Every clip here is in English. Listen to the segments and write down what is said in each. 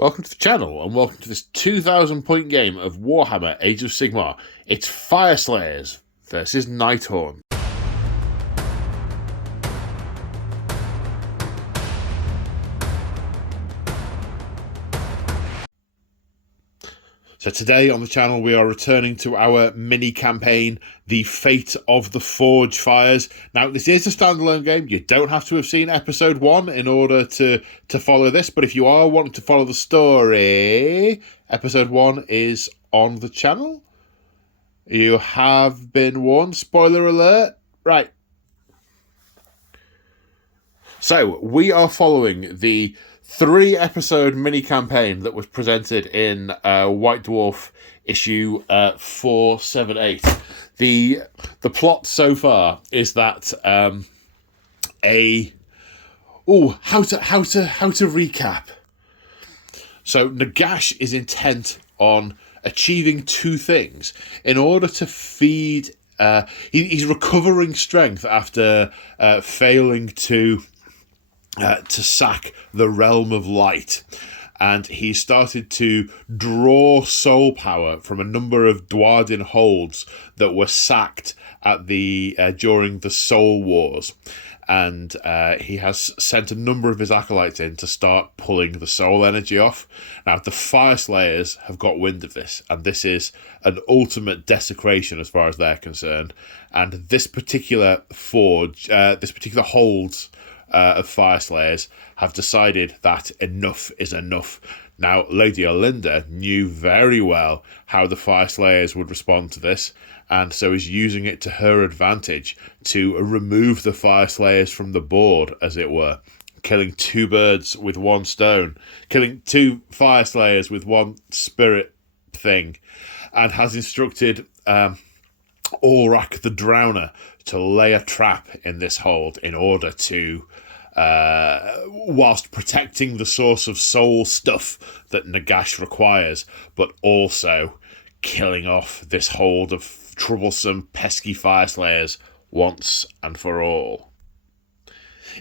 Welcome to the channel, and welcome to this 2,000 point game of Warhammer Age of Sigmar. It's Fyreslayers versus Nighthaunt. So today on the channel we are returning to our mini-campaign, The Fate of the Forge Fires. Now this is a standalone game, you don't have to have seen episode 1 in order to follow this, but if you are wanting to follow the story, episode 1 is on the channel. You have been warned, spoiler alert. Right. So we are following the 3-episode mini-campaign that was presented in White Dwarf issue 478. The plot so far is that how to recap. So Nagash is intent on achieving two things in order to feed. He's recovering strength after failing to sack the Realm of Light, and he started to draw soul power from a number of Dwarden holds that were sacked at during the Soul Wars, and he has sent a number of his acolytes in to start pulling the soul energy off. Now the Fyreslayers have got wind of this, and this is an ultimate desecration as far as they're concerned, and this particular forge, this particular holds of Fyreslayers have decided that enough is enough. Now, Lady Olinda knew very well how the Fyreslayers would respond to this, and so is using it to her advantage to remove the Fyreslayers from the board, as it were, killing two birds with one stone, killing two Fyreslayers with one spirit thing, and has instructed Ulrak the Drowner to lay a trap in this hold in order to, whilst protecting the source of soul stuff that Nagash requires, but also killing off this hold of troublesome, pesky Fyreslayers once and for all.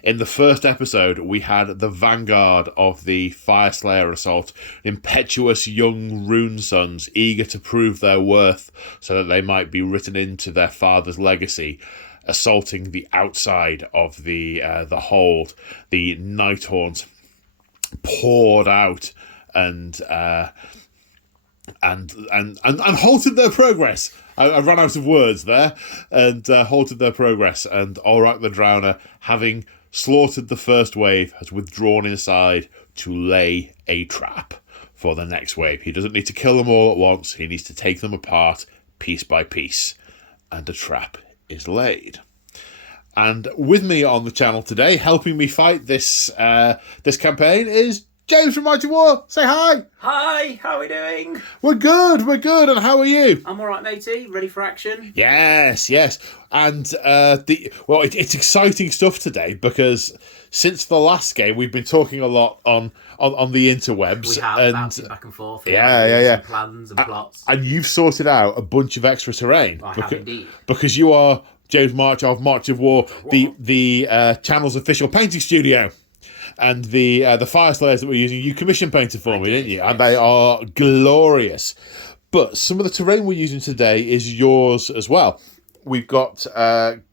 In the first episode, we had the vanguard of the Fyreslayer assault, impetuous young rune sons eager to prove their worth so that they might be written into their father's legacy, assaulting the outside of the hold. The Nighthaunt poured out and halted their progress. I ran out of words there, and halted their progress. And Ulrak the Drowner, having slaughtered the first wave, has withdrawn inside to lay a trap for the next wave. He doesn't need to kill them all at once. He needs to take them apart piece by piece, and a trap is laid. And with me on the channel today, helping me fight this campaign, is James from Mighty War. Say hi. Hi, how are we doing? We're good, and how are you? I'm alright, matey. Ready for action? Yes. And it's exciting stuff today, because since the last game we've been talking a lot on the interwebs. We have, and bouncing back and forth. Yeah. Plans and plots. And you've sorted out a bunch of extra terrain. I have indeed. Because you are James March of March of War, the channel's official painting studio. And the Fyreslayers that we're using, you commission painted for me, didn't you? And they are glorious. But some of the terrain we're using today is yours as well. We've got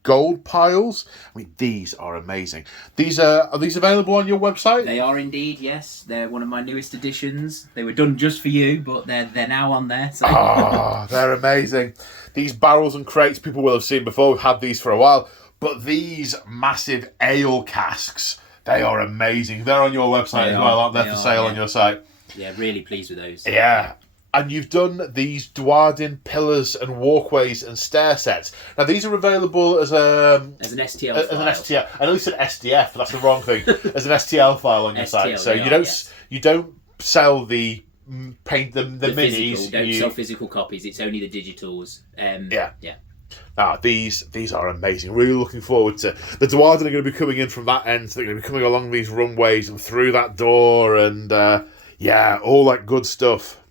gold piles. I mean, these are amazing. Are these available on your website? They are indeed, yes. They're one of my newest additions. They were done just for you, but they're now on there. So. Oh, they're amazing. These barrels and crates people will have seen before. We've had these for a while. But these massive ale casks, they are amazing. They're on your website as well, aren't they? For sale on your site. Yeah, really pleased with those. Yeah. And you've done these Dwarden pillars and walkways and stair sets. Now, these are available as an STL file. As an STL. I know you said SDF, but that's the wrong thing. As an STL file on your site. So you don't sell the minis. Physical. Don't sell physical copies. It's only the digitals. Yeah. These are amazing. Really looking forward to the Dwarden are going to be coming in from that end. So they're going to be coming along these runways and through that door, and all that good stuff.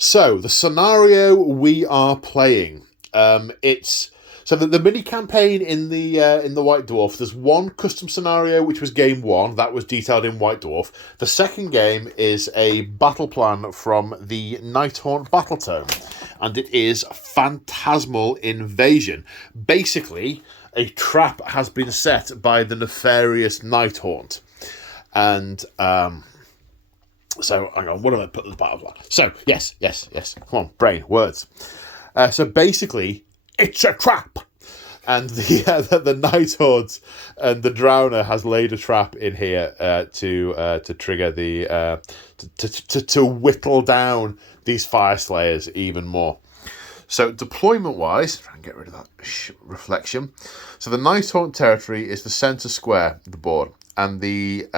So the scenario we are playing, it's So the mini campaign in the White Dwarf, there's one custom scenario which was game 1 that was detailed in White Dwarf. The second game is a battle plan from the Nighthaunt battle tome, and it is Phantasmal Invasion. Basically, a trap has been set by the nefarious Nighthaunt, and so hang on, what have I put in the battle plan? So yes. Come on, brain words. So basically, it's a trap, and the Nighthaunt and the Drowner has laid a trap in here to trigger the to whittle down these Fyreslayers even more. So deployment wise, try and get rid of that reflection. So the Nighthaunt territory is the centre square of the board, and the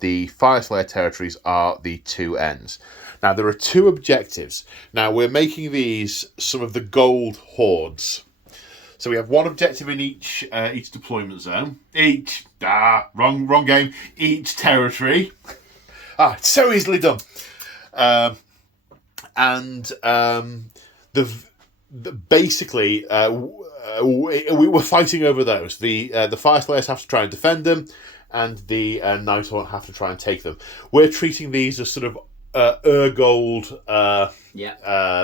Fyreslayer territories are the two ends. Now, there are 2 objectives. Now, we're making these some of the gold hordes. So we have 1 objective in each deployment zone. Wrong game. Each territory. It's so easily done. Basically, we're fighting over those. The Fyreslayers have to try and defend them, and the Nighthaunt have to try and take them. We're treating these as sort of Urgold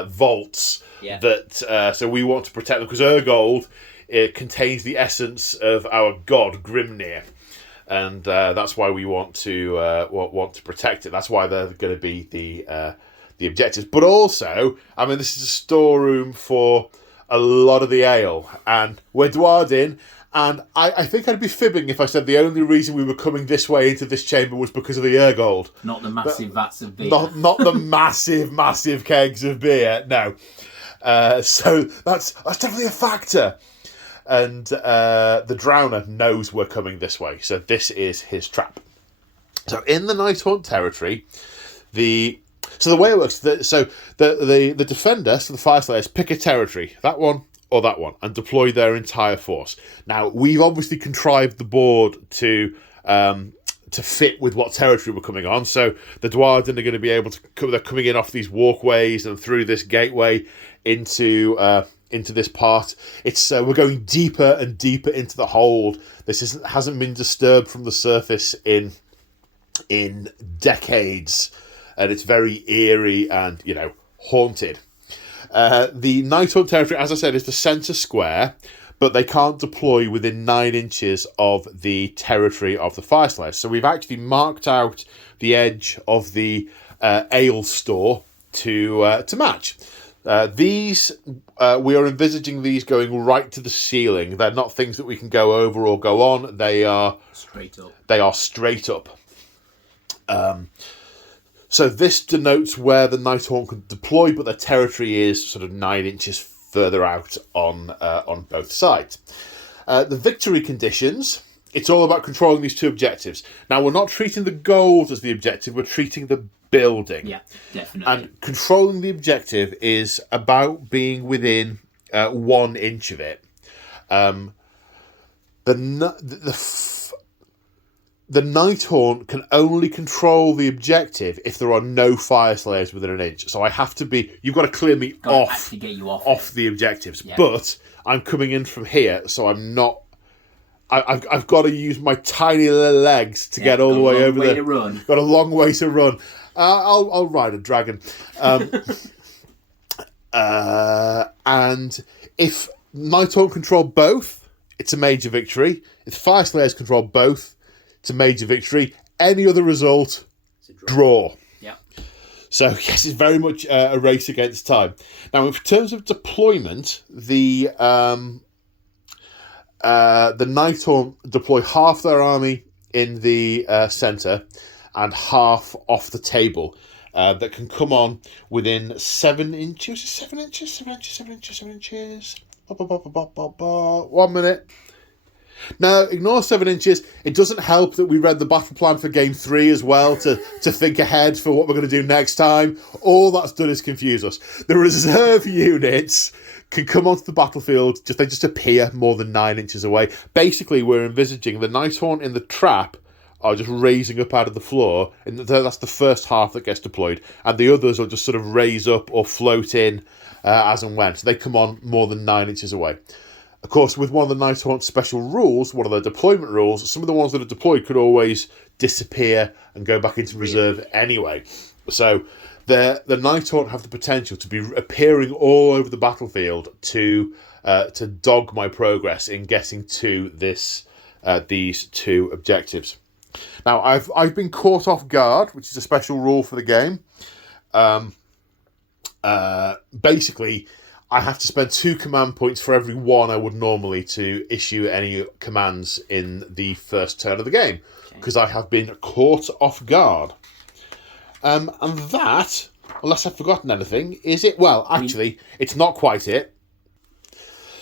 vaults that so we want to protect them, because Urgold, it contains the essence of our god Grimnir, and that's why we want to protect it. That's why they're going to be the objectives. But also, I mean, this is a storeroom for a lot of the ale, and we're Dwardin. And I think I'd be fibbing if I said the only reason we were coming this way into this chamber was because of the Urgold. Not the massive vats of beer. Not the massive kegs of beer, no. So that's definitely a factor. And the Drowner knows we're coming this way, so this is his trap. So in the Nighthaunt territory, the way it works, the defender, so the Fyreslayers, pick a territory, that one or that one, and deploy their entire force. Now, we've obviously contrived the board to fit with what territory we're coming on. So the Dwarden are going to be able to they're coming in off these walkways and through this gateway into this part. It's we're going deeper and deeper into the hold. This hasn't been disturbed from the surface in decades, and it's very eerie and haunted. The Nighthaunt territory, as I said, is the centre square, but they can't deploy within 9 inches of the territory of the Fyreslayers. So we've actually marked out the edge of the ale store to match. These we are envisaging these going right to the ceiling. They're not things that we can go over or go on. They are straight up. They are straight up. So this denotes where the Nighthaunt can deploy, but the territory is sort of 9 inches further out on both sides. The victory conditions, it's all about controlling these 2 objectives. Now, we're not treating the gold as the objective, we're treating the building. Yeah, definitely. And controlling the objective is about being within 1 inch of it. The Nighthaunt can only control the objective if there are no Fyreslayers within 1 inch. So I have to be... You've got to clear me off the objectives. Yeah. But I'm coming in from here, so I'm not... I've got to use my tiny little legs to get all the way over there. Got a long way to run. I'll ride a dragon. And if Nighthaunt control both, it's a major victory. If Fyreslayers control both, it's a major victory. Any other result, draw. Yeah. So yes, it's very much a race against time. Now, in terms of deployment, the Nighthaunt deploy half their army in the centre and half off the table. That can come on within 7 inches. 7 inches. 1 minute. Now, ignore 7 inches. It doesn't help that we read the battle plan for Game 3 as well to think ahead for what we're going to do next time. All that's done is confuse us. The reserve units can come onto the battlefield, they just appear more than 9 inches away. Basically, we're envisaging the Nighthaunt in the trap are just raising up out of the floor, and that's the first half that gets deployed, and the others will just sort of raise up or float in as and when. So they come on more than 9 inches away. Of course, with one of the Nighthaunt's special rules, one of their deployment rules, some of the ones that are deployed could always disappear and go back into reserve anyway. So the Nighthaunt have the potential to be appearing all over the battlefield to dog my progress in getting to these 2 objectives. Now, I've been caught off guard, which is a special rule for the game. Basically, I have to spend 2 command points for every 1 I would normally to issue any commands in the first turn of the game, because I have been caught off guard. And that, unless I've forgotten anything, is it? Well, actually, it's not quite it.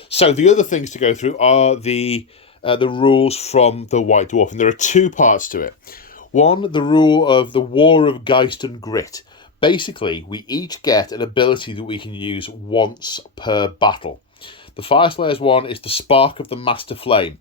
So the other things to go through are the rules from the White Dwarf, and there are 2 parts to it. One, the rule of the War of Geist and Grit. Basically, we each get an ability that we can use once per battle. The Fyreslayers one is the Spark of the Master Flame.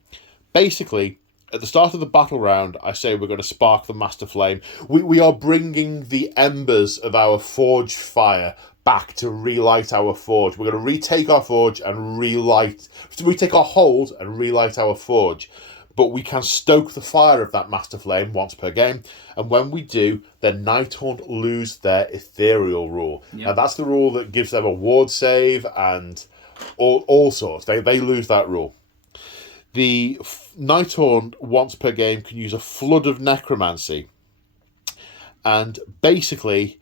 Basically, at the start of the battle round, I say we're going to spark the Master Flame. We are bringing the embers of our forge fire back to relight our forge. We're going to retake our forge and retake our hold and relight our forge. But we can stoke the fire of that Master Flame once per game, and when we do, then Nighthaunt lose their ethereal rule. Yep. Now that's the rule that gives them a ward save and all sorts. They lose that rule. The Nighthaunt once per game can use a Flood of Necromancy, and basically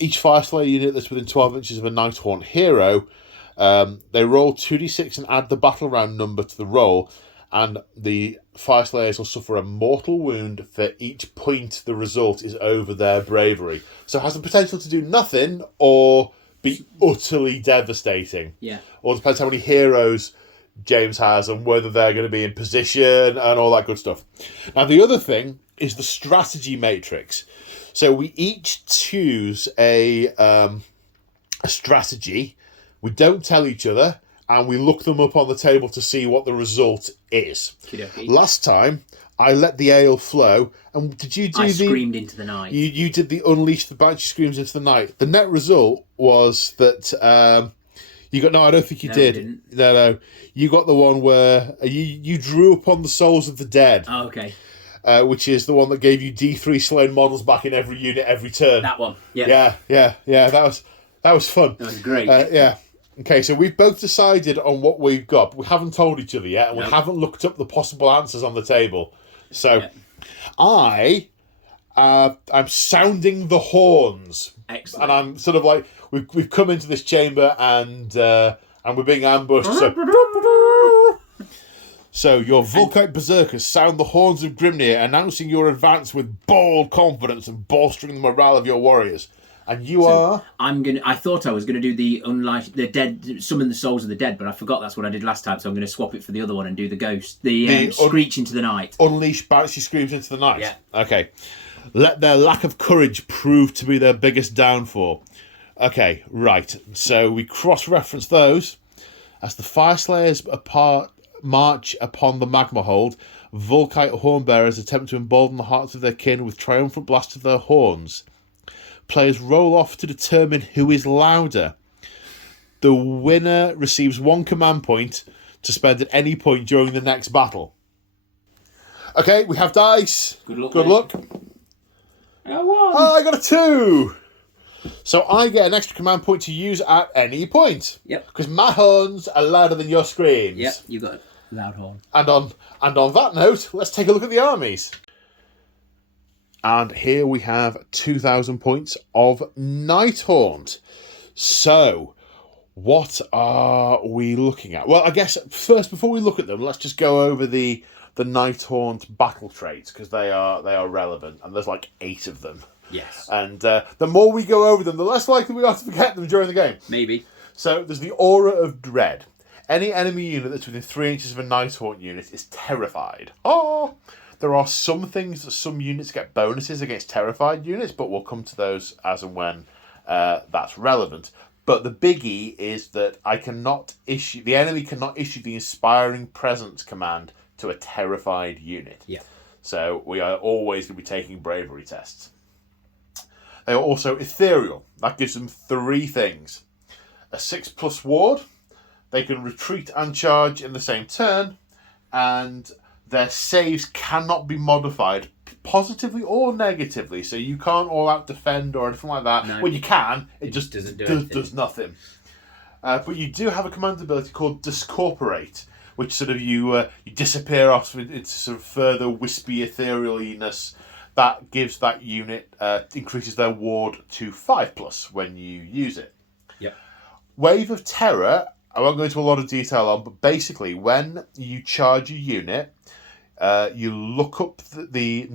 each Fyreslayer unit that's within 12 inches of a Nighthaunt hero, they roll 2d6 and add the battle round number to the roll, and the Fyreslayers will suffer a mortal wound for each point the result is over their bravery. So it has the potential to do nothing or be utterly devastating. Yeah. Or it depends how many heroes James has and whether they're going to be in position and all that good stuff. Now the other thing is the strategy matrix. So we each choose a strategy. We don't tell each other, and we look them up on the table to see what the result is. Okey-dokey. Last time, I let the ale flow, and did you do I screamed into the night. You did the Unleash the Banshee Screams into the Night. The net result was that you got... No, I don't think you did. You didn't. No. You got the one where you drew upon the souls of the dead. Oh, okay. Which is the one that gave you D3 slain models back in every unit every turn. That one. Yeah. Yeah. That was fun. That was great. Yeah. Okay, so we've both decided on what we've got, but we haven't told each other yet, and we haven't looked up the possible answers on the table. So, I'm sounding the horns. Excellent. And I'm sort of like, we've come into this chamber and we're being ambushed. So your Volkite Berserkers sound the horns of Grimnir, announcing your advance with bold confidence and bolstering the morale of your warriors. And you are? I thought I was gonna do the dead, summon the souls of the dead, but I forgot that's what I did last time. So I'm gonna swap it for the other one and do the ghost, the screech into the night. Unleash Banshee Screams into the night. Yeah. Okay. Let their lack of courage prove to be their biggest downfall. Okay, right. So we cross-reference those as the Fyreslayers march upon the Magma Hold. Volkite Hornbearers attempt to embolden the hearts of their kin with triumphant blasts of their horns. Players roll off to determine who is louder. The winner receives 1 command point to spend at any point during the next battle. Okay, we have dice. Good luck. Good luck. I won. Oh, I got a 2. So I get an extra command point to use at any point. Yep. Because my horns are louder than your screams. Yep, you got a loud horn. And on that note, let's take a look at the armies. And here we have 2,000 points of Nighthaunt. So, what are we looking at? Well, I guess first, before we look at them, let's just go over the Nighthaunt battle traits, because they are relevant, and there's like 8 of them. Yes. And the more we go over them, the less likely we are to forget them during the game. Maybe. So, there's the Aura of Dread. Any enemy unit that's within 3 inches of a Nighthaunt unit is terrified. Oh! There are some things that some units get bonuses against terrified units, but we'll come to those as and when that's relevant. But the biggie is that the enemy cannot issue the Inspiring Presence command to a terrified unit. Yeah. So we are always going to be taking bravery tests. They are also ethereal. That gives them 3 things. A 6+ ward. They can retreat and charge in the same turn. And their saves cannot be modified positively or negatively. So you can't all-out defend or anything like that. No. Well, you can. It just does nothing. But you do have a command ability called Discorporate, which sort of you disappear off into sort of further wispy etherealness. That gives that unit, increases their ward to 5+ when you use it. Yep. Wave of Terror, I won't go into a lot of detail on, but basically when you charge a unit, you look up the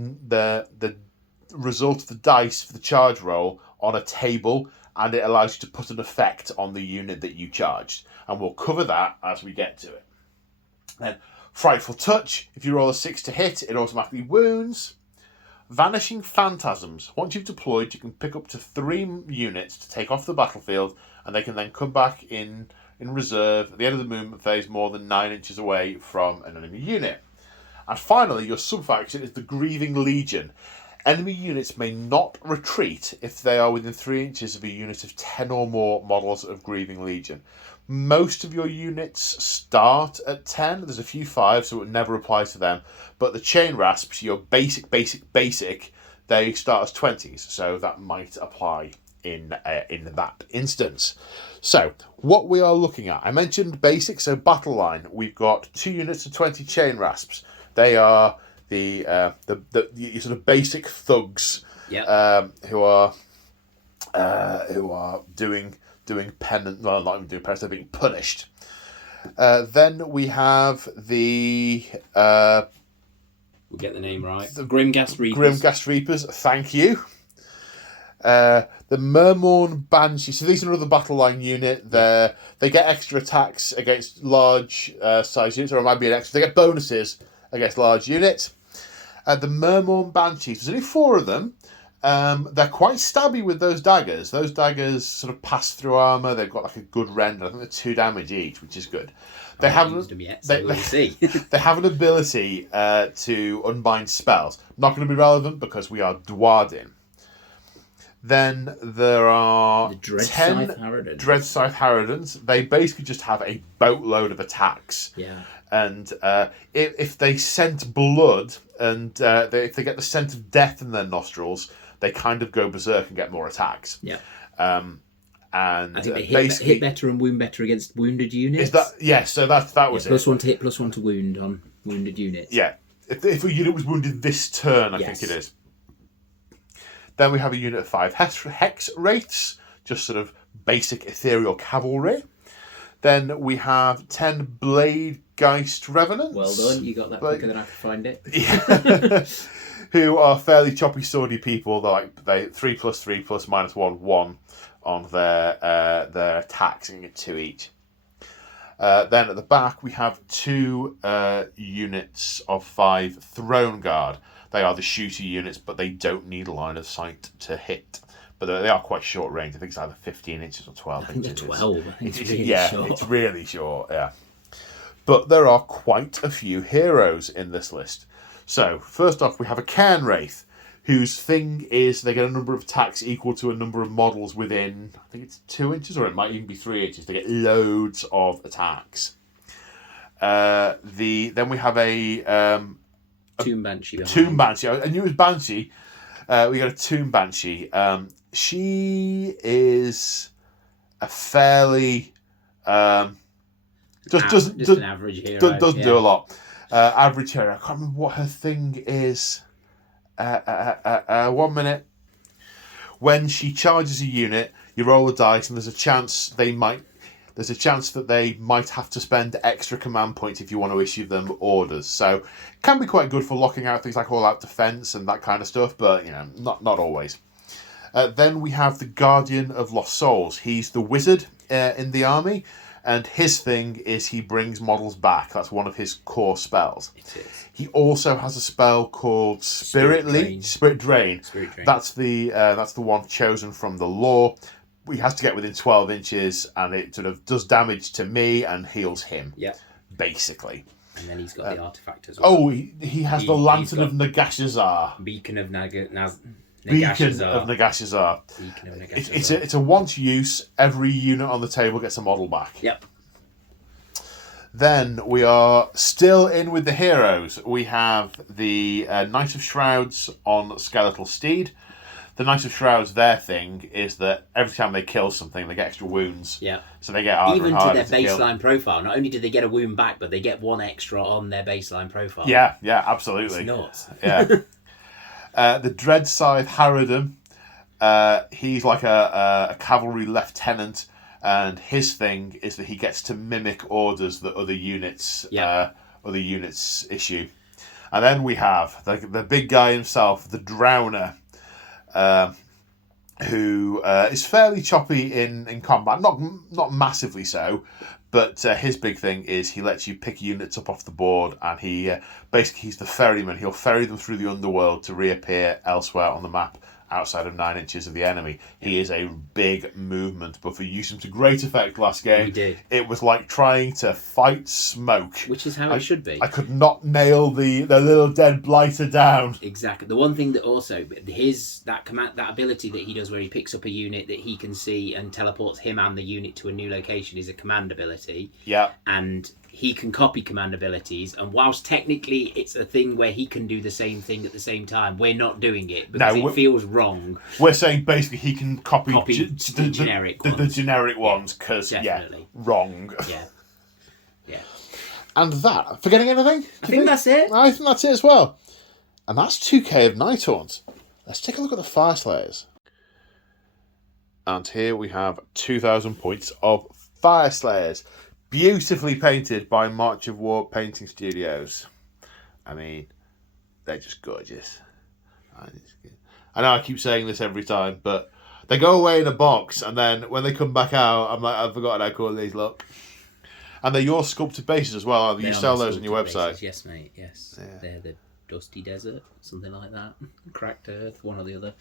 result of the dice for the charge roll on a table, and it allows you to put an effect on the unit that you charged. And we'll cover that as we get to it. Then Frightful Touch, if you roll a 6 to hit, it automatically wounds. Vanishing Phantasms. Once you've deployed, you can pick up to 3 units to take off the battlefield, and they can then come back in reserve at the end of the movement phase more than 9 inches away from an enemy unit. And finally, your subfaction is the Grieving Legion. Enemy units may not retreat if they are within 3 inches of a unit of 10 or more models of Grieving Legion. Most of your units start at 10. There's a few 5, so it never applies to them. But the Chain Rasps, your basic, they start as 20s. So that might apply in that instance. So what we are looking at, I mentioned basic, so battle line. We've got 2 units of 20 Chain Rasps. They are the sort of basic thugs, who are doing penance. Well, not even doing penance; they're being punished. Then we have the we'll get the name right. The Grimghast Reapers. Grimghast Reapers. Thank you. The Mermorn Banshee. So these are another battle line unit. They get extra attacks against large size units, or it might be an extra. They get bonuses against large units. The Mermorn Banshees. There's only 4 of them. They're quite stabby with those daggers. Those daggers sort of pass through armour. They've got like a good rend. I think they're 2 damage each, which is good. They haven't used them yet, so we'll see. They have an ability to unbind spells. Not going to be relevant because we are Dwarden. Then there are the 10 Dreadscythe Harridans. They basically just have a boatload of attacks. Yeah. And if they scent blood and if they get the scent of death in their nostrils, they kind of go berserk and get more attacks. Yeah. And I think they hit better and wound better against wounded units. Is that so? That was it. +1 to hit, +1 to wound on wounded units. Yeah. If a unit was wounded this turn, I think it is. Then we have a unit of 5 Hex Wraiths, just sort of basic ethereal cavalry. Then we have 10 Bladegeist Revenants. Well done, you got that quicker than I could find it. Yeah. Who are fairly choppy, swordy people. They're 3+3 +1/1 on their attacks, and get 2 each. Then at the back we have 2 units of 5 Throne Guard. They are the shooter units, but they don't need a line of sight to hit. But they are quite short range. I think it's either 15 inches or 12 inches. I think they're 12. I think it's really short. It's really short, yeah. But there are quite a few heroes in this list. So, first off, we have a Cairn Wraith, whose thing is they get a number of attacks equal to a number of models within, I think it's 2 inches, or it might even be 3 inches. They get loads of attacks. Then we have a Tomb Banshee. Tomb Banshee. I knew it was Banshee. We got a Tomb Banshee. She is a fairly just an average hero. Doesn't do a lot. Average hero. I can't remember what her thing is. 1 minute. When she charges a unit, you roll the dice, and there's a chance that they might have to spend extra command points if you want to issue them orders. So it can be quite good for locking out things like all-out defense and that kind of stuff, but not always. Then we have the Guardian of Lost Souls. He's the wizard in the army, and his thing is he brings models back. That's one of his core spells. It is. He also has a spell called Spirit Drain. That's the one chosen from the lore. He has to get within 12 inches, and it sort of does damage to me and heals him. Yeah. Basically. And then he's got the artifact as well. Oh, he has the Lantern of Nagashazar. Beacon of Nagashazar. Beacon of Nagashazar. It's a once use. Every unit on the table gets a model back. Yep. Then we are still in with the heroes. We have the Knight of Shrouds on Skeletal Steed. The Knight of Shrouds, their thing is that every time they kill something, they get extra wounds. Yeah. So they get harder even and harder to their baseline profile. Not only do they get a wound back, but they get one extra on their baseline profile. Yeah, absolutely. It's nuts. Yeah. The Dread Scythe Harridan, he's like a cavalry lieutenant, and his thing is that he gets to mimic orders that other units issue. And then we have the big guy himself, the Drowner, who is fairly choppy in combat, not massively so, but his big thing is he lets you pick units up off the board, and he basically he's the ferryman. He'll ferry them through the underworld to reappear elsewhere on the map outside of 9 inches of the enemy. He is a big movement, but we used him to great effect last game. We did. It was like trying to fight smoke. Which is how it should be. I could not nail the little dead blighter down. Exactly. The one thing that also that ability that he does where he picks up a unit that he can see and teleports him and the unit to a new location is a command ability. Yeah. And he can copy command abilities, and whilst technically it's a thing where he can do the same thing at the same time, we're not doing it because it feels wrong. We're saying basically he can copy the generic ones. The generic ones, because, wrong. Yeah. And that, forgetting anything? I think that's it. I think that's it as well. And that's 2k of Nighthaunt. Let's take a look at the Fyreslayers. And here we have 2,000 points of Fyreslayers. Beautifully painted by March of War Painting Studios. I mean, they're just gorgeous. I know I keep saying this every time, but they go away in a box, and then when they come back out, I'm like, I've forgotten how cool these look. And they're your sculpted bases as well, aren't they? You sell those on your website. Bases. Yes, mate, yes. Yeah. They're the Dusty Desert, something like that. Cracked Earth, one or the other.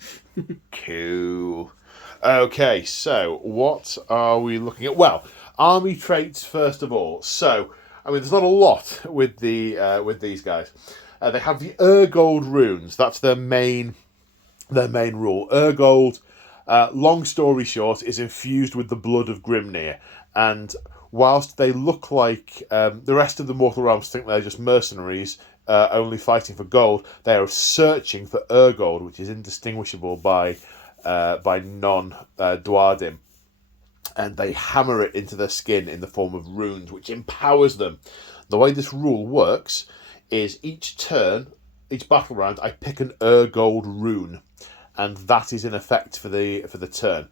Cool. Okay, so what are we looking at? Well, army traits first of all. So, I mean, there's not a lot with these guys. They have the Urgold runes. That's their main rule. Urgold, long story short, is infused with the blood of Grimnir, and whilst they look like the rest of the Mortal Realms think they're just mercenaries, only fighting for gold, they are searching for Urgold, which is indistinguishable by non-Dwardim. And they hammer it into their skin in the form of runes, which empowers them. The way this rule works is each turn, each battle round, I pick an Urgold rune, and that is in effect for the turn,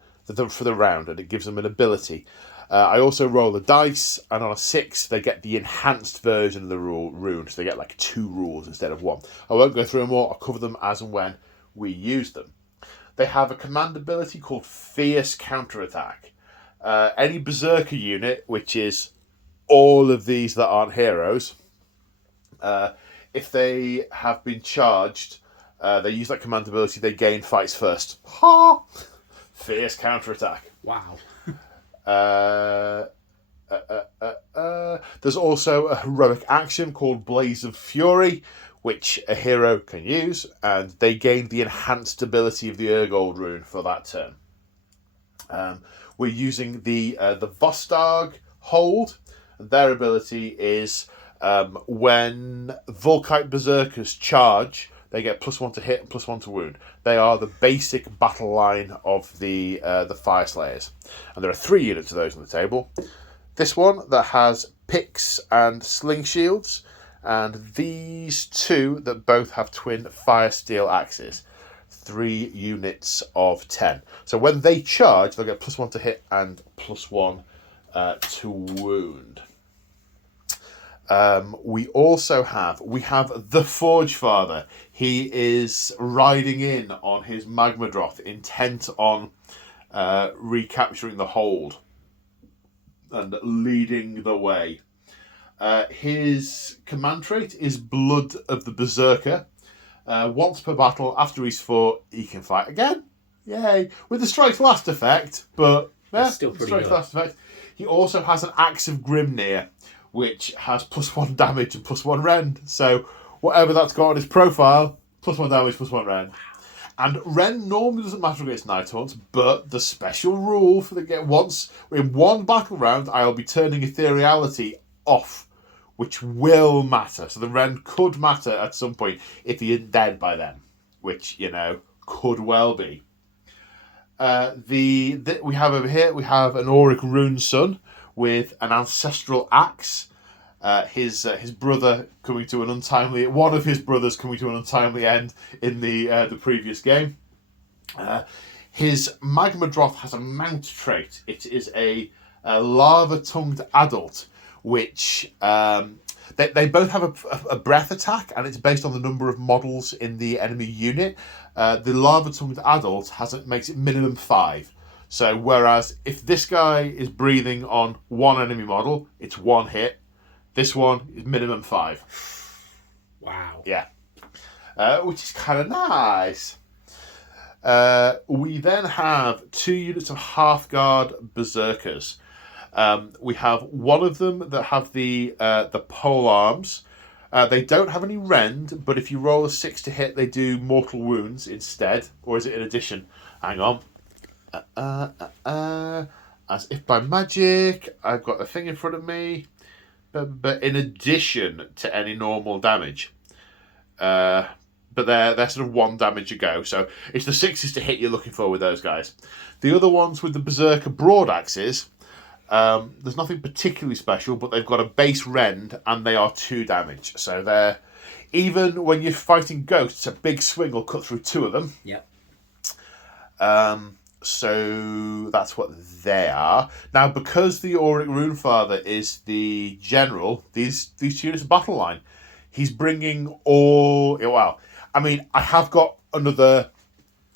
for the round, and it gives them an ability. I also roll a dice, and on a 6, they get the enhanced version of the rune, so they get like 2 rules instead of 1. I won't go through them all, I'll cover them as and when we use them. They have a command ability called Fierce Counterattack. Any Berserker unit, which is all of these that aren't heroes, if they have been charged, they use that command ability, they gain fights first. Ha! Fierce Counterattack. Wow. There's also a heroic action called Blaze of Fury, which a hero can use, and they gain the enhanced ability of the Urgold rune for that turn. We're using the Vostarg hold, and their ability is when Volkite Berserkers charge, they get +1 to hit and +1 to wound. They are the basic battle line of the Fyreslayers. And there are 3 units of those on the table. This one that has picks and sling shields, and these 2 that both have twin fire steel axes. 3 units of 10. So when they charge, they'll get +1 to hit and +1 to wound. We have the Forge Father. He is riding in on his Magmadroth, intent on recapturing the hold and leading the way. His command trait is Blood of the Berserker. Once per battle, after he's fought, he can fight again. Yay! With the Strike Last effect, but still pretty good. Last effect. He also has an Axe of Grimnir, which has +1 damage and +1 rend. So whatever that's got on his profile, +1 damage, +1 rend. And rend normally doesn't matter against Nighthaunts, but the special rule for the game, once in one battle round, I'll be turning Ethereality off, which will matter. So the rend could matter at some point if he isn't dead by then, which, could well be. We have over here, we have an Auric Rune Son with an Ancestral Axe. His brother coming to an untimely... One of his brothers coming to an untimely end in the previous game. His Magma Droth has a mount trait. It is a Lava-Tongued Adult, which... They both have a breath attack, and it's based on the number of models in the enemy unit. The Lava-Tongued Adult makes it minimum 5. So whereas if this guy is breathing on one enemy model, it's 1 hit. This one is minimum 5. Wow. Yeah. Which is kind of nice. We then have 2 units of Half-Guard Berserkers. We have one of them that have the pole arms. They don't have any rend, but if you roll a 6 to hit, they do mortal wounds instead. Or is it in addition? Hang on. As if by magic, I've got the thing in front of me. But in addition to any normal damage. But they're sort of 1 damage a go. So it's the 6s to hit you're looking for with those guys. The other ones with the Berserker broad axes, there's nothing particularly special, but they've got a base rend and they are 2 damage. So they're, even when you're fighting ghosts, a big swing will cut through 2 of them. Yep. So that's what they are. Now, because the Auric Runefather is the general, these 2 units are battle line. He's bringing all... Well, I mean, I have got another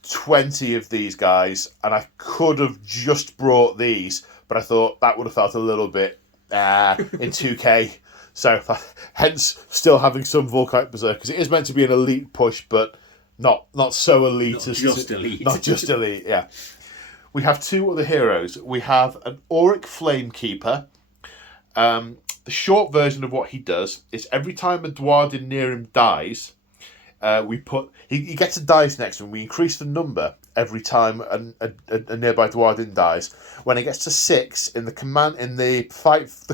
20 of these guys, and I could have just brought these, but I thought that would have felt a little bit in 2K. So, hence, still having some Volkite Berserkers. It is meant to be an elite push, but not so elite. Not just elite. Not just elite, yeah. We have 2 other heroes. We have an Auric Flamekeeper. The short version of what he does is every time a Dwarden near him dies, he gets a dice next to him. We increase the number every time a nearby Dwarden dies. When it gets to 6 in the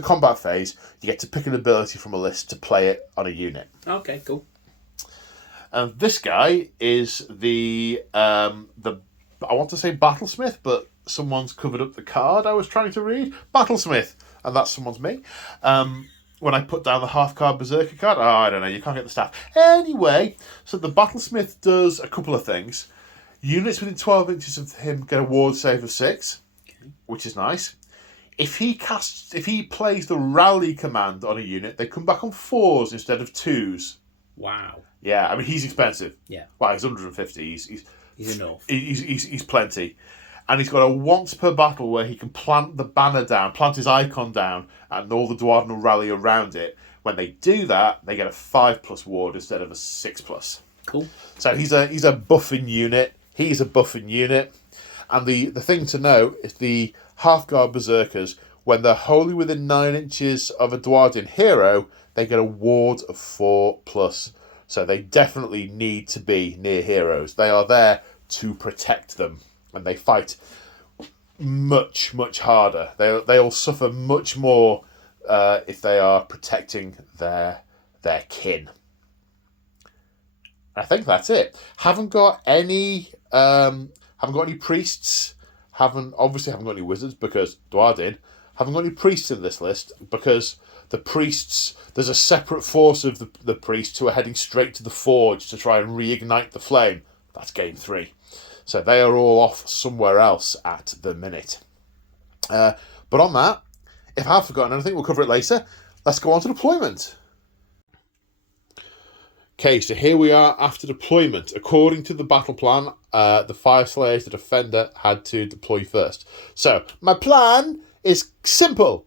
combat phase, you get to pick an ability from a list to play it on a unit. Okay, cool. And this guy is the I want to say Battlesmith, but someone's covered up the card I was trying to read. Battlesmith, and that someone's me. When I put down the half-card Berserker card, I don't know, you can't get the staff. Anyway, so the Battlesmith does a couple of things. Units within 12 inches of him get a ward save of 6, which is nice. If he plays the rally command on a unit, they come back on 4s instead of 2s. Wow. Yeah, I mean, he's expensive. Yeah. Well, he's 150. He's enough. He's plenty. And he's got a once per battle where he can plant the banner down, plant his icon down, and all the Dwarden will rally around it. When they do that, they get a 5+ ward instead of a 6+. Cool. So he's a buffing unit. He's a buffing unit. And the thing to note is the Half-Guard Berserkers, when they're wholly within 9 inches of a Dwarden hero, they get a ward of 4+. So they definitely need to be near heroes. They are there to protect them. And they fight much, much harder. They'll suffer much more if they are protecting their kin. I think that's it. Haven't got any priests. Haven't got any wizards because Dwarden. Haven't got any priests in this list because the priests, there's a separate force of the priests who are heading straight to the forge to try and reignite the flame. That's game 3. So they are all off somewhere else at the minute. But on that, if I have forgotten anything, we'll cover it later. Let's go on to deployment. Okay, so here we are after deployment. According to the battle plan, the Fyreslayers, the defender, had to deploy first. So my plan is simple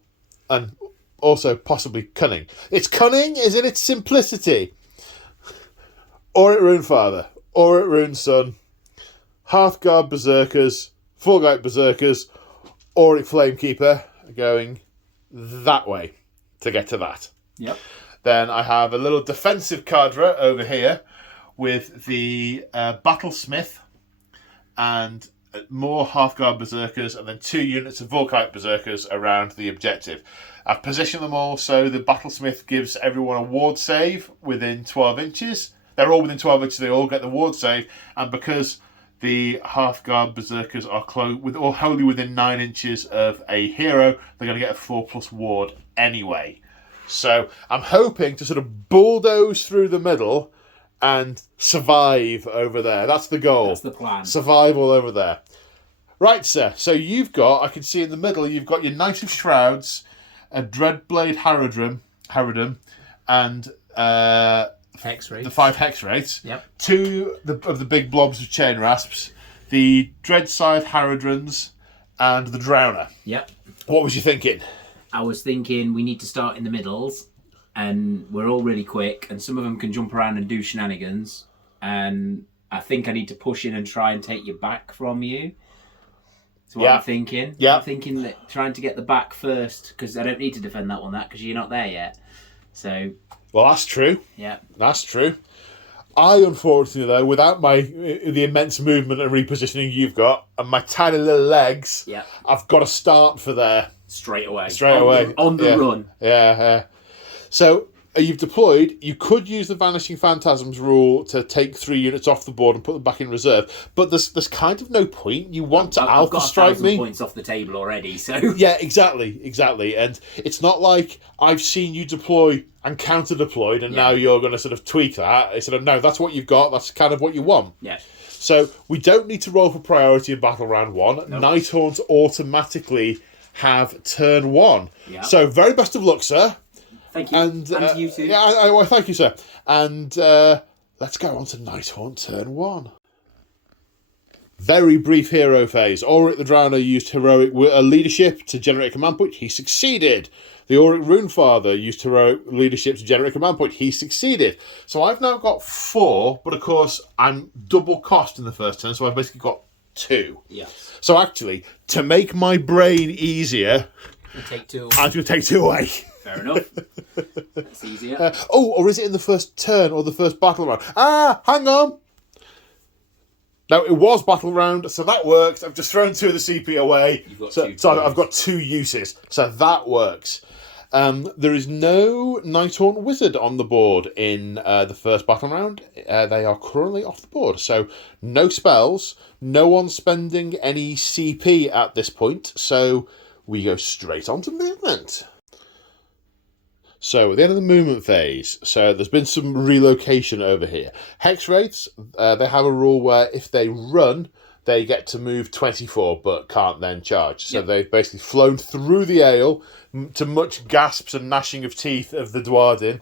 and also possibly cunning. It's cunning is in its simplicity. Auric Runefather, Auric Rune Son, Half-Guard Berserkers, Volkite Berserkers, Auric Flamekeeper are going that way. to get to that. Yep. Then I have a little defensive cadre over here with the Battlesmith and more Half-Guard Berserkers and then 2 units of Volkite Berserkers around the objective. I've positioned them all so the Battlesmith gives everyone a ward save within 12 inches. They're all within 12 inches, they all get the ward save, and because the Half-Guard Berserkers are wholly within 9 inches of a hero, they're going to get a 4+ ward anyway. So I'm hoping to sort of bulldoze through the middle and survive over there. That's the goal. That's the plan. Survival over there. Right, sir. So you've got, I can see in the middle, you've got your Knight of Shrouds, a Dreadblade Harridan, and Hex Wraiths. the 5 Hex Wraiths. Yep. 2 of the big blobs of Chain Rasps, the Dreadscythe Harridans, and the Drowner. Yep. What was you thinking? I was thinking we need to start in the middles, and we're all really quick, and some of them can jump around and do shenanigans, and I think I need to push in and try and take you back from you. That's what I'm thinking. Yeah. I'm thinking that trying to get the back first, because I don't need to defend that one, because you're not there yet. So. Well, that's true. Yeah. That's true. I, unfortunately, though, without the immense movement and repositioning you've got, and my tiny little legs, I've got to start for there. Straight away. On the run. Yeah. So you've deployed. You could use the Vanishing Phantasms rule to take 3 units off the board and put them back in reserve. But there's kind of no point. You want to alpha strike me. I've got 1,000 points off the table already. So yeah, exactly. And it's not like I've seen you deploy and counter deployed, and now you're going to sort of tweak that. It's sort of no, that's what you've got. That's kind of what you want. Yeah. So we don't need to roll for priority in battle round 1. Nope. Nighthaunt automatically have turn 1. Yeah. So very best of luck, sir. Thank you. And you too. Yeah, thank you, sir. And let's go on to Nighthaunt turn 1. Very brief hero phase. Ulrich the Drowner used heroic leadership to generate a command point. He succeeded. The Ulrich Runefather used heroic leadership to generate a command point. He succeeded. So I've now got 4, but of course I'm double cost in the first turn, so I've basically got 2. Yes. So actually, to make my brain easier, you take 2. I'm going to take 2 away. Fair enough. That's easier. Or is it in the first turn or the first battle round? Hang on. No, it was battle round, so that works. I've just thrown 2 of the CP away. So I've got 2 uses. So that works. There is no Nighthaunt Wizard on the board in the first battle round. They are currently off the board. So no spells. No one spending any CP at this point. So we go straight on to movement. So at the end of the movement phase, so there's been some relocation over here. Hex Wraiths, they have a rule where if they run, they get to move 24, but can't then charge. So they've basically flown through the ale, to much gasps and gnashing of teeth of the Dwarden,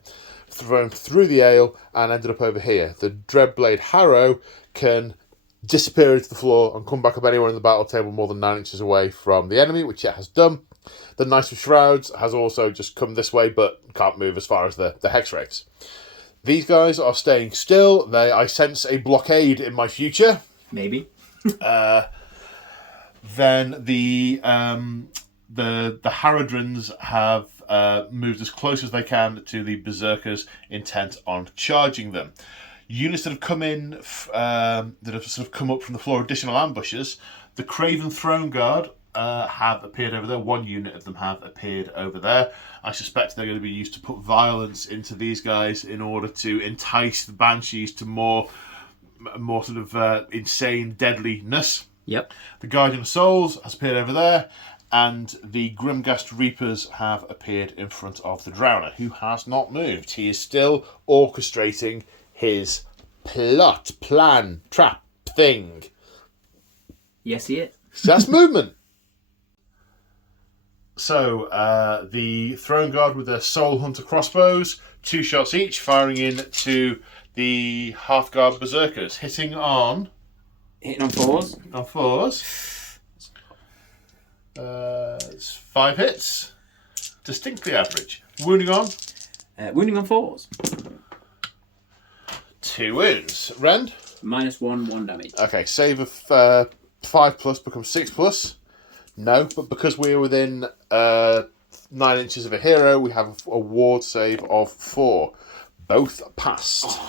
thrown through the ale and ended up over here. The Dreadblade Harrow can disappear into the floor and come back up anywhere in the battle table more than 9 inches away from the enemy, which it has done. The Knight of Shrouds has also just come this way, but can't move as far as the Hex Wraiths. These guys are staying still. I sense a blockade in my future. Maybe. Then the Harridrans have moved as close as they can to the Berserkers, intent on charging them. Units that have come in, that have sort of come up from the floor, additional ambushes. The Craven Throne Guard have appeared over there. 1 unit of them have appeared over there. I suspect they're going to be used to put violence into these guys in order to entice the Banshees to more sort of insane deadliness. Yep. The Guardian of Souls has appeared over there, and the Grimghast Reapers have appeared in front of the Drowner, who has not moved. He is still orchestrating his plan, trap, thing. Yes, he is. So that's movement. So, the Throne Guard with their Soul Hunter crossbows, 2 shots each, firing into the Half-Guard Berserkers, hitting on 4s. On 4s. It's 5 hits. Distinctly average. Wounding on? Wounding on 4s. 2 wounds. Rend? -1, 1 damage. Okay, save of 5+ becomes 6+. No, but because we're within 9 inches of a hero. We have a ward save of 4. Both passed.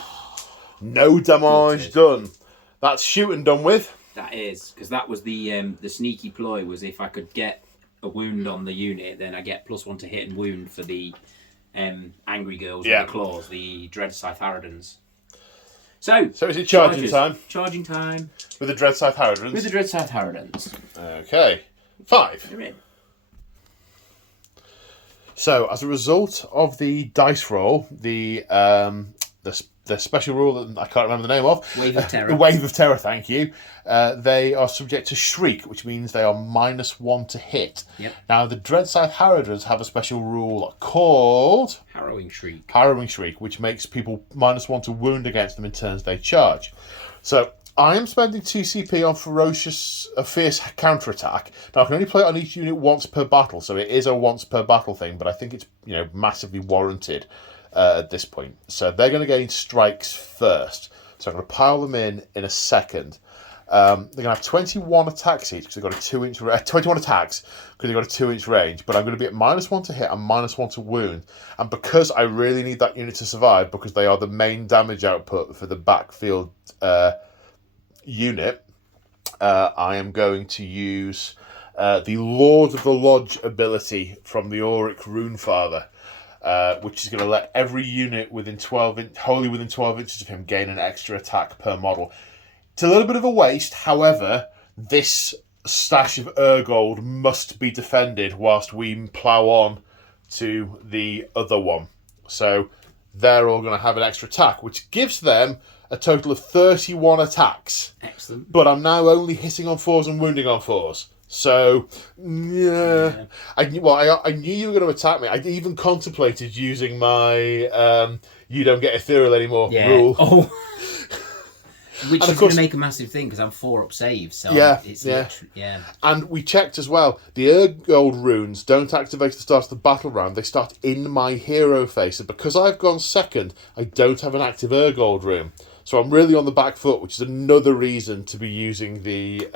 No damage done. That's shooting done with. That is, because that was the sneaky ploy, was if I could get a wound on the unit, then I get +1 to hit and wound for the angry girls with the claws, the Dread Scythe Harridans. So is it charging time? Charging time. With the Dread Scythe Harridans? With the Dread Scythe Harridans. Okay. 5. You're in. So, as a result of the dice roll, the special rule that I can't remember the name of, Wave of Terror. the Wave of Terror, thank you. They are subject to Shriek, which means they are -1 to hit. Yep. Now, the Dread Scythe Harridans have a special rule called Harrowing Shriek. Harrowing Shriek, which makes people -1 to wound against them in turns they charge. So, I am spending 2 CP on fierce counterattack. Now I can only play it on each unit once per battle, so it is a once per battle thing. But I think it's massively warranted at this point. So they're going to gain strikes first. So I'm going to pile them in a second. They're going to have 21 attacks each because they've got a 2-inch 21 attacks because they've got a 2-inch range. But I'm going to be at -1 to hit and -1 to wound. And because I really need that unit to survive, because they are the main damage output for the backfield unit, I am going to use the Lord of the Lodge ability from the Auric Runefather, which is going to let every unit wholly within 12 inches of him gain an extra attack per model. It's a little bit of a waste, however, this stash of Urgold must be defended whilst we plough on to the other one. So they're all going to have an extra attack, which gives them a total of 31 attacks. Excellent. But I'm now only hitting on 4s and wounding on 4s. So, yeah. I knew you were going to attack me. I even contemplated using my you don't get ethereal anymore rule. Oh. Which is going to make a massive thing because I'm 4 up saves. So And we checked as well. The Urgold runes don't activate at the start of the battle round. They start in my hero phase. So because I've gone second, I don't have an active Urgold rune. So I'm really on the back foot, which is another reason to be using the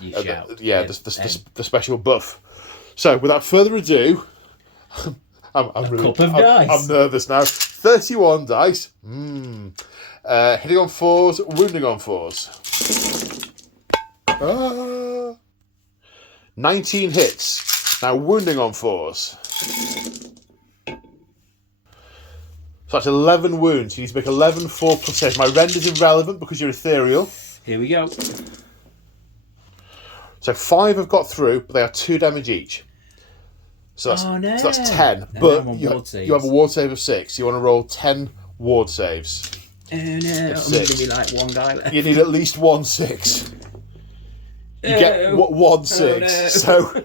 the special buff. So without further ado, I'm nervous now. 31 dice. Hitting on 4s, wounding on 4s. 19 hits. Now wounding on 4s. So that's 11 wounds. You need to make 11 4 plus saves. My rend is irrelevant because you're ethereal. Here we go. So 5 have got through, but they are 2 damage each. So that's 10. But you have a ward save of 6. You want to roll 10 ward saves. Oh no, I'm going to be like one guy left. You need at least 1 6. You get 1 6. Oh, no. So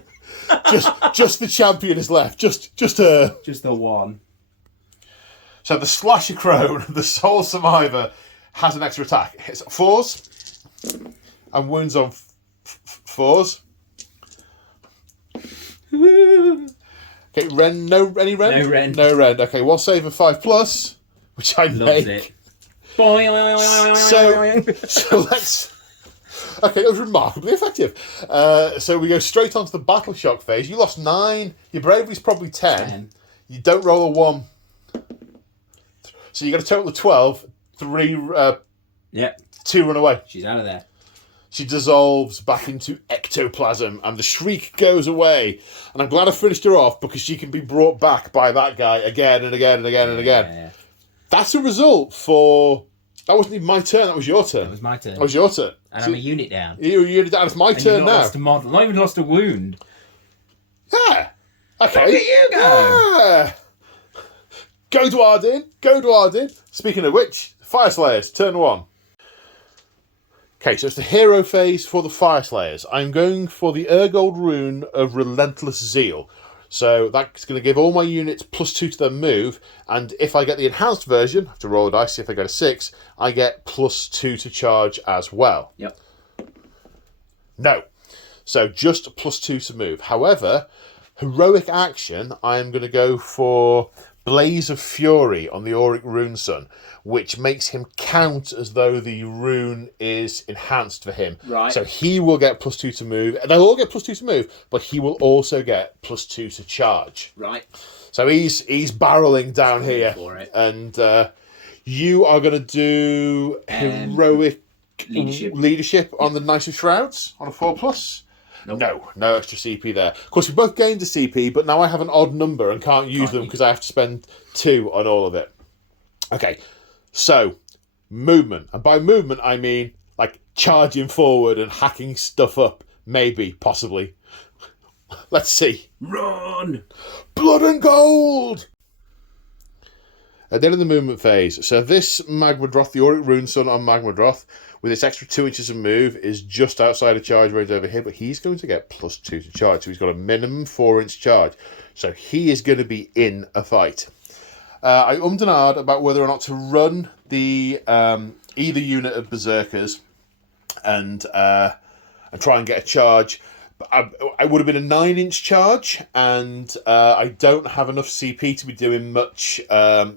just the champion is left. Just her. Just the one. So the Slasher Crone, the sole survivor, has an extra attack. It hits 4s and wounds on 4s. Okay, Ren, any Ren? No Ren. No Ren. Okay, 1 save of 5 plus, which I Loves make. it. So let's... Okay, that was remarkably effective. So we go straight onto the Battle Shock phase. You lost 9. Your bravery's probably 10. You don't roll a 1. So you got a total of 12. 3, 2 run away. She's out of there. She dissolves back into ectoplasm and the shriek goes away. And I'm glad I finished her off because she can be brought back by that guy again and again and again and again. Yeah. That's a result for... That wasn't even my turn, that was your turn. That was my turn. That was your turn. And I'm a unit down. You're a unit down. It's my turn now. Lost a model. Not even lost a wound. Yeah. Okay. Look at you go. Yeah. Go to Ardyn. Speaking of which, Fyreslayers, turn 1. Okay, so it's the hero phase for the Fyreslayers. I'm going for the Urgold rune of Relentless Zeal. So that's going to give all my units +2 to their move, and if I get the enhanced version, I have to roll a dice, see if I get a 6, I get +2 to charge as well. Yep. No. So just +2 to move. However, heroic action, I am going to go for Blaze of Fury on the Auric Rune Sun, which makes him count as though the rune is enhanced for him. Right. So he will get +2 to move. They'll all get +2 to move, but he will also get +2 to charge. Right. So he's barreling down here. For it. And you are going to do heroic leadership on the Knights of Shrouds on a 4+. Nope. No extra CP there. Of course, we both gained a CP, but now I have an odd number and can't use them because I have to spend 2 on all of it. Okay, so movement. And by movement, I mean like charging forward and hacking stuff up. Maybe, possibly. Let's see. Run! Blood and gold! At the end of the movement phase, so this Magmadroth, the Auric Rune Sun on Magmadroth, with its extra 2 inches of move, is just outside of charge range over here, but he's going to get +2 to charge, so he's got a minimum 4-inch charge. So he is going to be in a fight. I ummed and ahed about whether or not to run the either unit of Berserkers and try and get a charge. I would have been a 9-inch charge, and I don't have enough CP to be doing much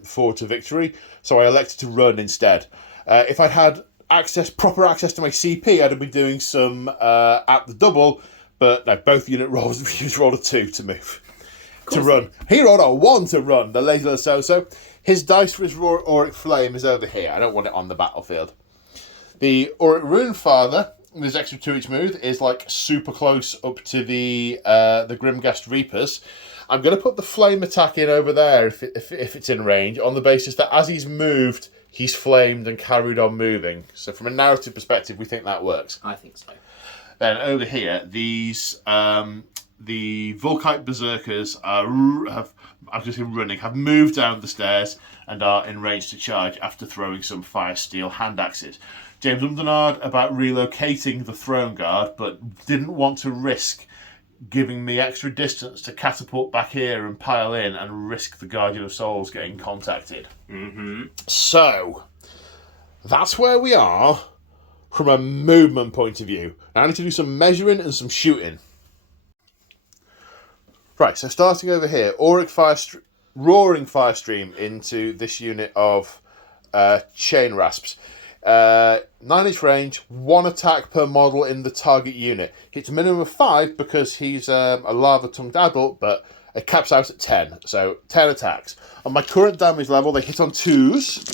forward to victory, so I elected to run instead. If I'd had proper access to my CP, I'd have been doing some at the double, but no, both unit rolls, he rolled a 2 to move. To run. He rolled a 1 to run, the lazy little so-so. His dice for his Auric Flame is over here. I don't want it on the battlefield. The Auric Rune Father, with his extra 2-inch move, is like super close up to the Grimghast Reapers. I'm going to put the flame attack in over there if it's in range, on the basis that as he's moved, he's flamed and carried on moving. So from a narrative perspective, we think that works. I think so. Then over here, these the Volkite Berserkers have moved down the stairs and are in range to charge after throwing some Fire Steel hand axes. James ummed and ahed about relocating the Throne Guard, but didn't want to risk giving me extra distance to catapult back here and pile in and risk the Guardian of Souls getting contacted. Mm-hmm. So, that's where we are from a movement point of view. Now I need to do some measuring and some shooting. Right, so starting over here, Roaring Firestream into this unit of Chain Rasps. 9-inch range, 1 attack per model in the target unit. Hits a minimum of 5 because he's a lava-tongued adult, but it caps out at 10. So 10 attacks. On my current damage level, they hit on 2s.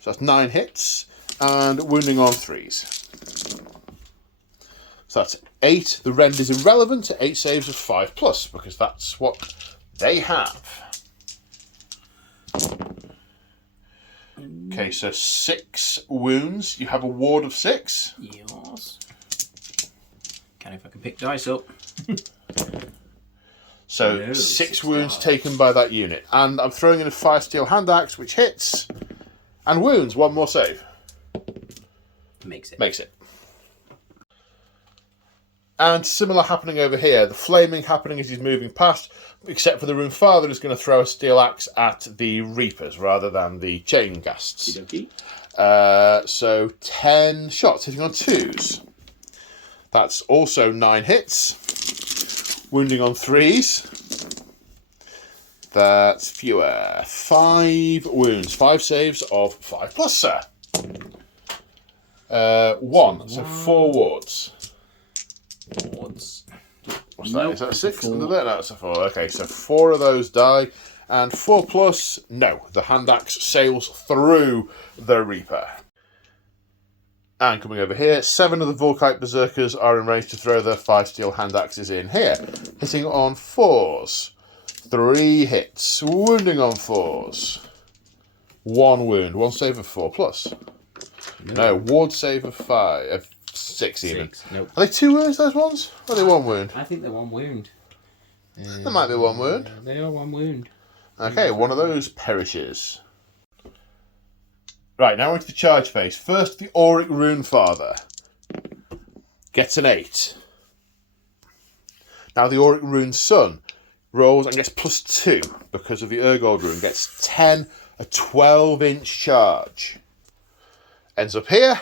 So that's 9 hits. And wounding on 3s. So that's 8. The rend is irrelevant to 8 saves of 5+, because that's what they have. Okay, so 6 wounds. You have a ward of 6. Yes. Okay, if I can pick dice up. So No, 6 6 wounds dice. taken by that unit. And I'm throwing in a Fire Steel hand axe, which hits. And wounds. 1 more save. Makes it. Makes it. And similar happening over here. The flaming happening as he's moving past, except for the Rune Father is going to throw a steel axe at the Reapers rather than the Chain Ghasts. So 10 shots hitting on 2s. That's also 9 hits. Wounding on 3s. That's fewer. 5 wounds. 5 saves of 5+, sir. 1. So 4 wards. Wards. What's that? Nope, Is that a 6 4. under there? No, it's a 4. Okay, so 4 of those die. And 4+, no. The hand axe sails through the Reaper. And coming over here, 7 of the Volkite Berserkers are in range to throw their 5 steel hand axes in here. Hitting on 4s. 3 hits. Wounding on 4s. 1 wound. 1 save of 4+. No, ward save of 5. 6 even. 6. Nope. Are they 2 wounds, those ones? Or are they 1 wound? I think they're 1 wound. There might be 1 wound. They are 1 wound. Okay, one of those perishes. Right, now into the charge phase. First, the Auric Rune Father gets an 8. Now the Auric Rune Sun rolls and gets +2 because of the Urgold Rune. Gets 10, a 12-inch charge. Ends up here.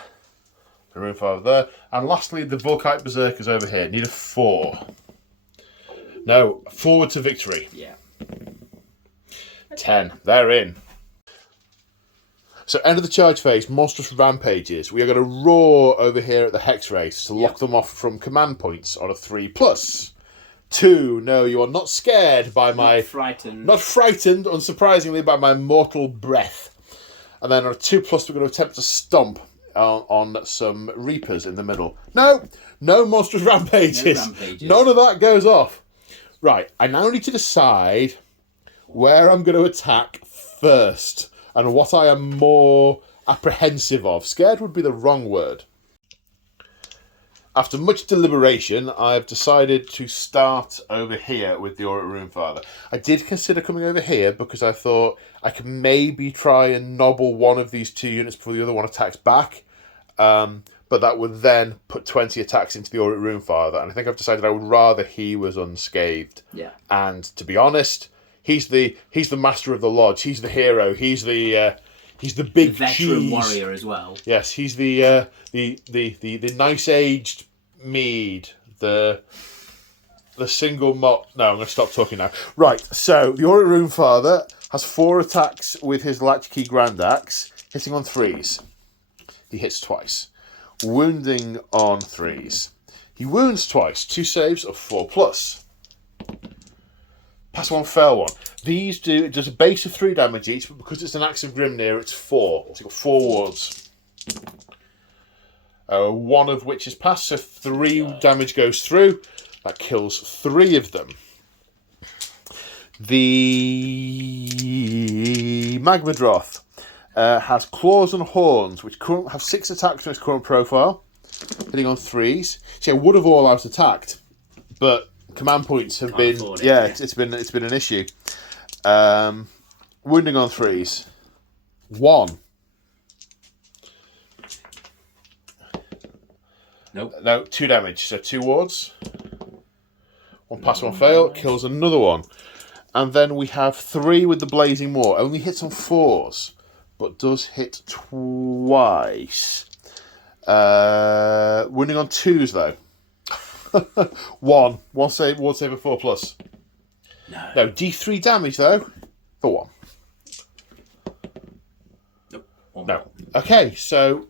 The Rune Father there. And lastly, the Volkite Berserkers over here. Need a 4. No, forward to victory. Yeah. 10. They're in. So end of the charge phase, monstrous rampages. We are going to roar over here at the Hex Wraiths to lock them off from command points on a 3+. 2. No, you are not scared by my... Not frightened, unsurprisingly, by my mortal breath. And then on a 2+, we're going to attempt to stomp on some Reapers in the middle. No monstrous rampages. None of that goes off. Right, I now need to decide where I'm going to attack first and what I am more apprehensive of. Scared would be the wrong word. After much deliberation, I've decided to start over here with the Auric Runefather. I did consider coming over here because I thought I could maybe try and nobble one of these 2 units before the other one attacks back. But that would then put 20 attacks into the Auric Runefather. And I think I've decided I would rather he was unscathed. Yeah. And to be honest, he's the master of the lodge. He's the hero. He's the big veteran warrior as well. Yes, he's the nice aged mead, the single mop. No, I'm going to stop talking now. Right, so the Auric Runefather has 4 attacks with his Latchkey Grand Axe, hitting on 3s. He hits twice, wounding on 3s. He wounds twice, 2 saves of 4+. Pass 1, fail 1. These do just a base of 3 damage each, but because it's an Axe of Grimnir, it's 4. So you've got 4 wards. 1 of which is passed, so 3 damage goes through. That kills 3 of them. The Magmadroth has claws and horns, which have 6 attacks from its current profile, hitting on 3s. So I would have all out attacked, but command points have been it's been an issue. Wounding on 3s. 1. Nope. No, 2 damage. So 2 wards. 1 pass, 1 fail. Kills another one. And then we have 3 with the Blazing Maw. Only hits on 4s, but does hit twice. Wounding on 2s though. 1 save, ward save of 4+. No, D3 damage though. For 1. Nope. No. Okay, so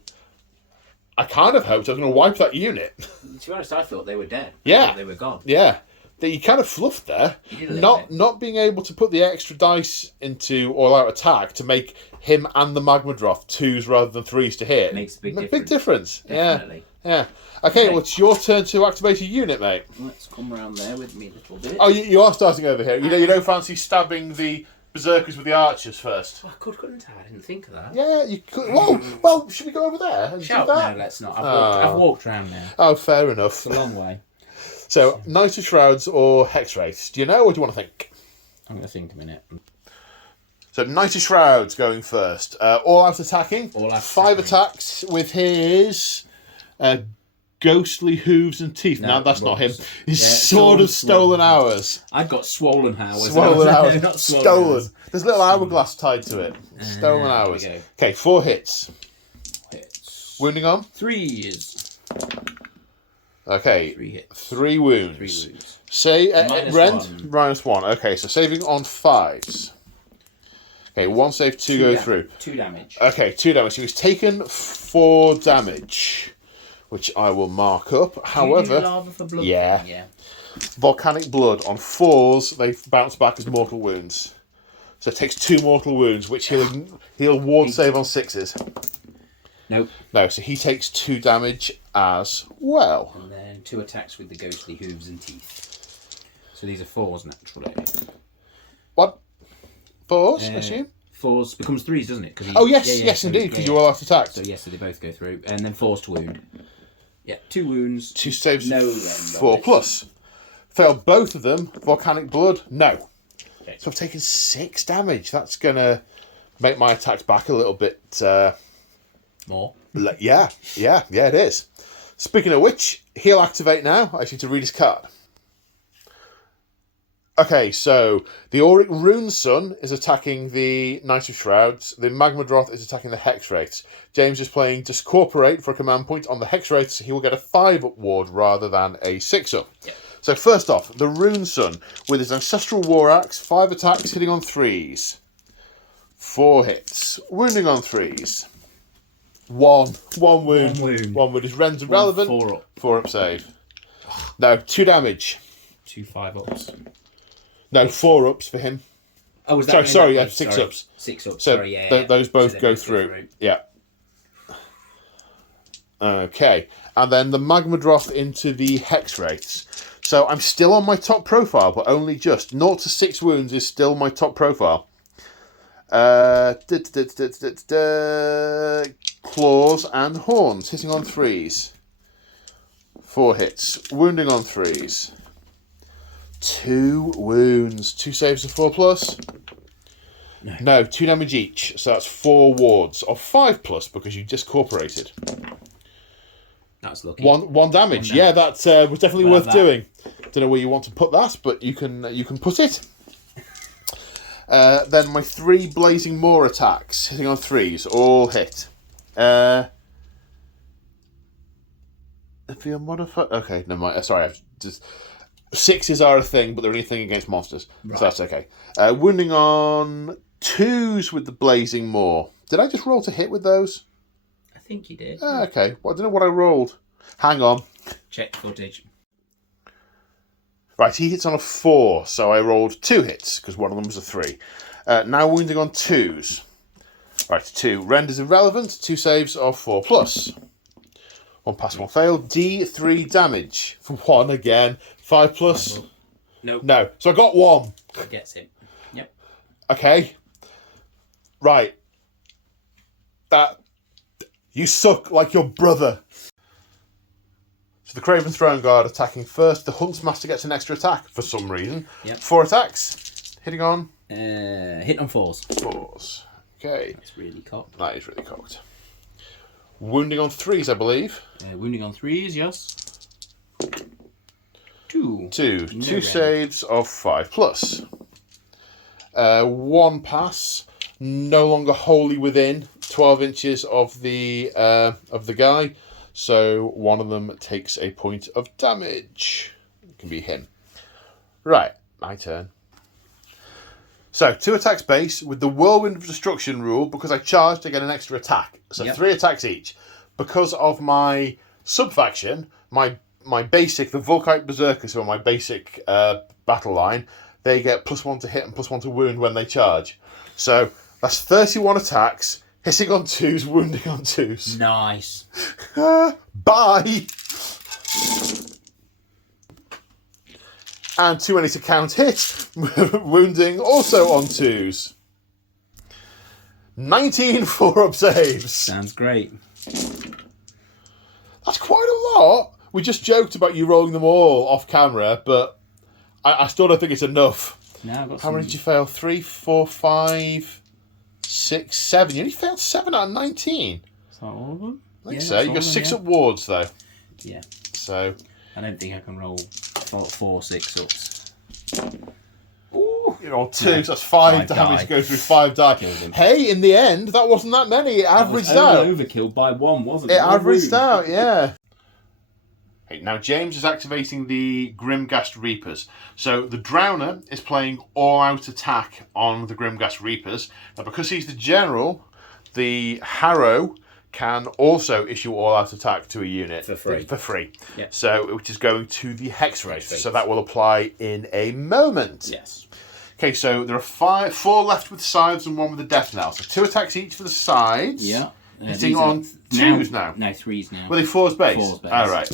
I kind of hoped I was going to wipe that unit. To be honest, I thought they were dead. Yeah. They were gone. Yeah. That you kind of fluffed there. Not being able to put the extra dice into all-out attack to make him and the Magmadroth 2s rather than 3s to hit. Makes a big difference. Big difference. Definitely. Yeah. Okay, well, it's your turn to activate a unit, mate. Let's come around there with me a little bit. Oh, you are starting over here. You don't fancy stabbing the Berserkers with the archers first? Oh, I couldn't I? I didn't think of that. Yeah, you could. Whoa, well, should we go over there and Shout do that? No, let's not. I've walked around now. Oh, fair enough. It's a long way. So, Knight of Shrouds or Hex Wraiths? Do you know or do you want to think? I'm going to think a minute. So, Knight of Shrouds going first. All out attacking. All out 5 attacking. attacks with his ghostly hooves and teeth. No, that's not him. His sword of stolen hours. I've got swollen hours. Swollen hours. Not Stolen. hours. There's a little hourglass tied to it. Stolen hours. There we go. Okay, 4 hits. Hits. Wounding on? 3s. Okay. 3 hits. 3 wounds. 3 wounds. Say Minus rent 1. -1. Okay, so saving on 5s. Okay, 1 save, 2 go through. 2 damage. Okay, 2 damage. He was taken 4 damage, which I will mark up. However, lava for blood yeah. thing? Yeah. Volcanic blood on 4s, they bounce back as mortal wounds. So it takes 2 mortal wounds, which he'll ward save on 6s. Nope. No, so he takes 2 damage as well. And then 2 attacks with the ghostly hooves and teeth. So these are 4s naturally. What? 4s, I assume? 4s becomes 3s, doesn't it? Oh, yes, indeed, because you're all out attacked. So yes, so they both go through. And then 4s to wound. Yeah, 2 wounds. 2 saves, no 4+. Failed both of them. Volcanic blood, no. Okay. So I've taken 6 damage. That's going to make my attacks back a little bit... More? Yeah, it is. Speaking of which, he'll activate now. I just need to read his card. Okay, so the Auric Runesun is attacking the Knight of Shrouds. The Magmadroth is attacking the Hex Wraiths. James is playing Discorporate for a command point on the Hex Wraiths. He will get a 5 ward rather than a 6 up. Yep. So first off, the Runesun with his Ancestral War Axe, 5 attacks hitting on 3s. 4 hits. Wounding on 3s. 1 wound. 1 wound. 1 wound is Ren's irrelevant. 4 up. 4 up save. No, 2 damage. 2 5-ups. No, 4 ups for him. Oh, was that? Sorry, 6 ups. 6 ups. So sorry, yeah. those both So go both through. Yeah. Okay, and then the magma drop into the hex rates. So I'm still on my top profile, but only just 0 to 6 wounds is still my top profile. Claws and horns hitting on 3s. 4 hits, wounding on 3s. 2 wounds, 2 saves of 4+. No, 2 damage each. So that's 4 wards of 5+ because you discorporated. That's lucky. One damage. Yeah, that was definitely worth doing. Don't know where you want to put that, but you can put it. Then my 3 blazing maw attacks hitting on 3s all hit. If you're modified, okay, never mind. Sorry, I've just 6s are a thing, but they're only a thing against monsters, so that's okay. Wounding on 2s with the blazing maw. Did I just roll to hit with those? I think you did. Okay, well, I don't know what I rolled. Hang on. Check footage. Right, he hits on a 4, so I rolled 2 hits, because one of them was a 3. Now wounding on 2s. Right, 2. Renders irrelevant, 2 saves of 4+. 1 pass, 1 fail. D3 damage. For 1 again. 5+. Nope. No. So I got 1. That gets him. Yep. Okay. Right. That... You suck like your brother. So the Craven Throne Guard attacking first. The Huntsmaster gets an extra attack for some reason. Yep. 4 attacks. Hitting on? Hit on 4s. 4s. Okay. That's really cocked. That is really cocked. Wounding on 3s, I believe. Wounding on 3s, yes. 2. 2 saves of 5+. 1 pass. No longer wholly within 12 inches of the guy. So one of them takes a point of damage. It can be him. Right, my turn. So 2 attacks base with the Whirlwind of Destruction rule. Because I charged, I get an extra attack. So 3 attacks each. Because of my sub-faction, my basic, the Volkite Berserkers, who are my basic battle line, they get +1 to hit and +1 to wound when they charge. So that's 31 attacks, hitting on 2s, wounding on 2s. Nice. Bye! And 2 to count hit, wounding also on 2s. 19 4-up saves. Sounds great. That's quite a lot. We just joked about you rolling them all off camera, but I still don't think it's enough. No, How many did you fail? 3, 4, 5, 6, 7. You only failed 7 out of 19. Is that all of them? I think so. You got 6 up wards though. Yeah. So I don't think I can roll 4 6-ups. Ooh, you know, 2, so that's 5 damage to go through 5 die. Hey, in the end, that wasn't that many. It averaged out. Overkill by 1, wasn't it? It averaged out, yeah. Okay, now James is activating the Grimghast Reapers. So the Drowner is playing all-out attack on the Grimghast Reapers. Now because he's the general, the Harrow can also issue all-out attack to a unit. For free. For free. Yeah. So, which is going to the Hex Race. So that will apply in a moment. Yes. Okay, so there are 4 left with sides and 1 with the Death Knell. So 2 attacks each for the sides. Yeah. Hitting on 2s now. No, 3s now. Were they 4s base? 4s base. All right.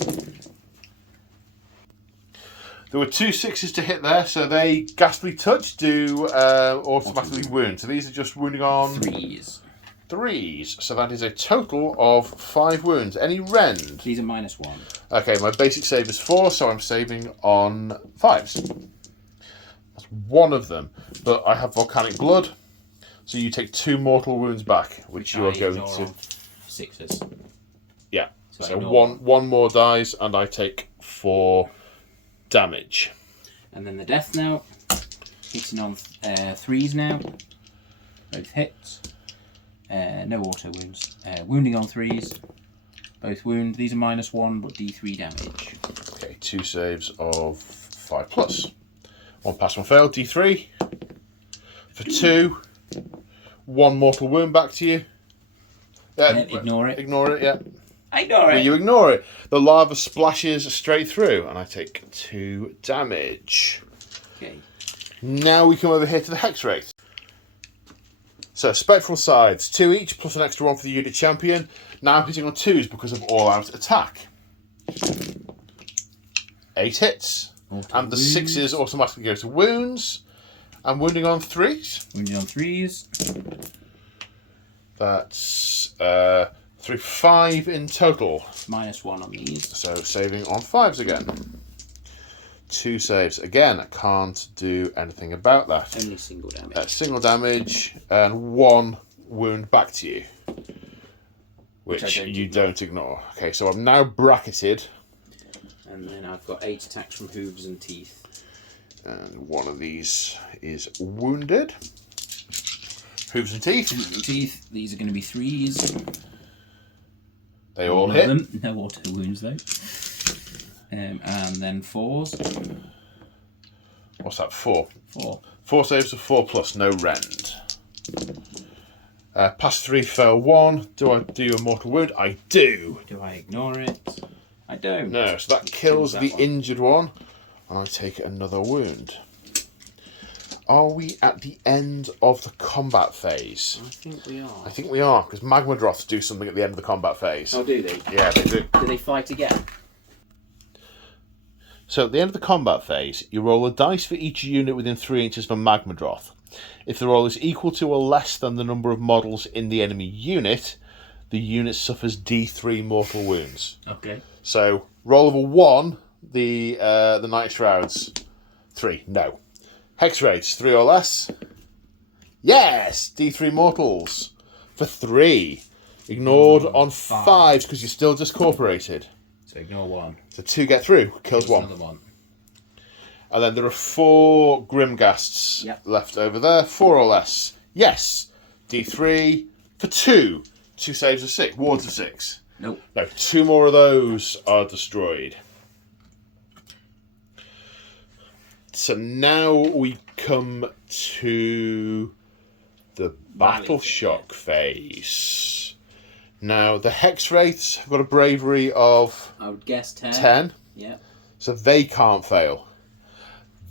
There were 2 6s to hit there, so they Ghastly Touch do automatically wound. So these are just wounding on 3s. 3s. So that is a total of 5 wounds. Any rend? These are -1. Okay, my basic save is 4, so I'm saving on 5s. That's one of them. But I have Volcanic Blood, so you take 2 mortal wounds back, which you are going to... 6s. Yeah. So one more dies, and I take 4 damage. And then the Death Knell, hitting on 3s now. Both hits. No auto wounds. Wounding on 3s. Both wound. These are -1, but D3 damage. Okay, 2 saves of 5+. 1 pass, 1 fail. D3. For 2. 1 mortal wound back to you. Ignore it. Ignore it, yeah. Ignore it. Well, you ignore it. The lava splashes straight through, and I take 2 damage. Okay. Now we come over here to the hex rate. So, spectral sides, 2 each, plus an extra 1 for the unit champion. Now I'm hitting on 2s because of all-out attack. 8 hits. And the 6s automatically go to wounds. I'm wounding on 3s. Wounding on 3s. That's 3, 5 in total. -1 on these. So saving on 5s again. 2 saves. Again, I can't do anything about that. Only single damage. Single damage and 1 wound back to you. Which you don't ignore. Okay, so I'm now bracketed. And then I've got 8 attacks from hooves and teeth. And 1 of these is wounded. Hooves and teeth. Hooves and teeth. These are going to be 3s. They all hit. Them. No auto wounds though. And then 4s. What's that? 4. 4. 4 saves of 4 plus, no rend. Pass 3, fail 1. Do I do a mortal wound? I do. Do I ignore it? I don't. No, so that kills the one. injured one. And I take another wound. Are we at the end of the combat phase? I think we are. I think we are, because Magma Droths do something at the end of the combat phase. Oh, do they? Yeah, they do. Do they fight again? So at the end of the combat phase, you roll a dice for each unit within 3 inches of a Magma Droth. If the roll is equal to or less than the number of models in the enemy unit, the unit suffers D3 mortal wounds. Okay. So roll of a 1, the Night Shrouds. 3, no. Hex rates, 3 or less. Yes! D3 mortals. For 3. Ignored on 5s because you're still discorporated. So ignore 1. So 2 get through, kills 1. Another 1. And then there are 4 Grimghasts left over there. 4 or less. Yes! D3 for 2. 2 saves of 6. Wards of 6. Nope. No, 2 more of those are destroyed. So now we come to the Battle Shock phase. Now, the Hex Wraiths have got a bravery of... I would guess 10. 10. Yeah. So they can't fail.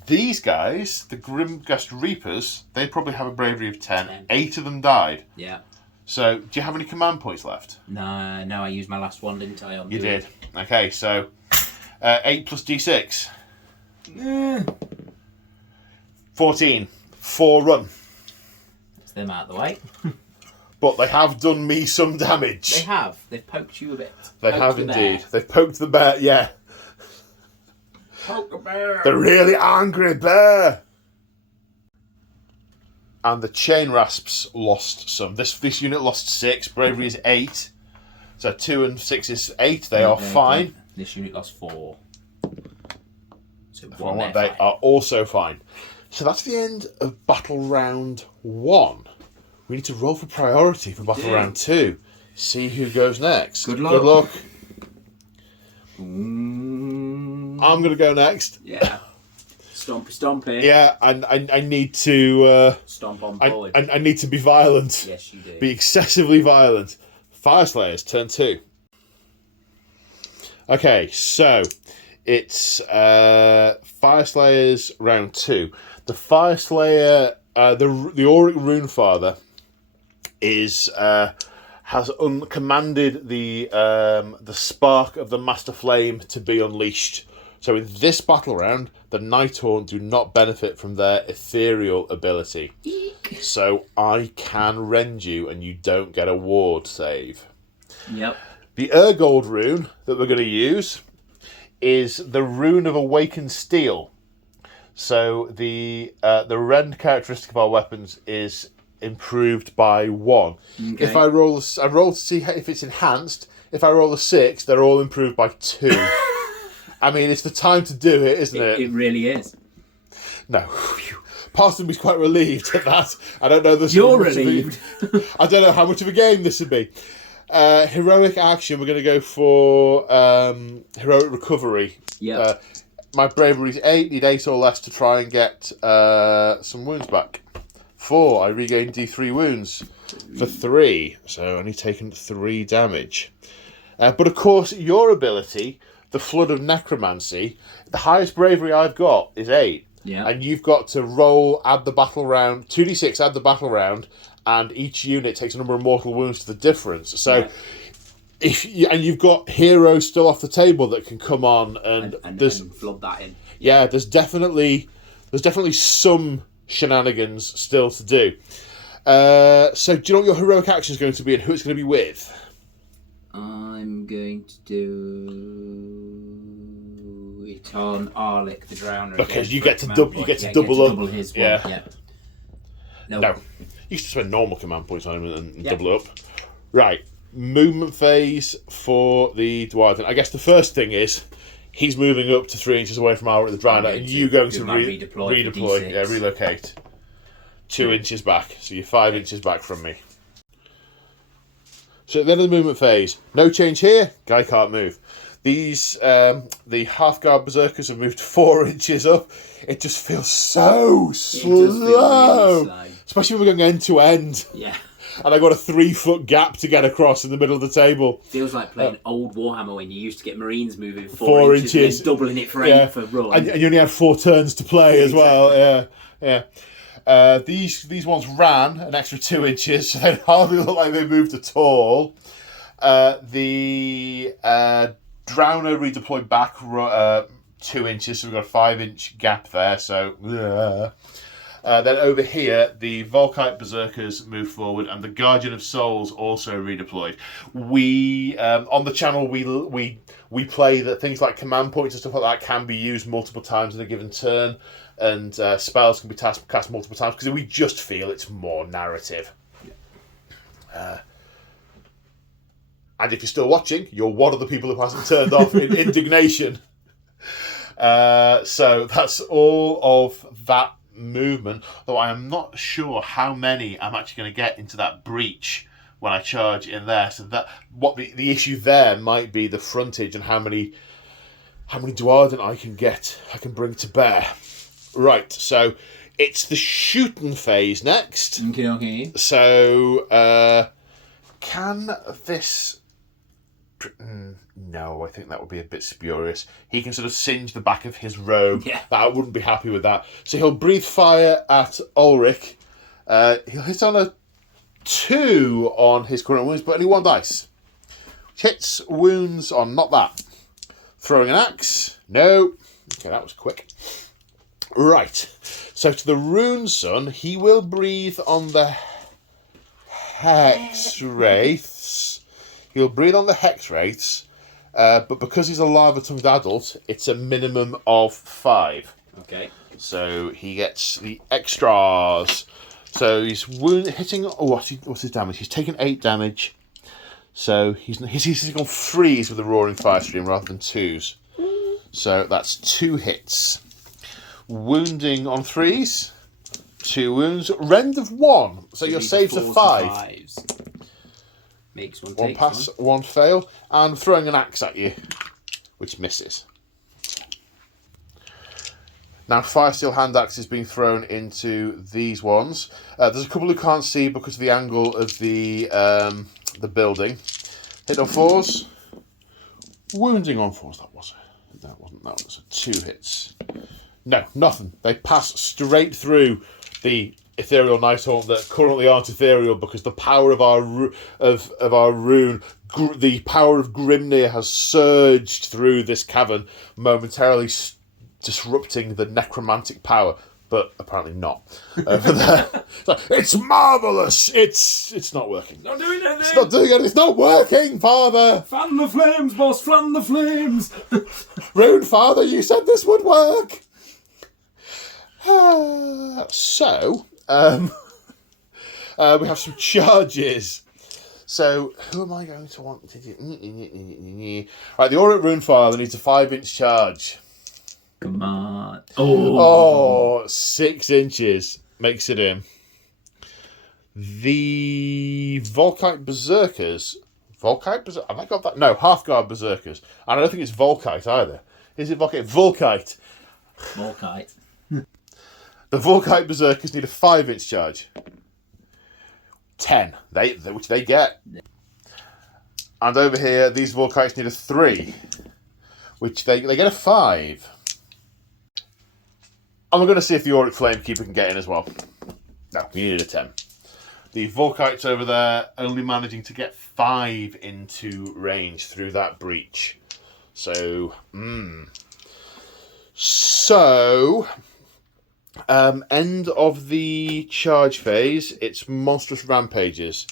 These guys, the Grimghast Reapers, they probably have a bravery of 10. 8 of them died. Yeah. So, do you have any command points left? No, I used my last one, didn't I? You did. Okay, so 8 plus D6. 14. 4 run. That's them out of the way. But they have done me some damage. They have. They've poked you a bit. They have indeed. They've poked the bear, yeah. Poke the bear. The really angry bear. And the Chain Rasps lost some. This unit lost 6. Bravery is 8. So 2 and 6 is 8. They are fine. This unit lost 4. So They are also fine. So that's the end of Battle Round 1. We need to roll for priority for Battle Round 2. See who goes next. Good luck. Good luck. I'm going to go next. Yeah. Stompy. Yeah, and I need to... Stomp on board. I need to be violent. Yes, you do. Be excessively violent. Fyreslayers, turn 2. Okay, so it's Fyreslayers round 2. The Fyreslayer, the Auric Runefather, has commanded the spark of the Master Flame to be unleashed. So in this battle round, the Nighthaunt do not benefit from their ethereal ability. Eek. So I can rend you and you don't get a ward save. Yep. The Urgold rune that we're going to use is the Rune of Awakened Steel. So the rend characteristic of our weapons is improved by 1. Okay. If I roll to see if it's enhanced. If I roll a 6, they're all improved by 2. I mean, it's the time to do it, isn't it? It really is. No. Part of me's quite relieved at that. I don't know this. You're relieved. I don't know how much of a game this would be. Heroic action, we're going to go for heroic recovery. Yeah. My bravery is 8, need 8 or less to try and get some wounds back. 4. I regain D3 wounds for 3. So only taken 3 damage. But of course, your ability, the Flood of Necromancy, the highest bravery I've got is 8. Yeah. And you've got to roll, add the battle round, 2d6, add the battle round, and each unit takes a number of mortal wounds to the difference. So, and you've got heroes still off the table that can come on and flood that in. Yeah, there's definitely some shenanigans still to do. So do you know what your heroic action is going to be and who it's going to be with? I'm going to do it on Arlick the Drowner. Because you get to double up. Double his one. Yeah. No. You should spend normal command points on him and double up. Right. Movement phase for the Dwarven. I guess the first thing is he's moving up to 3 inches away from Arlick the Drowner, and you're going to redeploy. Yeah, relocate. 2 inches back. So you're 5 inches back from me. So at the end of the movement phase, no change here. Guy can't move. These, the Half-Guard Berserkers have moved 4 inches up. It just feels so slow. Really, especially when we're going end to end. Yeah. And I got a 3-foot gap to get across in the middle of the table. Feels like playing old Warhammer when you used to get Marines moving 4 inches. And then doubling it for 8 for run. And you only had 4 turns to play as well. Yeah. These ones ran an extra 2 inches, so they hardly look like they moved at all. The Drowner redeployed back 2 inches, so we've got a 5-inch gap there. So, then over here, the Volkite Berserkers move forward, and the Guardian of Souls also redeployed. We on the channel we play that things like command points and stuff like that can be used multiple times in a given turn, and spells can be cast multiple times because we just feel it's more narrative. And if you're still watching, you're one of the people who hasn't turned off in indignation. So that's all of that movement, though I am not sure how many I'm actually going to get into that breach when I charge in there. So that what the issue there might be the frontage and how many Dwarden I can bring to bear. Right, so it's the shooting phase next. Okay. So can this... No, I think that would be a bit spurious. He can sort of singe the back of his robe. Yeah. I wouldn't be happy with that. So he'll breathe fire at Ulrich. He'll hit on a 2 on his current wounds, but only 1 dice. Hits wounds on not that. Throwing an axe. No. Okay, that was quick. Right. So to the Rune Son, he will breathe on the Hex Wraiths. He'll breathe on the Hex Wraiths, but because he's a lava-tongued adult, it's a minimum of 5. Okay. So he gets the extras. So he's hitting... Oh, what's his damage? He's taken 8 damage. So he's hitting on 3s with a Roaring Firestream rather than 2s. So that's 2 hits. Wounding on 3s. 2 wounds. Rend of 1. So your saves are 5. Makes one take pass, 1 fail, and throwing an axe at you, which misses. Now, Fire Steel Hand Axe is being thrown into these ones. There's a couple who can't see because of the angle of the building. Hit on 4s. Wounding on 4s, that wasn't. That was 2 hits. No, nothing. They pass straight through the ethereal Nighthaunt that currently aren't ethereal because the power of our rune, the power of Grimnir has surged through this cavern, momentarily disrupting the necromantic power, but apparently not over there. It's marvellous. It's not working. Not doing anything. It's not doing anything. It's not working, Father. Fan the flames, boss. Fan the flames. Rune Father, you said this would work. So. We have some charges. So, who am I going to want to do? Right, the Auric Runefather needs a 5-inch charge. Come on. Oh, 6 inches. Makes it in. The Volkite Berserkers. Have I got that? No, Half-Guard Berserkers. And I don't think it's Volkite either. Is it Volkite? Volkite. The Volkite Berserkers need a 5-inch charge. 10, which they get. And over here, these Volkites need a 3, which they get a 5. And we're going to see if the Auric Flamekeeper can get in as well. No, we needed a 10. The Volkites over there only managing to get 5 into range through that breach. So, end of the charge phase, it's monstrous rampages.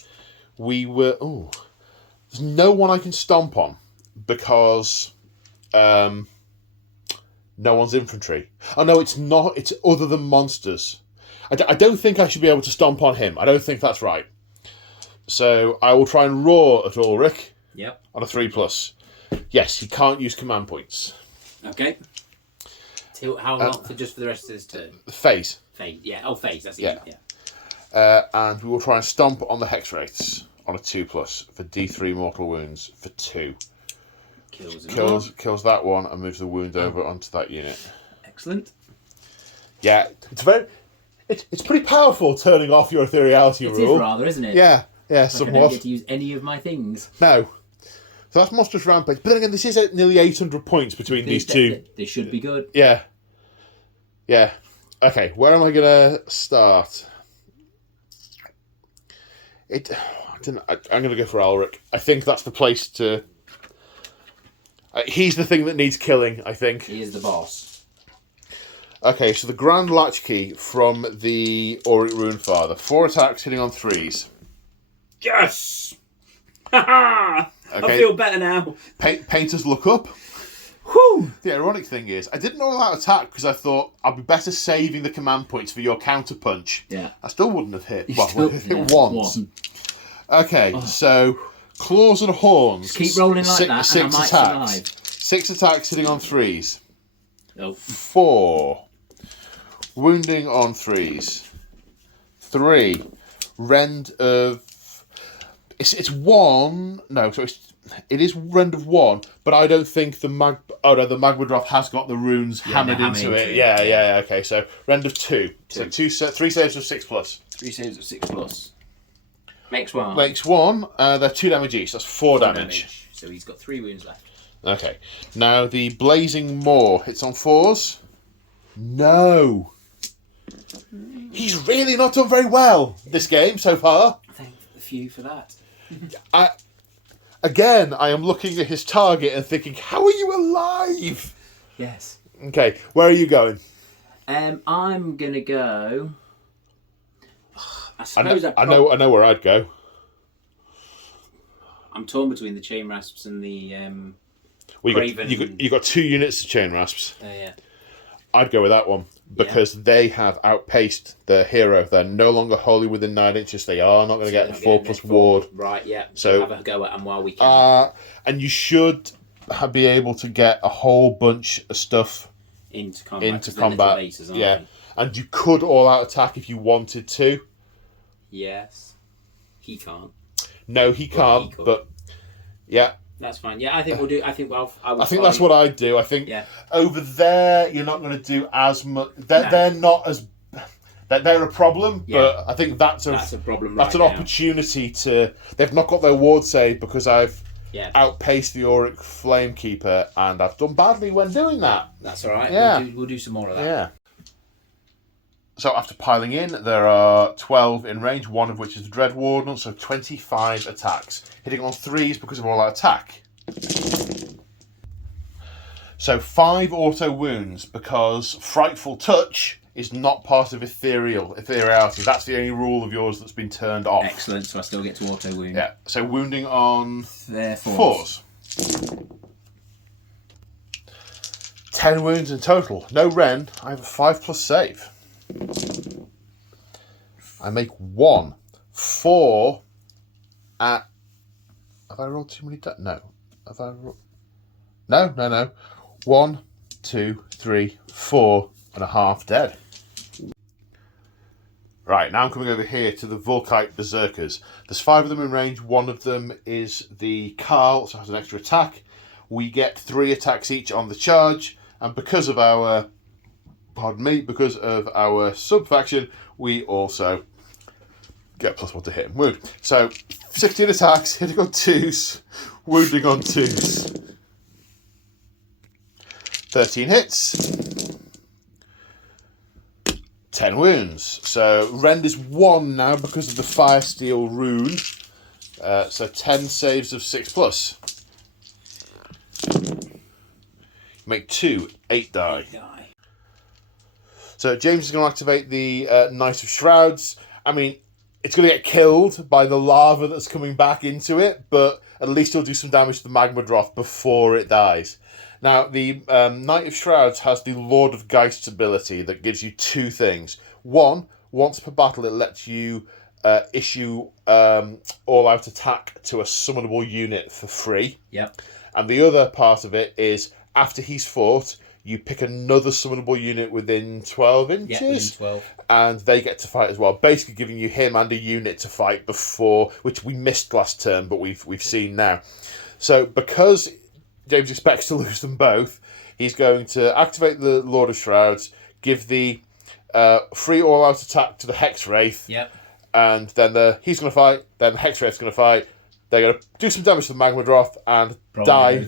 There's no one I can stomp on because no one's infantry. Oh no, it's not. It's other than monsters. I don't think I should be able to stomp on him. I don't think that's right. So I will try and roar at Ulrich. Yep. On a 3+. Yes, he can't use command points. Okay. Till how long? Just for the rest of this turn? Phase. Phase, yeah. Oh, phase, that's Yeah. it. Yeah. And we will try and stomp on the Hex Wraiths on a 2+ for D3 mortal wounds for 2. Kills that one and moves the wound over onto that unit. Excellent. Yeah, it's pretty powerful turning off your ethereality rule. It is rather, isn't it? Yeah, somewhat. I don't get to use any of my things. No. So that's Monstrous Rampage. But then again, this is at nearly 800 points between these two. They should be good. Yeah. Yeah. Okay, where am I going to start? I'm going to go for Ulrich. I think that's the place to... he's the thing that needs killing, I think. He is the boss. Okay, so the Grand Latchkey from the Auric Runefather. 4 attacks hitting on 3s. Yes! Ha okay. I feel better now. Painters look up. Whew. The ironic thing is, I didn't know that attack because I thought I'd be better saving the command points for your counter punch. Yeah. I still wouldn't have hit. Hit once. Okay, so Claws and Horns. Keep rolling like that, six and I might attacks. survive. 6 attacks hitting on 3s. Oh. 4. Wounding on 3s. 3. Rend of... It's 1... No, so it is Rend of 1, but I don't think the Magmadroth has got the runes hammered into it. Yeah, okay, so Rend of 2. So 3 saves of 6+. 3 saves of 6+. Makes 1. Makes 1. They're 2 damage each, that's 4 damage. So he's got 3 wounds left. Okay. Now the Blazing Maw hits on 4s. No. He's really not done very well this game so far. Thank a few for that. I am looking at his target and thinking, how are you alive? Yes. Okay, where are you going? I'm gonna go. I know where I'd go. I'm torn between the Chain Rasps and the you got 2 units of Chain Rasps. Yeah. I'd go with that one because they have outpaced the hero. They're no longer wholly within 9 inches. They are not going to get the 4+ ward. Right, yeah. So have a go at them while we can. And you should be able to get a whole bunch of stuff into combat. Bases, yeah, and you could all-out attack if you wanted to. Yes. He can't. No, he can't. But yeah. That's fine. Yeah, I think we'll do. I think that's what I'd do. I think over there you're not going to do as much. They're not as. They're a problem, but I think that's a problem. That's an opportunity to. They've not got their ward save because I've outpaced the Auric Flamekeeper, and I've done badly when doing that. That's all right. Yeah, we'll do some more of that. Yeah. So after piling in, there are 12 in range, one of which is the Dread Warden, so 25 attacks. Hitting on 3s because of all that attack. So 5 auto wounds because Frightful Touch is not part of ethereality. That's the only rule of yours that's been turned off. Excellent, so I still get to auto wound. Yeah, so wounding on 4s. 10 wounds in total. No Ren, I have a 5+ save. I make 1. 4 at... Have I rolled too many No. Have I rolled... No. 1, 2, 3, 4 and a half dead. Right, now I'm coming over here to the Volkite Berserkers. There's 5 of them in range. One of them is the Carl, so has an extra attack. We get 3 attacks each on the charge, and because of our pardon me, because of our sub-faction, we also get +1 to hit and wound. So, 16 attacks, hitting on 2s, wounding on 2s. 13 hits. 10 wounds. So, Rend is 1 now because of the Fire Steel rune. So, 10 saves of 6+. Make 2, 8 die. So James is going to activate the Knight of Shrouds. I mean, it's going to get killed by the lava that's coming back into it, but at least it'll do some damage to the Magma Droth before it dies. Now, the Knight of Shrouds has the Lord of Geists ability that gives you 2 things. 1, once per battle, it lets you issue all-out attack to a summonable unit for free. Yep. And the other part of it is, after he's fought, you pick another summonable unit within 12 inches. Yeah, within 12. And they get to fight as well. Basically giving you him and a unit to fight before, which we missed last turn, but we've seen now. So because James expects to lose them both, he's going to activate the Lord of Shrouds, give the free all-out attack to the Hex Wraith. Yep. And then he's going to fight, then the Hex Wraith's going to fight. They're going to do some damage to the Magma Droth and die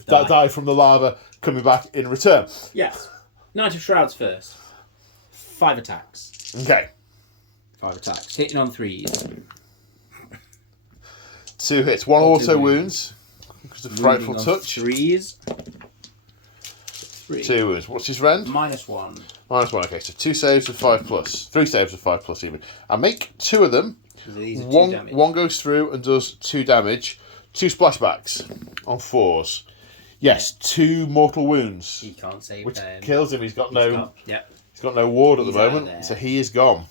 from the lava coming back in return. Yes. Knight of Shrouds first. 5 attacks. Okay. 5 attacks. Hitting on 3s. 2 hits. 1 auto wounds. Because of Frightful Touch. 3s. 3. 2 wounds. What's his rend? -1. -1. Okay, so 2 saves of 5+. 3 saves of 5+ even. I make 2 of them. These are 2 damage. One goes through and does 2 damage. 2 splashbacks on 4s. Yes, 2 mortal wounds. He can't save which them. kills him. He's got no ward at the He's out moment, there. so he is gone.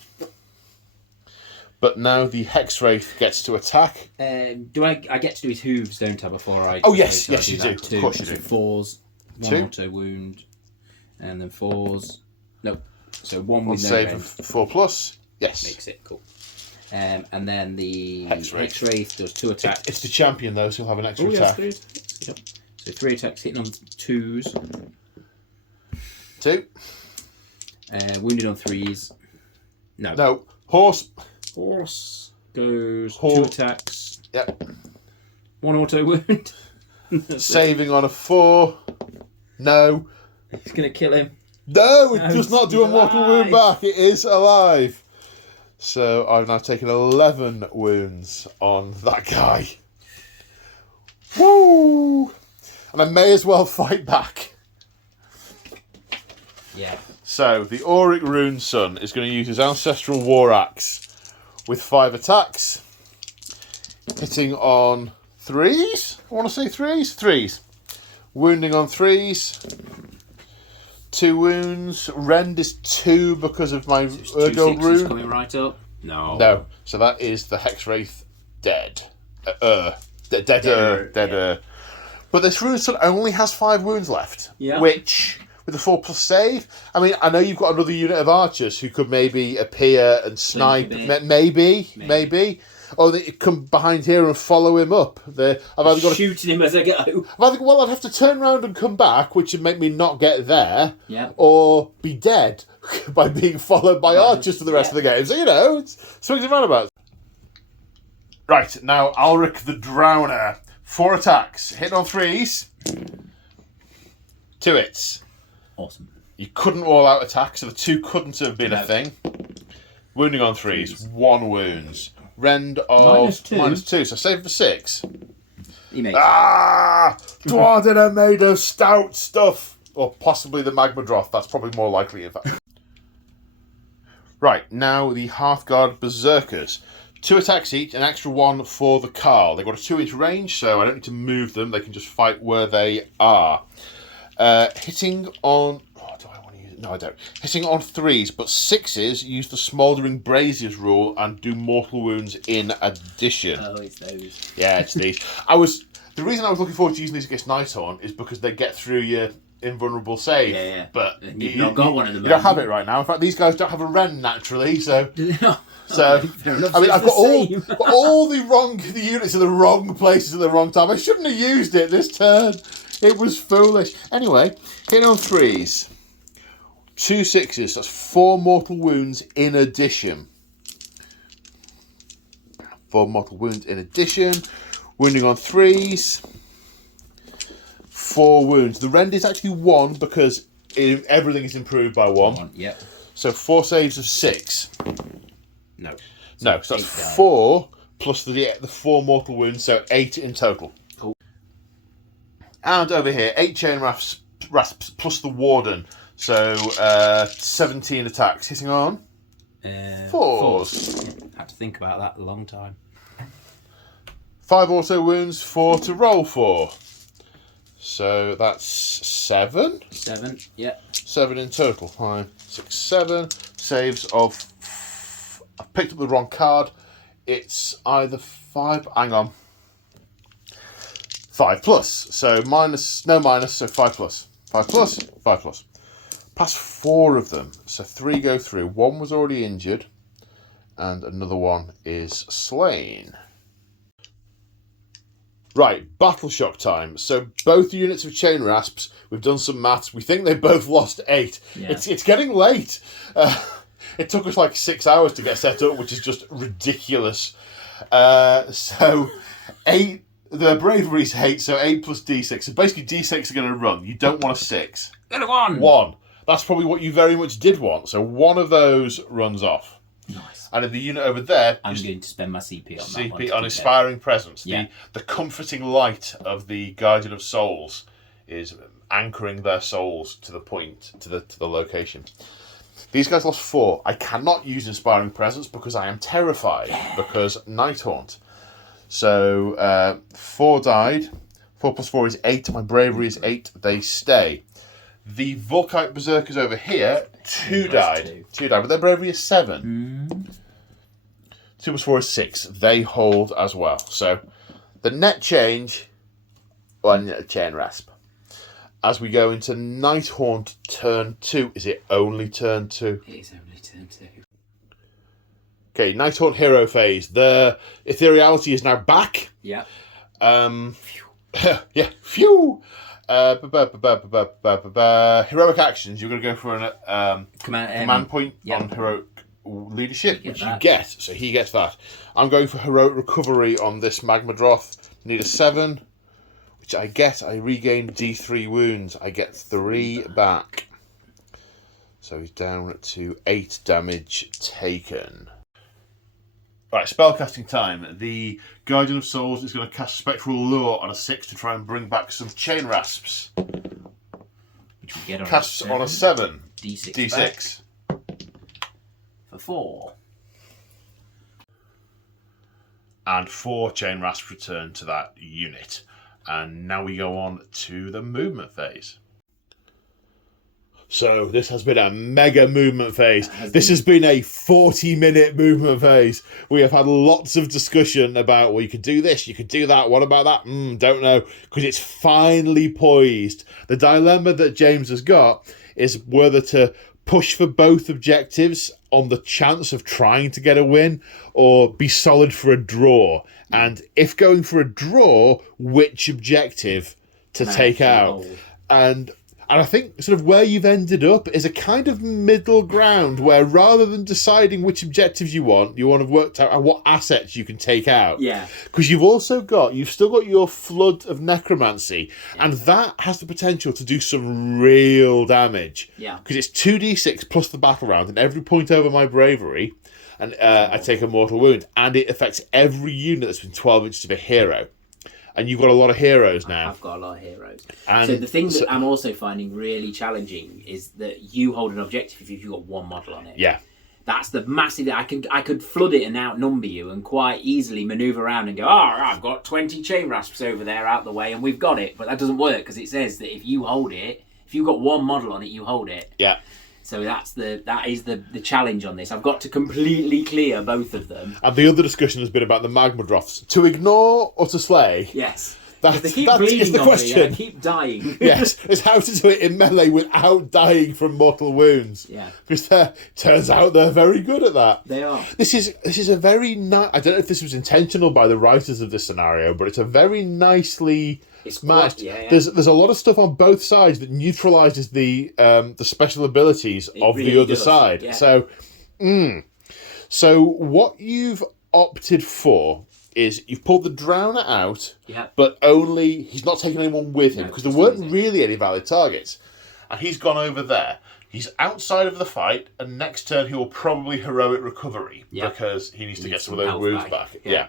But now the Hex Wraith gets to attack. Do I get to do his hooves, don't I, before I... Oh, yes, so I yes, you that do. too. Of course you do. So 4s, 1 2. auto wound, and then 4s. Nope. So 1 One with no save rend. of 4+. Yes. Makes it cool. And then the Hex Wraith. Hex Wraith does 2 attacks. It's the champion, though, so he'll have an extra Oh, attack. yes, good. So 3 attacks hitting on 2s. 2. Wounded on 3s. No. Horse. Goes 2 attacks. Yep. 1 auto wound. Saving on a 4. No. It's going to kill him. No, it does not do a he's mortal wound alive. back. It is alive. So I've now taken 11 wounds on that guy. Woo! And I may as well fight back. Yeah. So the Auric Rune Son is going to use his Ancestral War Axe with 5 attacks. Hitting on 3s? I want to say 3s? 3s. Wounding on 3s. 2 wounds. Rend is 2 because of my Ergo Rune. Coming right up. No. No. So that is the Hex Wraith dead. Deader. Yeah. But this Rune Son only has 5 wounds left. Yeah. Which, with a 4+ save, I mean, I know you've got another unit of archers who could maybe appear and snipe. Maybe. Or they come behind here and follow him up. I've either got shooting him as I go. I'd have to turn around and come back, which would make me not get there. Yeah. Or be dead by being followed by archers for the rest of the game. So, it's swings and roundabouts. Right, now Alric the Drowner. 4 attacks. Hit on 3s. 2 hits. Awesome. You couldn't all-out attack, so the 2 couldn't have been a thing. Wounding on 3s. 1 wounds. Rend of -2, so save for 6. He makes Dwarden are made of stout stuff. Or possibly the Magma Droth. That's probably more likely, in fact. Right, now the Hearthguard Berserkers. 2 attacks each, an extra 1 for the Carl. They've got a 2-inch range, so I don't need to move them. They can just fight where they are. Hitting on... Oh, do I want to use it? No, I don't. Hitting on 3s, but 6s use the Smouldering Braziers rule and do mortal wounds in addition. Oh, it's those. Yeah, it's these. The reason I was looking forward to using these against Nighthaunt is because they get through your invulnerable save. Yeah. But you've not got one at the moment. You don't have it right now. In fact, these guys don't have a rend naturally, so... Do they not? So, Fair enough, I mean, so I've it's got all the units in the wrong places at the wrong time. I shouldn't have used it this turn. It was foolish. Anyway, hit on 3s. 2 6s. That's 4 mortal wounds in addition. 4 mortal wounds in addition. Wounding on 3s. 4 wounds. The rend is actually 1 because everything is improved by 1. Yep. So 4 saves of 6. No. No, so that's 4 plus the 4 mortal wounds, so 8 in total. Cool. And over here, 8 chain rasps plus the warden, so 17 attacks. Hitting on 4s. Yeah, had to think about that a long time. 5 auto wounds, 4 to roll for. So that's 7. 7, yeah. 7 in total. 5, 6, 7. Saves of... I've picked up the wrong card. It's either 5... Hang on. 5 plus. So minus... No minus, so 5 plus. 5 plus, 5 plus. Pass 4 of them. So 3 go through. 1 was already injured. And another one is slain. Right, battle shock time. So both units of chain rasps, we've done some maths. We think they both lost 8. Yeah. It's getting late. It took us like 6 hours to get set up, which is just ridiculous. So 8, the bravery's 8, so 8 plus d6. So basically d6 are going to run. You don't want a 6. Got a 1. 1. That's probably what you very much did want. So 1 of those runs off. Nice. And in the unit over there, I'm going to spend my CP on that one. CP on Inspiring Presence. Yeah. The comforting light of the Guardian of Souls is anchoring their souls to the point, to the location. These guys lost 4. I cannot use Inspiring Presence because I am terrified because Nighthaunt. So 4 died. 4 plus 4 is 8. My bravery is 8. They stay. The Volkite Berserkers over here, 2 died. 2 died, but their bravery is 7. 2 plus 4 is 6. They hold as well. So the net change, 1 chain rasp. As we go into Nighthaunt turn 2, is it only turn 2? It is only turn 2. Okay, Nighthaunt hero phase. The ethereality is now back. Yeah. Yeah, phew. Heroic actions. You're going to go for an command point on heroic leadership, which you get. So he gets that. I'm going for heroic recovery on this Magmadroth. Need a 7, which I get. I regain D3 wounds. I get 3 back. So he's down to 8 damage taken. Right, spellcasting time. The Guardian of Souls is going to cast Spectral Lure on a 6 to try and bring back some chain rasps. Which we get on Casts a 7. on a 7. D6. D6. For 4. And 4 chain rasps return to that unit. And now we go on to the movement phase. So this has been a mega movement phase. This has been a 40-minute movement phase. We have had lots of discussion about, well, you could do this, you could do that, what about that? Don't know, because it's finally poised. The dilemma that James has got is whether to push for both objectives on the chance of trying to get a win or be solid for a draw. And if going for a draw, which objective to take out? And I think sort of where you've ended up is a kind of middle ground where rather than deciding which objectives you want to have worked out what assets you can take out. Yeah. Because you've still got your flood of necromancy, and that has the potential to do some real damage. Yeah. Because it's 2d6 plus the battle round, and every point over my bravery, and I take a mortal wound, and it affects every unit that's within 12 inches of a hero. And you've got a lot of heroes now. I've got a lot of heroes. And so the thing that I'm also finding really challenging is that you hold an objective if you've got 1 model on it. Yeah. That's the massive... I could flood it and outnumber you and quite easily manoeuvre around and go, I've got 20 chain rasps over there out the way and we've got it. But that doesn't work because it says that if you hold it, if you've got 1 model on it, you hold it. Yeah. So that is the challenge on this. I've got to completely clear both of them. And the other discussion has been about the Magmadroths. To ignore or to slay? Yes. That they keep is bleeding the on question. me and I keep dying. Yes, it's how to do it in melee without dying from mortal wounds. Yeah. Because turns out they're very good at that. They are. This is a very nice... I don't know if this was intentional by the writers of this scenario, but it's a very nicely It's matched. quite, yeah. There's a lot of stuff on both sides that neutralizes the special abilities of really the other does, side. yeah. So what you've opted for is you've pulled the Drowner out, but only he's not taking anyone with him because there weren't really any valid targets, and he's gone over there. He's outside of the fight, and next turn he will probably heroic recovery because he needs to get some of those wounds back. Yeah.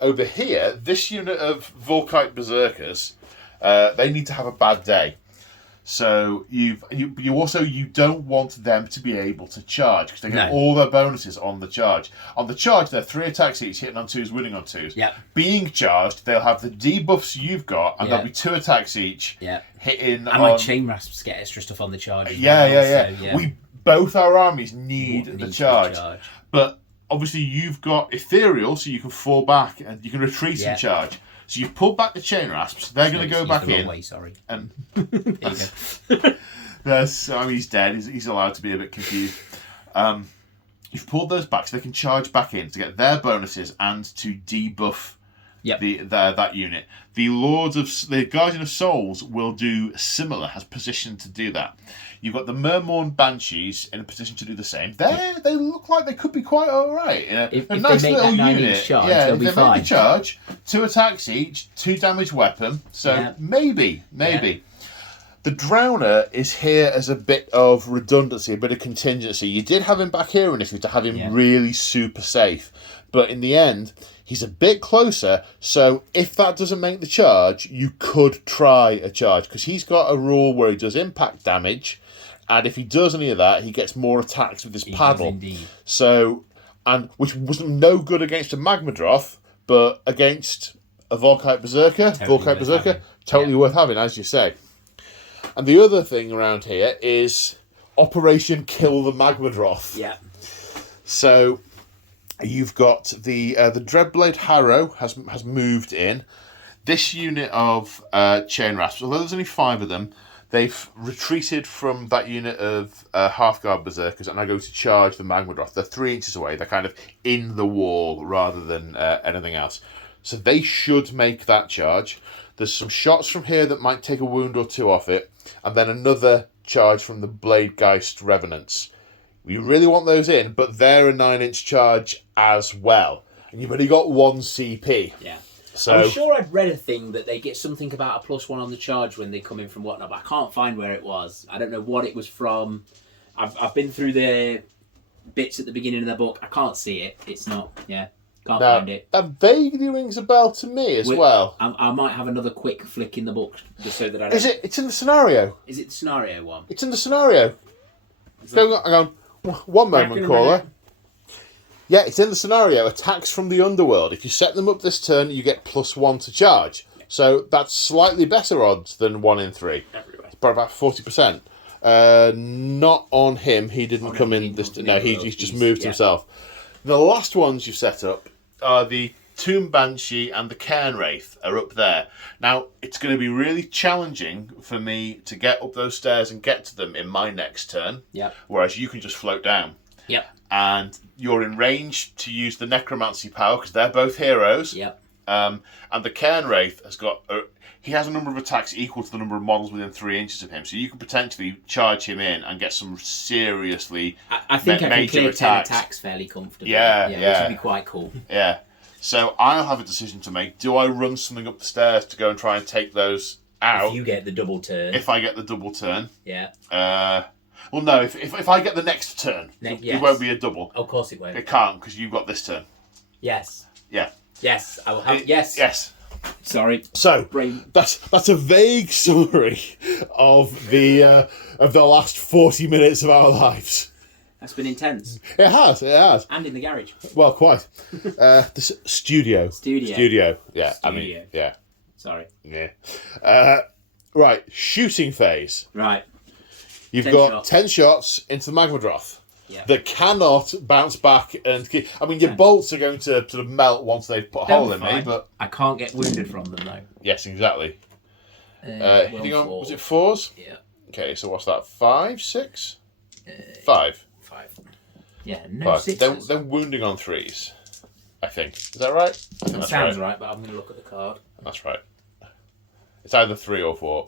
Over here, this unit of Volkite Berserkers, they need to have a bad day. So you don't want them to be able to charge because they get all their bonuses on the charge. On the charge, they're 3 attacks each, hitting on 2s, winning on 2s. Yeah. Being charged, they'll have the debuffs you've got, and there'll be 2 attacks each. Yeah. Hitting. And my chain rasps get extra stuff on the charge. Yeah. So, Both our armies need the charge, but obviously you've got ethereal, so you can fall back and you can retreat and charge. So you've pulled back the chain rasps. They're going to go back in. Way, sorry. And there you go. he's dead. He's allowed to be a bit confused. You've pulled those back, so they can charge back in to get their bonuses and to debuff that unit. The Guardian of Souls will do similar. Has position to do that. You've got the Mermorn Banshees in a position to do the same. They look like they could be quite all right. If nice they make little that 9 unit. each charge, they'll be they fine. make the charge, 2 attacks each, 2 damage weapon. So maybe. Yeah. The Drowner is here as a bit of redundancy, a bit of contingency. You did have him back here, and if you to have him really super safe, but in the end, he's a bit closer. So if that doesn't make the charge, you could try a charge because he's got a rule where he does impact damage. And if he does any of that, he gets more attacks with his paddle. Indeed. So, and which wasn't no good against a Magmadroth, but against a Volkite Berserker, totally worth having, as you say. And the other thing around here is Operation Kill the Magmadroth. Yeah. So you've got the Dreadblade Harrow has moved in. This unit of chain rasps, although there's only 5 of them. They've retreated from that unit of Halfguard Berserkers and are going to charge the Magmadroth. They're 3 inches away. They're kind of in the wall rather than anything else. So they should make that charge. There's some shots from here that might take a wound or 2 off it. And then another charge from the Bladegeist Revenants. You really want those in, but they're a 9-inch charge as well. And you've only got 1 CP. Yeah. So, I'm sure I'd read a thing that they get something about a +1 on the charge when they come in from whatnot, but I can't find where it was. I don't know what it was from. I've been through the bits at the beginning of the book. I can't see it. It's not, can't find it. That vaguely rings a bell to me as well. I might have another quick flick in the book just so that I don't... Is it? It's in the scenario. Is it the scenario one? It's in the scenario. Hang on. One moment, caller. Yeah, it's in the scenario. Attacks from the underworld. If you set them up this turn, you get +1 to charge. So that's slightly better odds than 1 in 3. Everywhere. It's by about 40%. Not on him. He didn't come in this. No, he's just moved himself. The last ones you've set up are the Tomb Banshee and the Cairn Wraith are up there. Now, it's going to be really challenging for me to get up those stairs and get to them in my next turn. Yep. Whereas you can just float down. Yep. And you're in range to use the Necromancy power because they're both heroes. Yep. And the Cairn Wraith has got... he has a number of attacks equal to the number of models within 3 inches of him. So you can potentially charge him in and get some seriously I think I can clear 10 attacks fairly comfortably. Yeah. Which would be quite cool. Yeah. So I'll have a decision to make. Do I run something up the stairs to go and try and take those out? If you get the double turn. If I get the double turn. Yeah. Well, no. If I get the next turn, it won't be a double. Of course it won't. It can't because you've got this turn. Yes. Yeah. Yes. I will have. Yes. Yes. Sorry. So that's a vague summary of the last 40 minutes of our lives. That's been intense. It has. And in the garage. Well, quite. This studio. Yeah. I mean, yeah. Sorry. Yeah. Right. Shooting phase. Right. You've got 10 shots into the Magmadroth. Yeah. That cannot bounce back and... I mean, your bolts are going to sort of melt once they've put a hole in me, but... I can't get wounded from them, though. Yes, exactly. Hitting on... Was it 4s? Yeah. Okay, so what's that? 5, 6? 5. 5. Yeah, no 5. 6s. Then wounding on 3s, I think. Is that right? I think that sounds right, but I'm going to look at the card. That's right. It's either 3 or 4.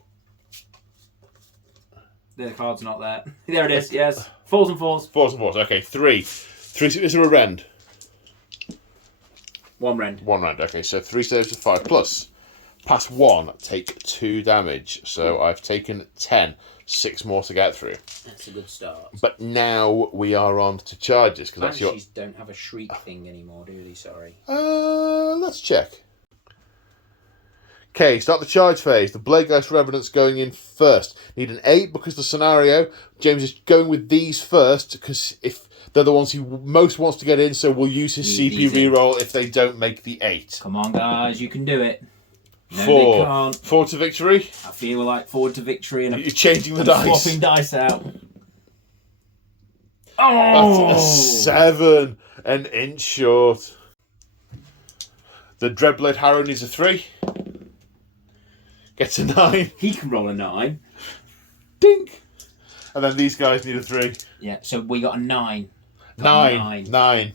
The card's not there. There it is, yes. 4s and 4s. 4s and 4s. Okay, 3. 3. Is there a rend? 1 rend. 1 rend. Okay, so 3 saves of 5 plus. Pass 1, take 2 damage. So I've taken 10. 6 more to get through. That's a good start. But now we are on to charges. Banshees don't have a shriek thing anymore, do they? Sorry. Let's check. Okay, start the charge phase. The Blade Geist Revenant's going in first. Need an 8 because the scenario. James is going with these first because if they're the ones he most wants to get in, so we'll use his CP reroll if they don't make the 8. Come on, guys, you can do it. No, 4. they can't. 4 to victory. I feel like forward to victory, and you're changing the dice. Swapping dice out. Oh, that's a 7, an inch short. The Dreadblade Harrow needs a 3. Gets a 9. He can roll a 9. Dink. And then these guys need a 3. Yeah, so we got a 9. 9. 9.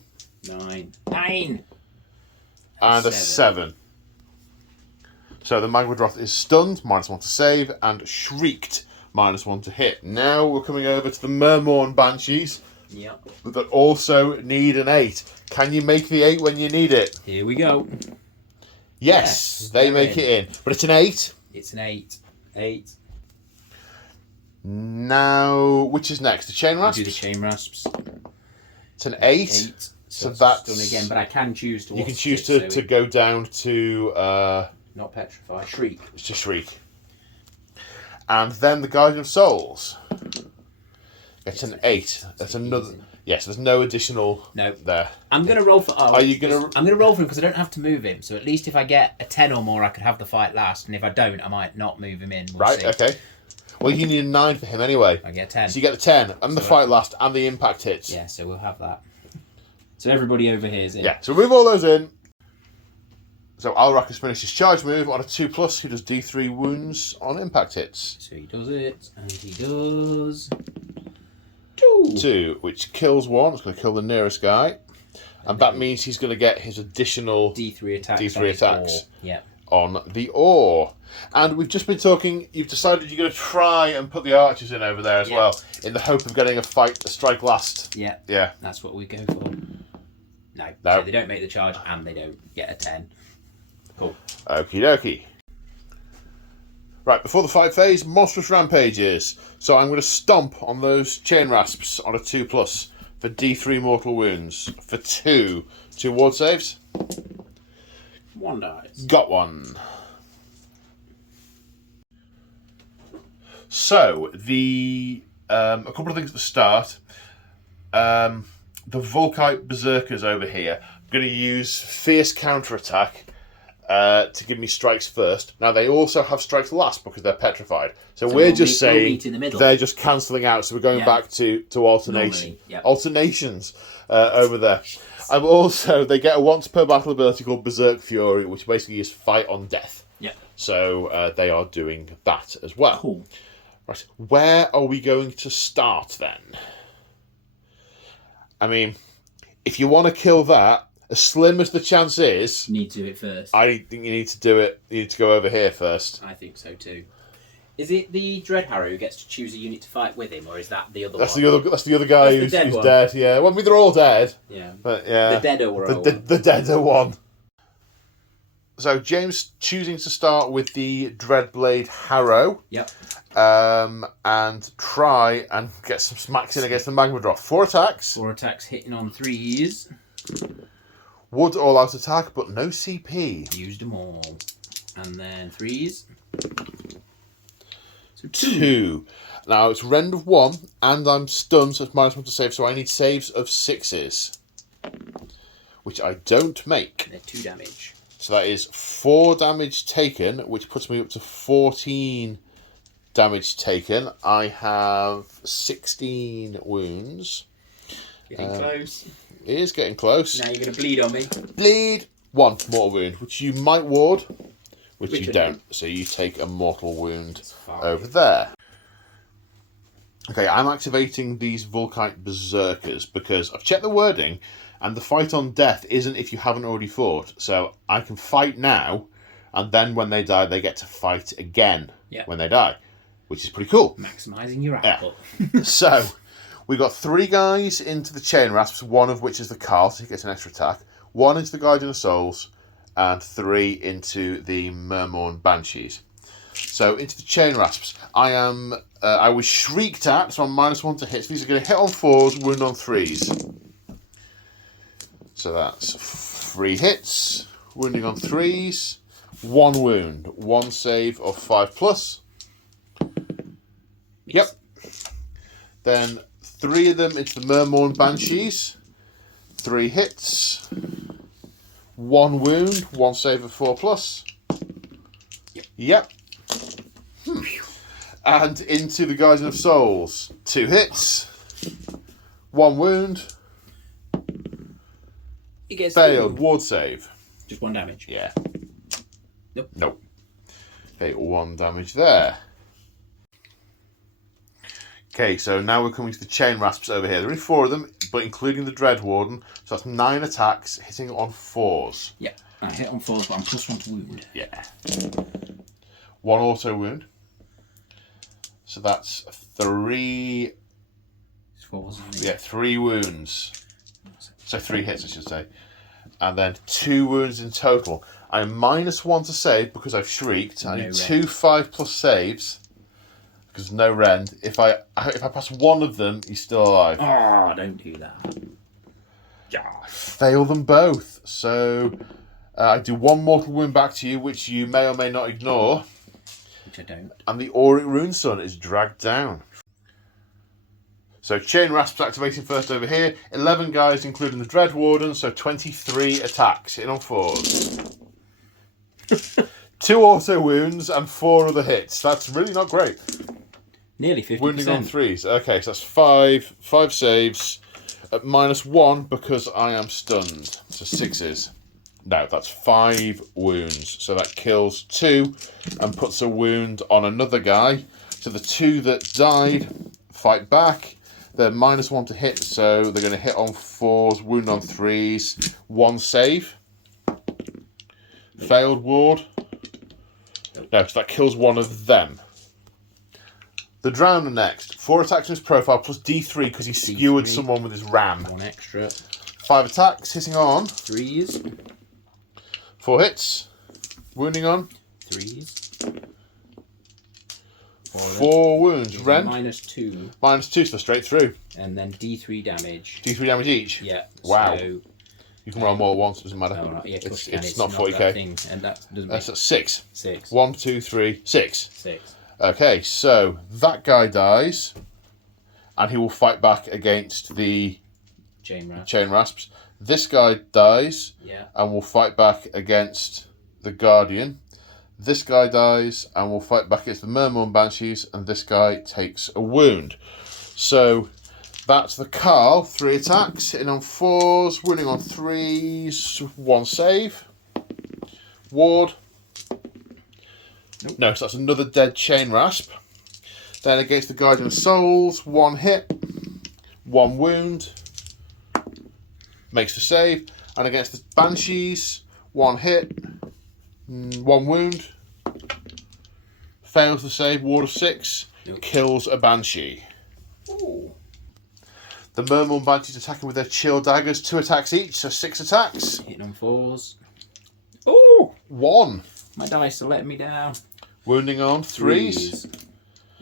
And a 7. So the Magmadroth is stunned, -1 to save, and shrieked, -1 to hit. Now we're coming over to the Mermorn Banshees. Yep. That also need an 8. Can you make the 8 when you need it? Here we go. Yes, they make it in. But it's an 8. It's an 8. 8. Now, which is next? The Chain Rasps? Do the Chain Rasps. It's an 8. 8. So that's... done again, but I can choose to... You can choose to go down to... not Petrify, Shriek. It's just Shriek. And then the Guardian of Souls. It's an 8. That's another... Yes, there's no additional there. I'm going to roll for... Are you going to... I'm going to roll for him because I don't have to move him. So at least if I get a 10 or more, I could have the fight last. And if I don't, I might not move him in. We'll see. Okay. Well, you need a 9 for him anyway. I get 10. So you get the 10 and the fight last and the impact hits. Yeah, so we'll have that. So everybody over here is in. Yeah, so move all those in. So Alrak has finished his charge move on a 2+, who does D3 wounds on impact hits. So he does it, and he does... 2, which kills 1. It's going to kill the nearest guy. And that means he's going to get his additional D3 attacks. D3 attacks yeah. on the ore. And we've just been talking, you've decided you're going to try and put the archers in over there as well, in the hope of getting a strike last. Yeah. Yeah. That's what we go for. No. So they don't make the charge, and they don't get a 10. Cool. Okie dokie. Right, before the fight phase, monstrous rampages. So I'm going to stomp on those Chain Rasps on a 2+ for D3 mortal wounds. For 2 ward saves. 1 dice. Got 1. So, a couple of things at the start. The Volkite Berserkers over here. I'm going to use Fierce Counterattack to give me strikes first. Now, they also have strikes last because they're petrified. So we're just saying they're just cancelling out. So we're going back to alternation. Alternations over there. They get a once per battle ability called Berserk Fury, which basically is fight on death. Yeah. So they are doing that as well. Cool. Right, where are we going to start then? I mean, if you want to kill that, as slim as the chance is... You need to do it first. I think you need to do it. You need to go over here first. I think so too. Is it the Dread Harrow who gets to choose a unit to fight with him, or is that the other one? That's the other guy who's dead, yeah. Well, I mean, they're all dead. Yeah. But, yeah. The deader one. The deader one. So, James choosing to start with the Dreadblade Harrow. Yep. And try and get some smacks in against the Magmadroth. 4 attacks. 4 attacks hitting on 3s. Would all-out attack, but no CP. Used them all. And then 3s. So 2. Now, it's rend of 1, and I'm stunned, so it's -1 to save, so I need saves of 6s. Which I don't make. They're 2 damage. So that is 4 damage taken, which puts me up to 14 damage taken. I have 16 wounds. Getting close. It is getting close. Now you're going to bleed on me. Bleed. 1 mortal wound, which you might ward, which you don't. So you take a mortal wound over there. Okay, I'm activating these Volkite Berserkers because I've checked the wording, and the fight on death isn't if you haven't already fought. So I can fight now, And then when they die, they get to fight again Yeah. when they die, which is pretty cool. Maximising your output. So, we've got 3 guys into the Chain Rasps, one of which is the Carl, so he gets an extra attack. 1 into the Guardian of Souls, and 3 into the Mermorn Banshees. So, into the Chain Rasps. I was shrieked at, so I'm -1 to hit. So these are going to hit on 4s, wound on 3s. So that's 3 hits, wounding on 3s, 1 wound, 1 save of 5+. Yep. Then 3 of them into the Mermorn Banshees, 3 hits, 1 wound, 1 save of 4+. Yep. And into the Guardian of Souls, 2 hits, 1 wound, It gets failed, ward save. just 1 damage. Yeah. Nope. Okay, 1 damage there. Okay, so now we're coming to the Chain Rasps over here. There are only 4 of them, but including the Dread Warden, so that's 9 attacks, hitting on 4s. Yeah, I hit on 4s, but I'm +1 to wound. Yeah. 1 auto wound. So that's 3. It's 4s, isn't it? Yeah, 3 wounds. So 3 hits, I should say. And then 2 wounds in total. I'm -1 to save because I've shrieked. I need 2 5+ saves because no rend. If I pass 1 of them, he's still alive. Oh, don't do that. I fail them both. So I do 1 mortal wound back to you, which you may or may not ignore. Which I don't. And the Auric Rune Sun is dragged down. So Chain Rasps activating first over here. 11 guys, including the Dread Warden, so 23 attacks, hitting on 4s. 2 auto wounds and 4 other hits. That's really not great. Nearly 50%. Wounding on 3s. Okay, so that's 5 saves at -1 because I am stunned. So 6s. No, that's 5 wounds. So that kills 2 and puts a wound on another guy. So the 2 that died fight back. They're -1 to hit, so they're going to hit on 4s, wound on 3s, 1 save. Failed ward. No, so that kills 1 of them. The Drowner next. 4 attacks in his profile plus D3 because he skewered someone with his ram. 1 extra. 5 attacks, hitting on. 3s. 4 hits. Wounding on. 3s. 4 wounds. Rend. -2. -2, so straight through. And then D3 damage. D3 damage each. Yeah. Wow. So, You can roll more at once, doesn't matter. oh, right, yeah, It's not that 40k. thing, and that doesn't That's make at 6. 6. 1, 2, 3, 6. 6. Okay, so that guy dies, and he will fight back against the Chain Rasps. This guy dies, Yeah. and will fight back against the Guardian. This guy dies, and will fight back against the Mermorn Banshees, and this guy takes a wound. So that's the Carl. 3 attacks, hitting on 4s, wounding on 3s, 1 save. Ward. Nope. No, so that's another dead Chain Rasp. Then against the Guardian of Souls, 1 hit, 1 wound, makes the save. And against the Banshees, 1 hit, 1 wound, fails the save, ward of 6, Nope. kills a Banshee. Ooh. The Mermorn Banshees attacking with their chill daggers, 2 attacks each, so 6 attacks. Hitting on 4s. Ooh! 1. My dice are letting me down. Wounding on 3s.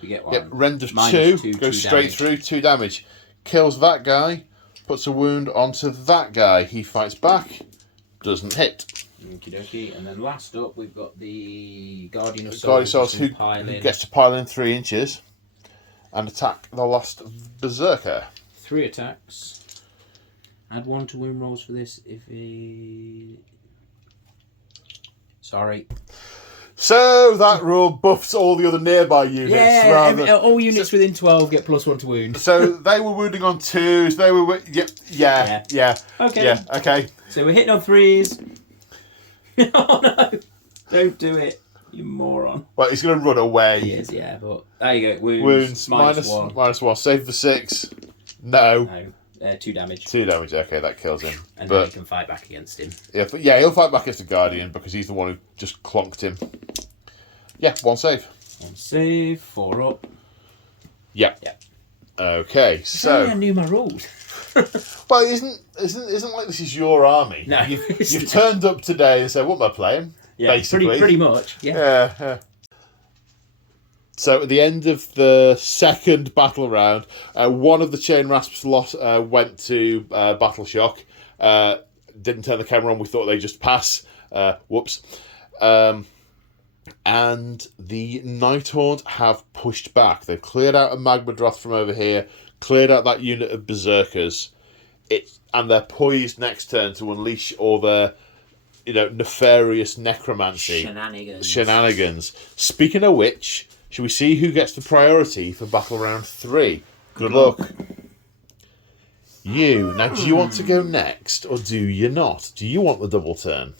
We get 1. Yep, rend of -2, 2, 2 goes straight damage. through, 2 damage. Kills that guy, puts a wound onto that guy. He fights back, doesn't hit. Okie dokie. And then last up, we've got the Guardian of Guardian Souls, Souls who pile in. gets to pile in 3 inches and attack the last Berserker. 3 attacks. Add 1 to win rolls for this if he... Sorry. So that rule buffs all the other nearby units. Yeah, rather... all units within 12 get +1 to wound. So they were wounding on 2s. They were yeah. Okay. Yeah. Okay. So we're hitting on 3s. Oh no! Don't do it, you moron. Well, he's going to run away. He is, yeah, but there you go. Wounds -1. -1. Save for 6. No. 2 damage. 2 damage, okay, that kills him. And then he can fight back against him. Yeah, he'll fight back against the Guardian because he's the one who just clonked him. Yeah, 1 save. 1 save, 4 up. Yeah. Okay, so I knew my rules. well, isn't like this is your army. No, you've turned up today and said, "What am I playing?" Yeah, basically, pretty much. Yeah. So at the end of the second battle round, one of the chain rasps went to battle shock. Didn't turn the camera on. We thought they just pass. Whoops. And the Nighthaunt have pushed back. They've cleared out a Magmadroth from over here, cleared out that unit of Berserkers. And they're poised next turn to unleash all their, nefarious necromancy. Shenanigans. Speaking of which, shall we see who gets the priority for battle round 3? Good luck. You. Now, do you want to go next, or do you not? Do you want the double turn?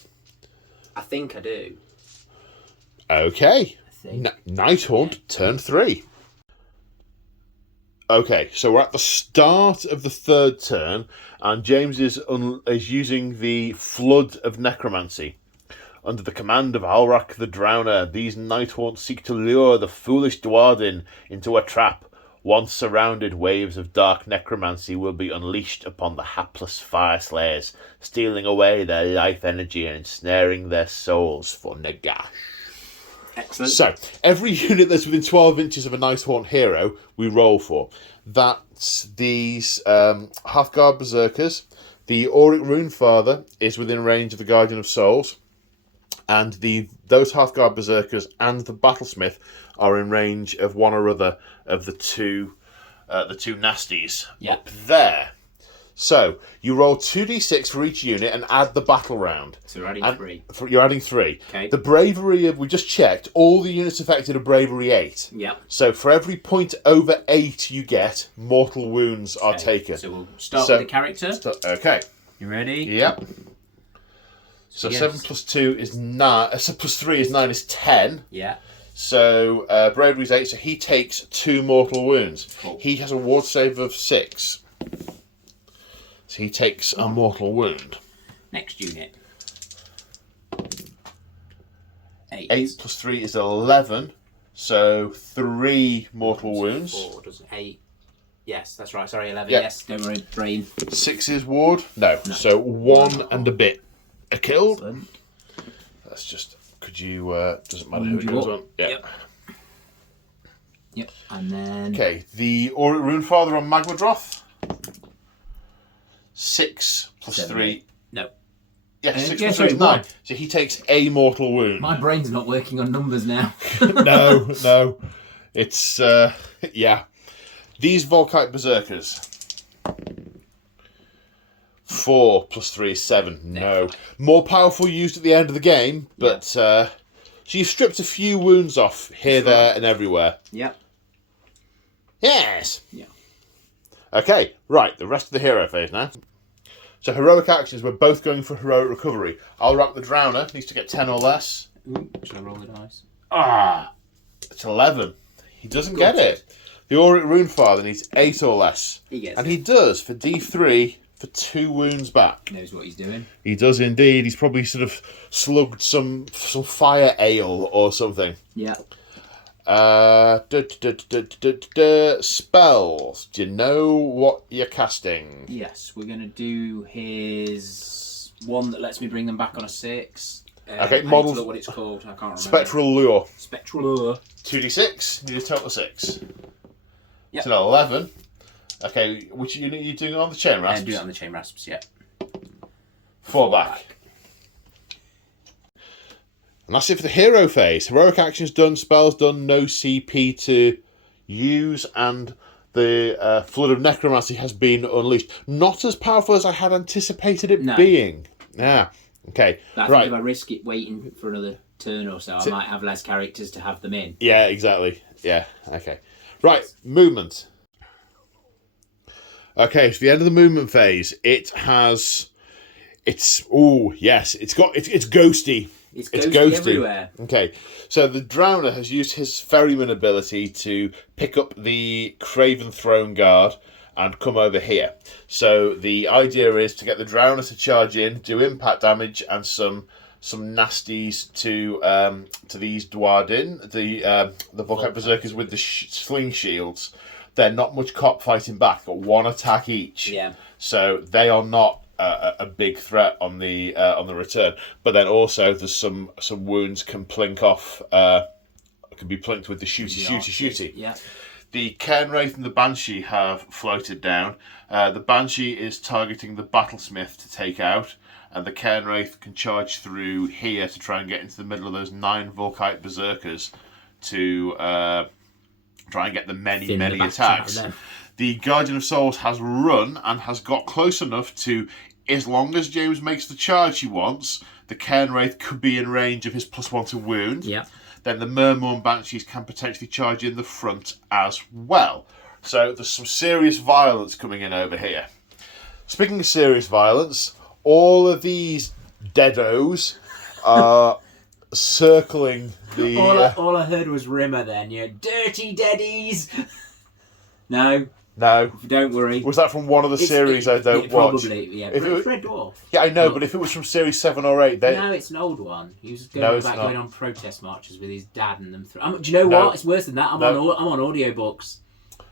I think I do. Okay. Nighthaunt, turn 3. Okay, so we're at the start of the 3rd turn, and James is using the Flood of Necromancy. Under the command of Alrak the Drowner, these Nighthaunts seek to lure the foolish Dwarden into a trap. Once surrounded, waves of dark necromancy will be unleashed upon the hapless Fyreslayers, stealing away their life energy and ensnaring their souls for Nagash. Excellent. So, every unit that's within 12 inches of a Nighthaunt hero, we roll for. That's these Halfguard Berserkers. The Auric Runefather is within range of the Guardian of Souls. And those Halfguard Berserkers and the Battlesmith are in range of one or other of the two nasties up there. So, you roll 2d6 for each unit and add the battle round. So we're adding 3. You're adding 3. Okay. The bravery we just checked, all the units affected are bravery 8. Yep. So for every point over 8 you get, mortal wounds are taken. So we'll start with the character. Okay. You ready? Yep. So 7 plus 2 is 9. Plus 3 is 9 is 10. Yeah. So bravery is 8, so he takes 2 mortal wounds. Cool. He has a ward save of 6. So he takes a mortal wound. Next unit. 8. 8 plus 3 is 11. So 3 mortal wounds. 4 does 8. Yes, that's right. Sorry, 11. Yep. Yes, don't worry, brain. 6 is ward? No. So 1 and a bit are killed. Excellent. That's just... Could you... doesn't matter who it goes on. Yep. And then... Okay, the Auric Runefather on Magmadroth. 6 plus 7, 3... No. Yeah, 6 plus 3 is 9. So he takes a mortal wound. My brain's not working on numbers now. No. It's... yeah. These Volkite Berserkers. 4 plus 3 is 7. No. More powerful used at the end of the game, but... so you've stripped a few wounds off here, there, and everywhere. Yep. Yes! Yeah. Okay, right, the rest of the hero phase now. So heroic actions, we're both going for heroic recovery. Alrak the Drowner needs to get 10 or less. Ooh, should I roll the dice? It's 11. He doesn't get it. The Auric Runefather needs 8 or less. He gets and it. he does for D3 for 2 wounds back. Knows what he's doing. He does indeed. He's probably sort of slugged some fire ale or something. Yeah. Spells. Do you know what you're casting? Yes, we're going to do his one that lets me bring them back on a 6. Okay, I need models. to look what it's called. I can't remember. Spectral Lure. Spectral Lure. 2d6. Need a total 6. Yep. So 11. Okay, which unit are you doing on the chain rasps? Do it on the chain rasps, yeah. 4 back. And that's it for the hero phase. Heroic actions done, spells done, no CP to use, and the Flood of Necromancy has been unleashed. Not as powerful as I had anticipated it being. Yeah. Okay. But I think if I risk it waiting for another turn or so, I might have less characters to have them in. Yeah, exactly. Yeah, okay. Right, movement. Okay, so the end of the movement phase, it's ghosty. It's ghosty everywhere. Okay, so the Drowner has used his Ferryman ability to pick up the Craven Throne Guard and come over here. So the idea is to get the Drowner to charge in, do impact damage, and some nasties to these Dwarden, the Volkite Berserkers with the sling shields. They're not much cop fighting back, got one attack each. Yeah. So they are not a big threat on the return. But then also there's some wounds can plink off, can be plinked with the shooty. Yeah. The Cairn Wraith and the Banshee have floated down. The Banshee is targeting the Battlesmith to take out, and the Cairn Wraith can charge through here to try and get into the middle of those 9 Volkite Berserkers to try and get the many attacks. The Guardian of Souls has run and has got close enough to, as long as James makes the charge he wants, the Cairn Wraith could be in range of his +1 to wound. Yeah. Then the Mermorn Banshees can potentially charge in the front as well. So there's some serious violence coming in over here. Speaking of serious violence, all of these deados are circling the... All I heard was Rimmer then, dirty deadies! No, don't worry. Was that from one of the series I don't watch? Probably, yeah. If it was, Red Dwarf. Yeah, I know, but if it was from series 7 or 8... No, it's an old one. He was going on protest marches with his dad and them. Do you know what? It's worse than that. I'm on audiobooks.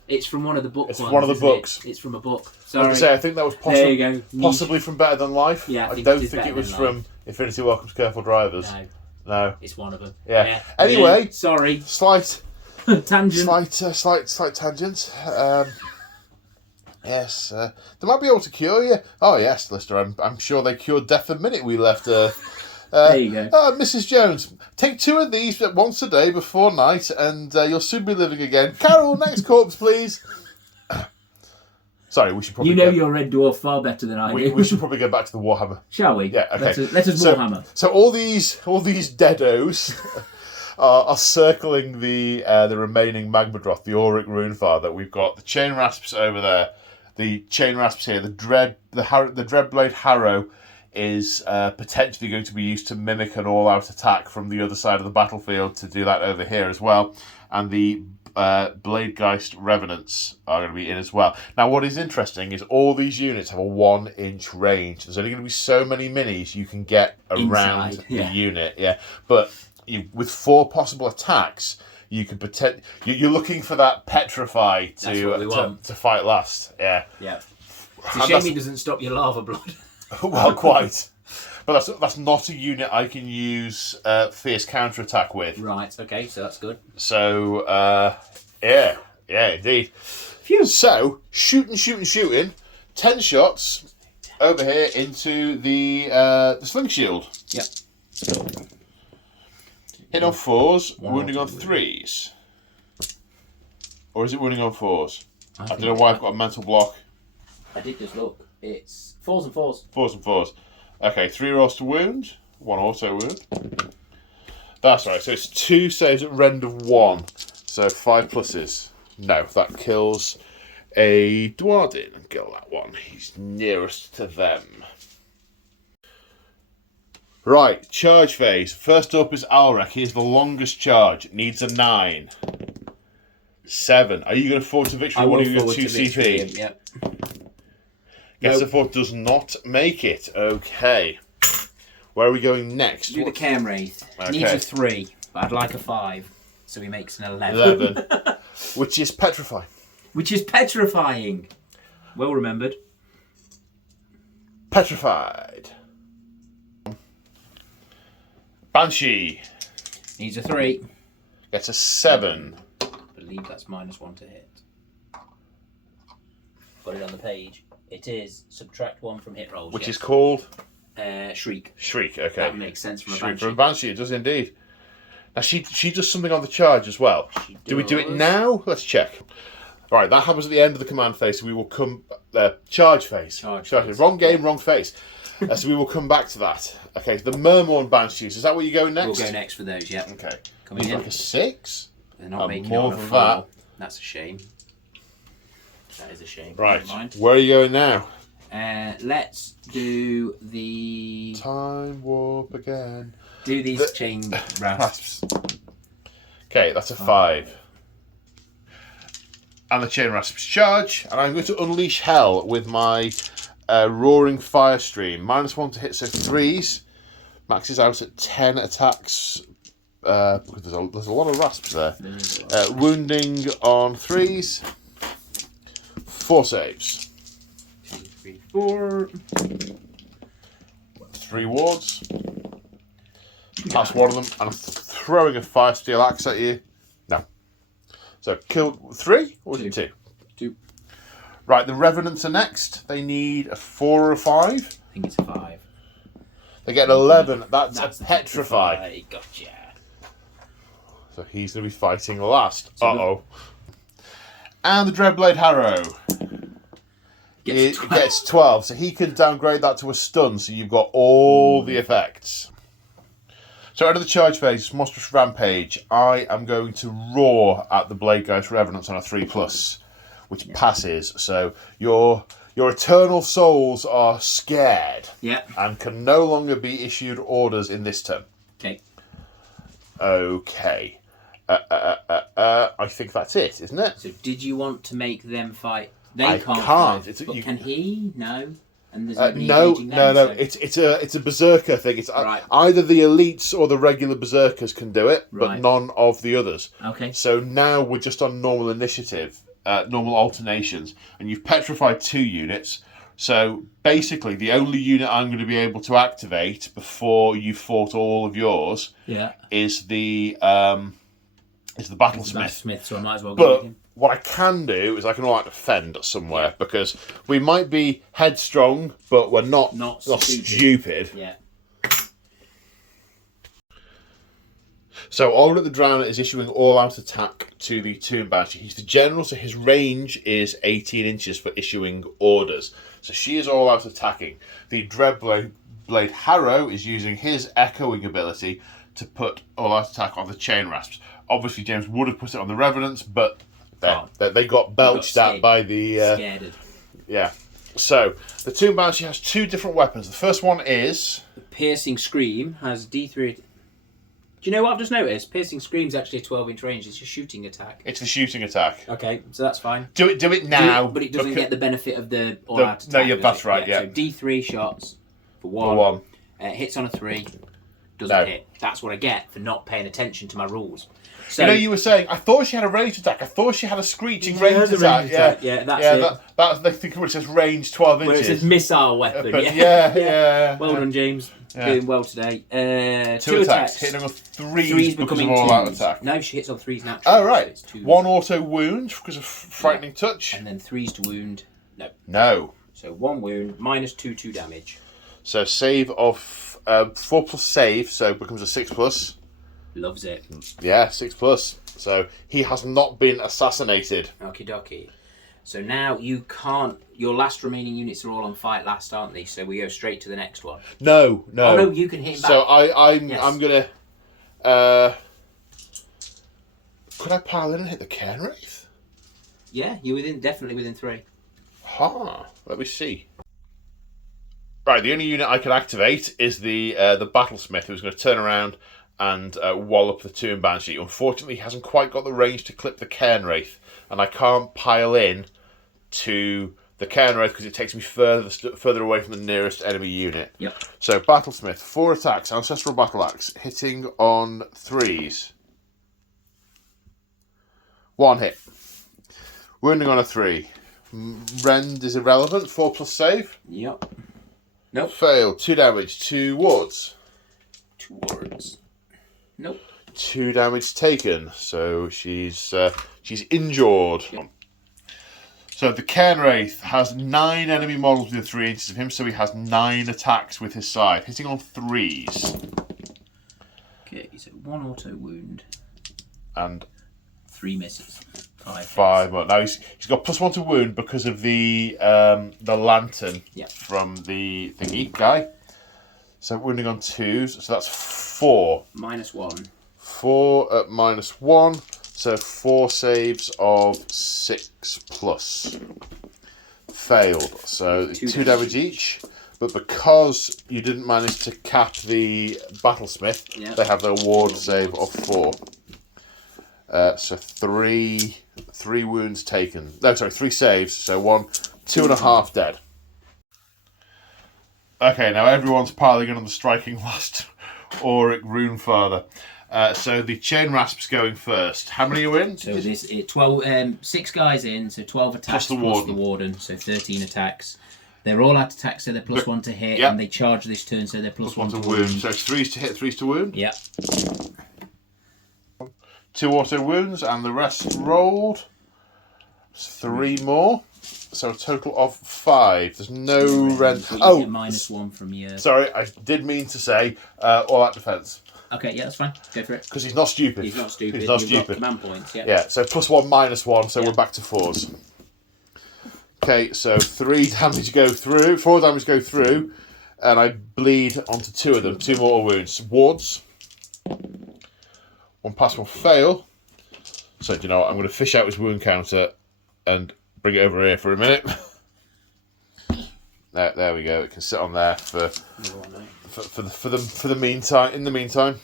It's from one of the books. It's one of the books. It's from a book. Sorry. Like I say, I think that was possibly from Better Than Life. Yeah, I don't think it was from Infinity Welcomes Careful Drivers. No. It's one of them. Yeah. Anyway, sorry. Slight tangent. Slight tangent. Yes, they might be able to cure you. Oh yes, Lister. I'm sure they cured death the minute we left Earth. There you go. Mrs. Jones, take 2 of these once a day before night, and you'll soon be living again. Carol, next corpse, please. Sorry, we should probably. Your Red Dwarf far better than I do. We should probably go back to the Warhammer. Shall we? Yeah. Okay. Let us Warhammer. So all these deados are circling the remaining Magmadroth, the Auric Runefather. We've got the Chain Rasps over there, the Chain Rasps here. The Dreadblade Harrow is potentially going to be used to mimic an all-out attack from the other side of the battlefield, to do that over here as well. And the Bladegeist Revenants are going to be in as well. Now, what is interesting is all these units have a 1-inch range. There's only going to be so many minis you can get around the unit. Yeah, but with 4 possible attacks, you could you're looking for that Petrify to fight last. Yeah. Yeah. It's a shame it doesn't stop your lava blood. Well, quite. But that's not a unit I can use fierce counterattack with. Right, okay, so that's good. So, yeah, indeed. Phew. So, shooting. 10 shots over here into the sling shield. Yep. Hitting on 4s, wounding on 3s. Or is it wounding on 4s? I don't know why I've got a mental block. I did just look. It's 4s and 4s. 4s and 4s. Okay, 3 rolls to wound, 1 auto wound. That's right, so it's 2 saves at rend of 1. So 5 pluses. No, that kills a Dwarden. And kill that one. He's nearest to them. Right, charge phase. First up is Alrek. Here's the longest charge. It needs a 9. 7. Are you going to forward to victory? One of you with 2 CP? Yep. Guess the 4 does not make it. Okay. Where are we going next? Do the Cairn Wraith. Okay. Needs a 3, but I'd like a 5. So he makes an 11. Which is Petrify. Which is petrifying. Well remembered. Petrified. Banshee. Needs a 3. Gets a 7. I believe that's -1 to hit. Got it on the page. It is subtract 1 from hit rolls. Which is called? Shriek. Shriek, okay. That makes sense from a Banshee. From a Banshee, it does indeed. Now, she does something on the charge as well. Do we do it now? Let's check. Right, that happens at the end of the command phase, so we will come... charge phase. Charge phase. Wrong game, wrong phase. So we will come back to that. Okay, the Mermorn Banshees, is that where you go next? We'll go next for those, yeah. Okay. Coming in. Like a 6? They're not making more it on a than 4. that. That's a shame. That is a shame. Right, where are you going now? Let's do the... Time warp again. Do these chain rasps. Okay, that's a 5. And the Chain Rasps charge, and I'm going to unleash hell with my Roaring Fire Stream. -1 to hit, so 3s. Maxes out at 10 attacks. Because there's a lot of rasps there. Wounding on 3s. 4 saves. 2, 3, 4. 3 wards. That's one of them, and I'm throwing a Fire Steel Axe at you. No. So kill 3, or was it 2? 2. Right, the Revenants are next. They need a 4 or a 5. I think it's a 5. They get an 11. That's a Petrify. Gotcha. So he's going to be fighting last. Uh-oh. And the Dreadblade Harrow. It gets 12. So he can downgrade that to a stun. So you've got all the effects. So out of the charge phase, Monstrous Rampage, I am going to roar at the Blade Geist Revenants on a 3+, which passes. So your eternal souls are scared. Yeah. And can no longer be issued orders in this turn. Okay. Okay. I think that's it, isn't it? So did you want to make them fight? They I can't. can't. But can he? No. And there's No. So... It's a berserker thing. It's right. Either the elites or the regular berserkers can do it, but Right. none of the others. Okay. So now we're just on normal initiative, normal alternations, and you've petrified 2 units. So basically, the only unit I'm going to be able to activate before you fought all of yours is the Battlesmith. Smith, so I might as well go with him. What I can do is I can all defend somewhere, because we might be headstrong, but we're not stupid. Yeah. So Ulrich the Drowner is issuing all-out attack to the Tomb Banshee. He's the general, so his range is 18 inches for issuing orders. So she is all-out attacking. The Dreadblade Harrow is using his echoing ability to put all-out attack on the Chain Rasps. Obviously, James would have put it on the Revenants, but they got belched at by the... Scared. Yeah. So, the Tomb Banshee has 2 different weapons. The first one is... The Piercing Scream has D3... Do you know what I've just noticed? Piercing Scream's actually a 12-inch range. It's a shooting attack. It's the shooting attack. Okay, so that's fine. Do it now. But it doesn't get the benefit of the all-out attack. No, that's right, yeah. So D3 shots for 1. Hits on a 3. Doesn't hit. That's what I get for not paying attention to my rules. So, you were saying, I thought she had a ranged attack. I thought she had a screeching ranged attack. Yeah, that's it. That's they think it says range 12 inches. Where it says missile weapon. Yeah. Well done, James. Doing well today. 2 attacks. Hitting on 3s because of all-out attack. No, she hits on 3s naturally. Oh, right. So 1 auto wound because of frightening touch. And then 3s to wound. No. So 1 wound, -2 damage. So save of 4+ save, so it becomes a 6+. Loves it. Yeah, 6+. So he has not been assassinated. Okie dokie. So now you can't... Your last remaining units are all on fight last, aren't they? So we go straight to the next one. No. Oh, no, you can hit him back. So I'm going to... could I pile in and hit the Cairn Wraith? Yeah, you're definitely within 3. Let me see. Right, the only unit I can activate is the Battlesmith, who's going to turn around and wallop the Tomb Banshee. Unfortunately, he hasn't quite got the range to clip the Cairn Wraith, and I can't pile in to the Cairn Wraith because it takes me further away from the nearest enemy unit. Yep. So Battlesmith, 4 attacks, Ancestral Battle Axe, hitting on 3s. 1 hit. Wounding on a 3. Rend is irrelevant, 4+ save. Yep. Nope. Failed, 2 damage, 2 wards. 2 wards. Nope. 2 damage taken, so she's injured. Yep. So the Cairn Wraith has 9 enemy models within 3 inches of him, so he has 9 attacks with his scythe, hitting on 3s. Okay, so 1 auto wound. And 3 misses. 5. Now he's got +1 to wound because of the lantern from the thingy guy. So wounding on 2s, so that's 4. -1. 4 at -1, so 4 saves of 6+. Failed, so 2 damage each. But because you didn't manage to cap the Battlesmith, they have their ward save of 4. So three wounds taken. No, sorry, 3 saves. So 1, 2.5 dead. Okay, now everyone's piling in on the striking last Auric Runefather. So the chain rasp's going first. How many are in? So 6 guys in, so 12 attacks plus the warden, so 13 attacks. They're all out attack, so they're +1 to hit, and they charge this turn, so they're +1 to wound. So it's 3s to hit, 3s to wound? Yeah. 2 auto wounds, and the rest rolled. 3 more. So a total of 5. There's no rend. Oh! -1 from your... Sorry, I did mean to say all out defence. Okay, yeah, that's fine. Go for it. Because he's not stupid. He's not stupid. He's not You've stupid. got command points, yeah. Yeah, so +1, -1, so we're back to 4s. Okay, so 3 damage go through, 4 damage go through, and I bleed onto 2 of them. 2 mortal wounds. Wards. 1 pass, 1 fail. So, do you know what? I'm going to fish out his wound counter and bring it over here for a minute. There we go. It can sit on there for the meantime. In the meantime,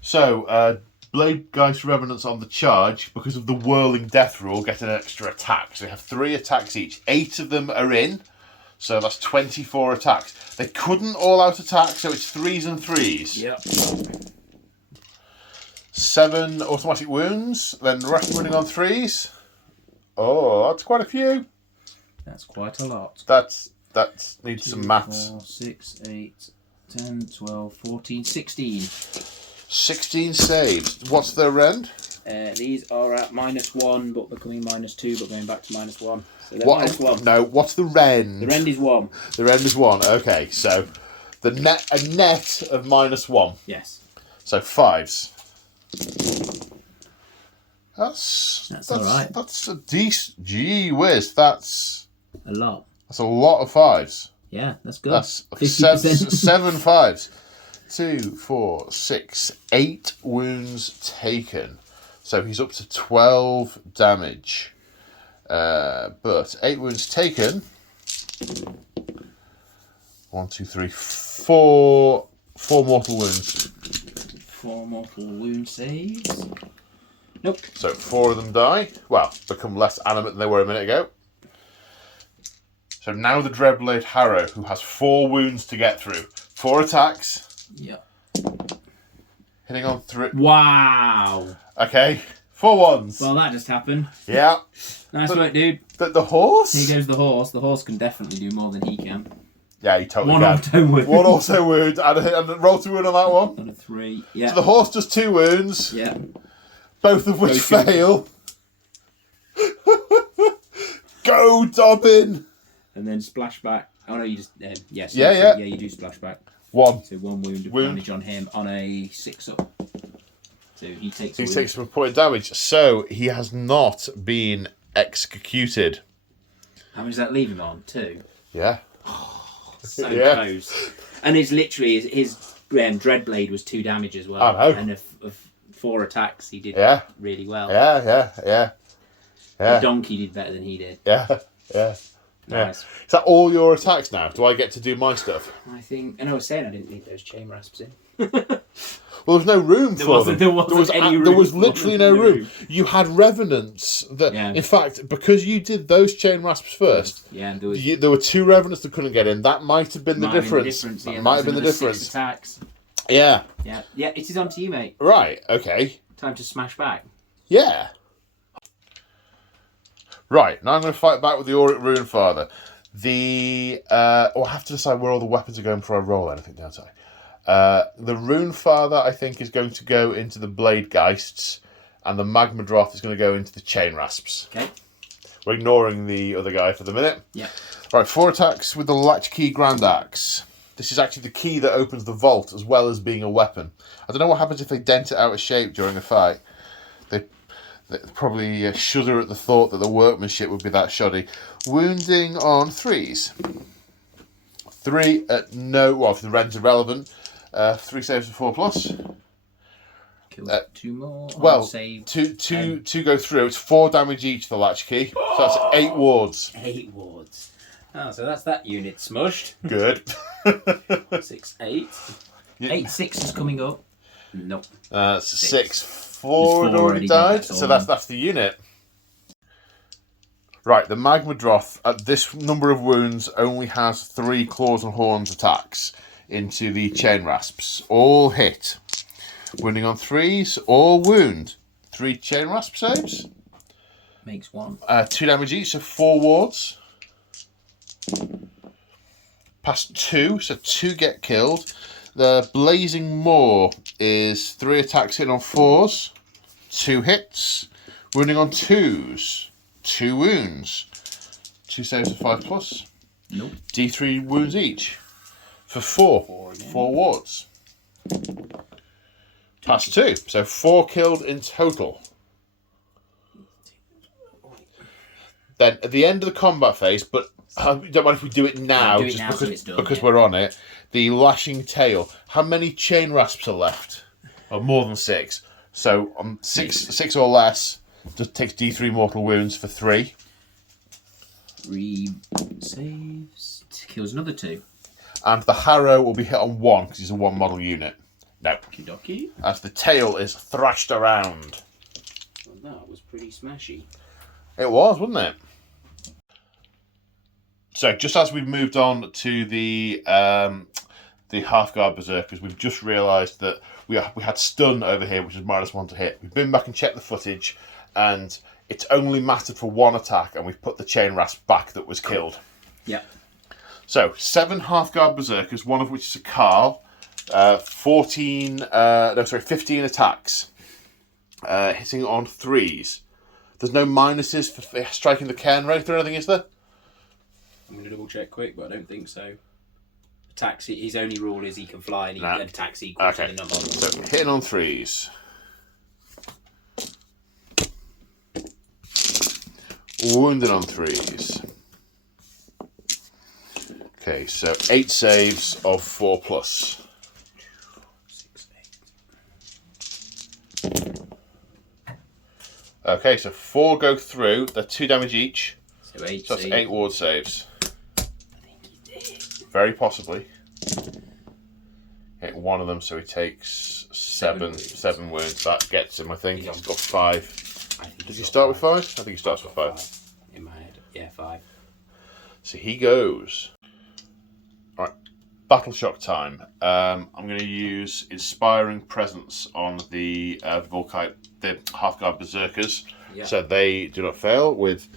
so Bladegeist Revenants on the charge, because of the whirling death rule, get an extra attack. So they have 3 attacks each. 8 of them are in, so that's 24 attacks. They couldn't all out attack, so it's 3s and 3s. Yep. 7 automatic wounds. Then the rest running on 3s. Oh, that's quite a few. That's quite a lot. That needs some maths. 4, 6, 8, 10, 12, 14, 16. 16 saves. What's their rend? These are at -1, but becoming -2, but going back to -1. So they're -1. No, what's the rend? The rend is 1. The rend is 1. Okay, so a net of -1. Yes. So 5s. That's all right. That's a decent. Gee whiz, that's a lot. That's a lot of 5s. Yeah, that's good. That's 50%. 7 5s. 2, 4, 6, 8 wounds taken. So he's up to 12 damage. But 8 wounds taken. 1, 2, 3, 4 mortal wounds. 4 mortal wound saves. Nope. So 4 of them die. Well, become less animate than they were a minute ago. So now the Dreadblade Harrow, who has 4 wounds to get through. 4 attacks. Yeah. Hitting on 3. Wow. Okay. 4 ones. Well, that just happened. Yeah. Nice work, dude. The horse? Here goes the horse. The horse can definitely do more than he can. Yeah, he totally One can. auto wound. 1 auto wound. And roll to wound on that one. On a 3. Yeah. So the horse does 2 wounds. Yeah. Both of which fail. Go, Dobbin! And then splashback. Oh no, you just yes. Yeah. You do splashback. 1. So 1 wound of damage on him on a 6-up. So he takes. He takes a point of damage. So he has not been executed. How much does that leave him on? 2. Yeah. So close. And it's literally his Dreadblade was 2 damage as well. I know. And of 4 attacks, he did really well. Yeah. The donkey did better than he did. Yeah. Nice. Is that all your attacks now? Do I get to do my stuff? I think. And I was saying I didn't need those chain rasps in. Well, there was no room for them. There was literally no room. You had revenants that, in fact, because you did those chain rasps first. Yeah, and there were 2 revenants that couldn't get in. That might have been the difference. That might have been the difference. 6 attacks. Yeah. Yeah. It is on to you, mate. Right. Okay. Time to smash back. Yeah. Right, now I'm going to fight back with the Auric Runefather. I have to decide where all the weapons are going before I roll anything, don't I? The Runefather, I think, is going to go into the Bladegeist, and the Magmadroth is going to go into the Chain Rasps. Okay. We're ignoring the other guy for the minute. Yeah. Right, 4 attacks with the Latchkey Grand Axe. This is actually the key that opens the vault, as well as being a weapon. I don't know what happens if they dent it out of shape during a fight. They probably shudder at the thought that the workmanship would be that shoddy. Wounding on 3s. 3 at no... Well, if the rend's irrelevant. 3 saves for 4+. Kill 2 more. Well, save 2 go through. It's 4 damage each, the latchkey. So that's 8 wards. 8 wards. Oh, so that's that unit smushed. Good. 6, 8. 8, 6 is coming up. Nope. Six. Four had Four already already died, dead, so that's the unit. Right, the Magmadroth at this number of wounds only has 3 claws and horns attacks into the chain rasps. All hit. Wounding on 3s, all wound. 3 chain rasp saves. Makes 1. 2 damage each, so 4 wards. Past 2, so 2 get killed. The Blazing Maw is 3 attacks hitting on 4s, 2 hits. Wounding on 2s, 2 wounds. 2 saves of 5+. Nope. D3 wounds each. For 4 wards. Past 2, so 4 killed in total. Then at the end of the combat phase, but I don't mind if we do it now, do it just now because, so it's done, because yeah. we're on it. The Lashing Tail. How many chain rasps are left? Oh, more than 6. So 6 or less just takes D3 mortal wounds for 3. 3 saves. Kills another 2. And the Harrow will be hit on 1 because he's a 1 model unit. No. Kidoki. As the tail is thrashed around. Well, that was pretty smashy. It was, wasn't it? So just as we've moved on to the Half-Guard Berserkers, we've just realised that we had stun over here, which is -1 to hit. We've been back and checked the footage, and it's only mattered for 1 attack, and we've put the chain rasp back that was killed. Yep. So 7 Half-Guard Berserkers, one of which is a Carl. 15 attacks, hitting on 3s. There's no minuses for striking the cairn wraith or anything, is there? I'm going to double check quick, but I don't think so. Attacks, his only rule is he can fly and he attacks equal to the number. So hitting on 3s. Wounded on 3s. Okay, so 8 saves of 4+. 6, 8. Okay, so 4 go through. They're 2 damage each. So 8 So that's saves. 8 ward saves. I think he did. Very possibly. Hit 1 of them, so he takes 7 wounds. That gets him, I think. He's got 5. Does he start with 5? I think he starts with 5. In my head. Yeah, 5. So he goes. Alright, Battle Shock time. I'm going to use Inspiring Presence on the Volkite, the Half-Guard Berserkers. Yeah. So they do not fail with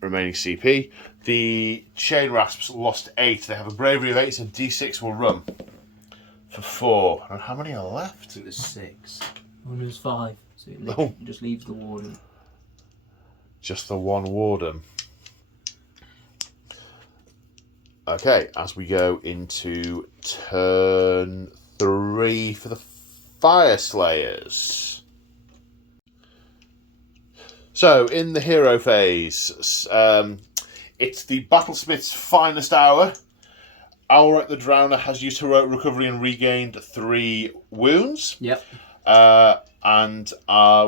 remaining CP. The Chain Rasps lost 8. They have a Bravery of 8, so D6 will run for 4. And how many are left? I think there's 6. Oh, there's 5. So it just leaves the warden. Just the 1 warden. Okay, as we go into turn 3 for the Fyreslayers. So, in the hero phase, it's the Battlesmith's finest hour. Owlright the Drowner has used heroic recovery and regained 3 wounds. Yep. And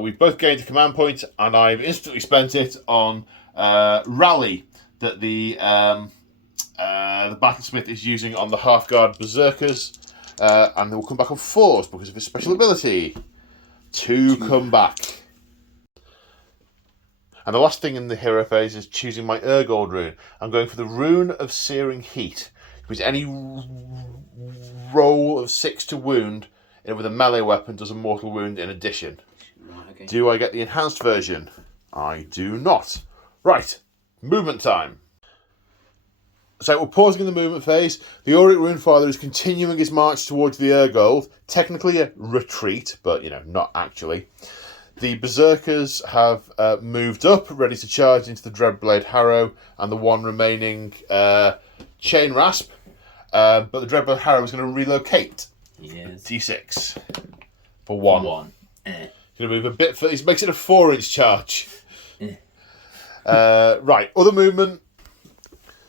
we've both gained a command point, and I've instantly spent it on Rally that the Battlesmith is using on the Half-Guard Berserkers, and they will come back on 4s because of his special ability. 2 come back. And the last thing in the hero phase is choosing my Urgold rune. I'm going for the Rune of Searing Heat, which any roll of 6 to wound with a melee weapon does a mortal wound in addition. Right, okay. Do I get the enhanced version? I do not. Right, movement time. So we're pausing in the movement phase. The Auric Runefather is continuing his march towards the Urgold. Technically a retreat, but, not actually. The Berserkers have moved up, ready to charge into the Dreadblade Harrow and the 1 remaining Chain Rasp. But the Dreadblade Harrow is going to relocate. Yes. D6 for 1. 1. Going to move a bit further. He makes it a 4-inch charge. Right, other movement.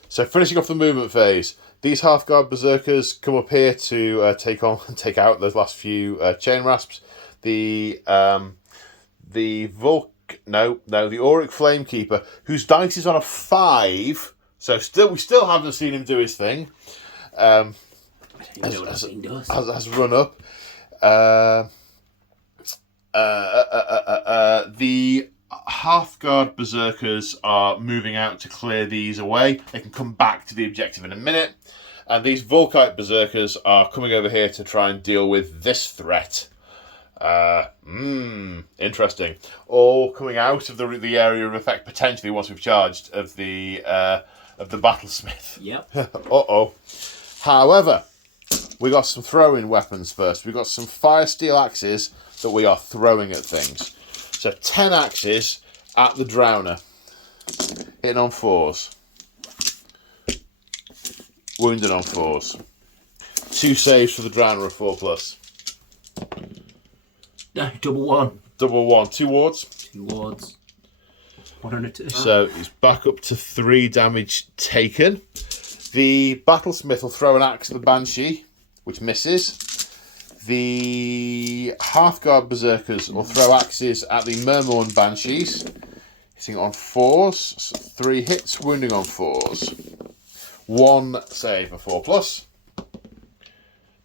So finishing off the movement phase, these Half-Guard Berserkers come up here to take out those last few Chain Rasps. The Auric Flamekeeper, whose dice is on a 5, so we still haven't seen him do his thing. I don't know what that thing does. Has run up. The Hearthguard Berserkers are moving out to clear these away. They can come back to the objective in a minute. And these Volkite Berserkers are coming over here to try and deal with this threat. Interesting. All coming out of the area of effect potentially once we've charged of the Battlesmith. Yep. Uh-oh. However, we got some throwing weapons first. We've got some fire steel axes that we are throwing at things. So 10 axes at the Drowner. Hitting on 4s. Wounded on 4s. 2 saves for the Drowner of 4+. No, double one. Double 1. 2 wards. 2 wards. 1 and a 2. So he's back up to 3 damage taken. The Battlesmith will throw an axe at the Banshee, which misses. The Hearthguard Berserkers will throw axes at the Mermorn Banshees, hitting on 4s. So 3 hits, wounding on 4s. 1 save, a 4+.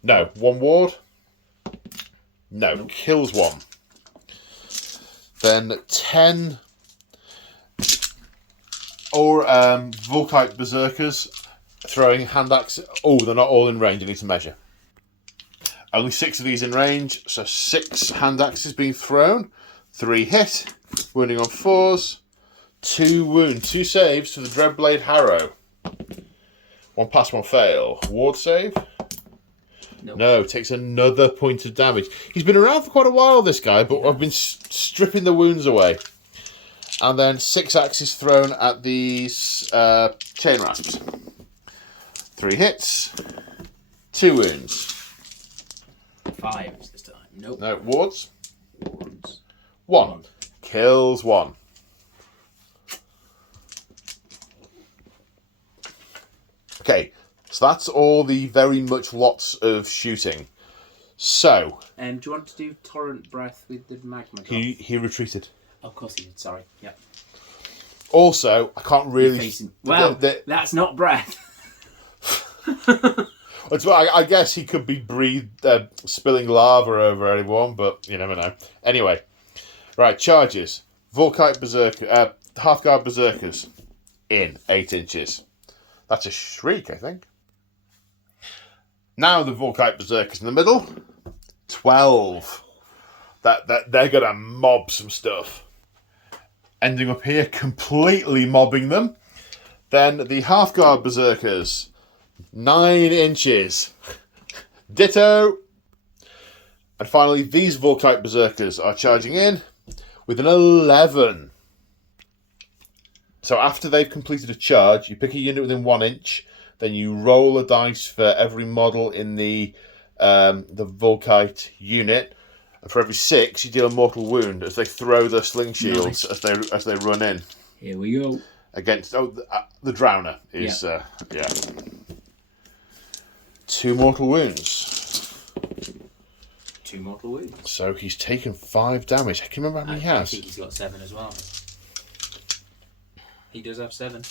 No, 1 ward. No, nope. Kills 1. Then 10 or Volkite Berserkers throwing hand axe. Oh, they're not all in range. I need to measure. Only 6 of these in range, so 6 hand axes being thrown. 3 hit, wounding on 4s. 2 wound, 2 saves to the Dreadblade Harrow. 1 pass, 1 fail. Ward save. Nope. No, takes another point of damage. He's been around for quite a while, this guy, but I've been stripping the wounds away. And then 6 axes thrown at these chain rasps. 3 hits, 2 wounds. 5 this time. Nope. No, wards. Wards. 1. Kills 1. Okay, so that's all the very much lots of shooting. So... do you want to do Torrent Breath with the Magma? He retreated. Of course he did, sorry. Yep. Also, I can't really... Well, that's not breath. I guess he could be spilling lava over anyone, but you never know. Anyway, right, charges. Volkite Berserker, Hearthguard Berserkers in 8 inches. That's a shriek, I think. Now the Volkite Berserkers in the middle. 12. That they're gonna mob some stuff. Ending up here, completely mobbing them. Then the Hearthguard Berserkers. 9 inches. Ditto. And finally, these Volkite Berserkers are charging in with an 11. So after they've completed a charge, you pick a unit within 1 inch, then you roll a dice for every model in the Volkite unit. And for every 6, you deal a mortal wound as they throw their sling shields as they run in. Here we go. Against the Drowner is yeah. 2 mortal wounds. 2 mortal wounds. So he's taken 5 damage. I can remember how many he has. I think he's got 7 as well. He does have 7.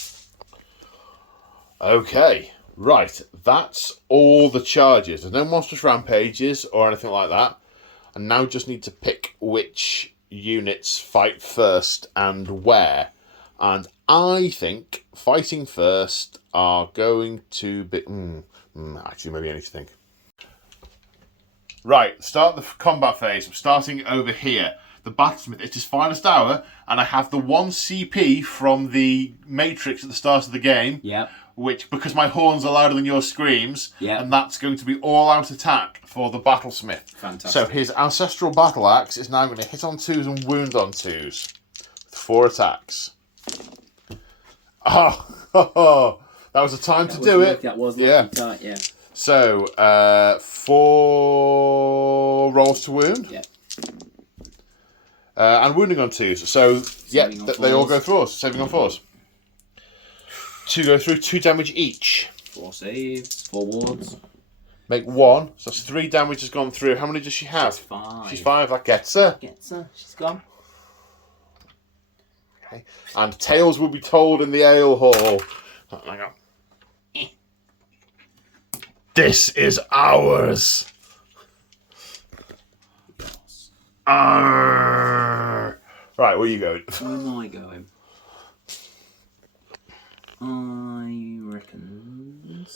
Okay, right. That's all the charges. There's no monstrous rampages or anything like that. I now just need to pick which units fight first and where. And I think fighting first are going to be... actually, maybe I need to think. Right, start the combat phase. I'm starting over here. The Battlesmith, it's his finest hour, and I have the 1 CP from the Matrix at the start of the game. Yep. Which, because my horns are louder than your screams, yep. And that's going to be all-out attack for the Battlesmith. Fantastic. So his Ancestral Battle Axe is now going to hit on 2s and wound on 2s. With 4 attacks. Oh, that was the time to do it. That was tight, yeah. So, 4 rolls to wound. Yeah. And wounding on 2s. So, they all go through us. Saving on 4s. 2 go through, 2 damage each. 4 saves, 4 wards. Make 1. So that's 3 damage has gone through. How many does she have? She's 5. She's 5. That gets her. Gets her. She's gone. Okay. And tales will be told in the ale hall. Hang on. This is ours. Arrgh. Right, where are you going? Where am I going? I reckon.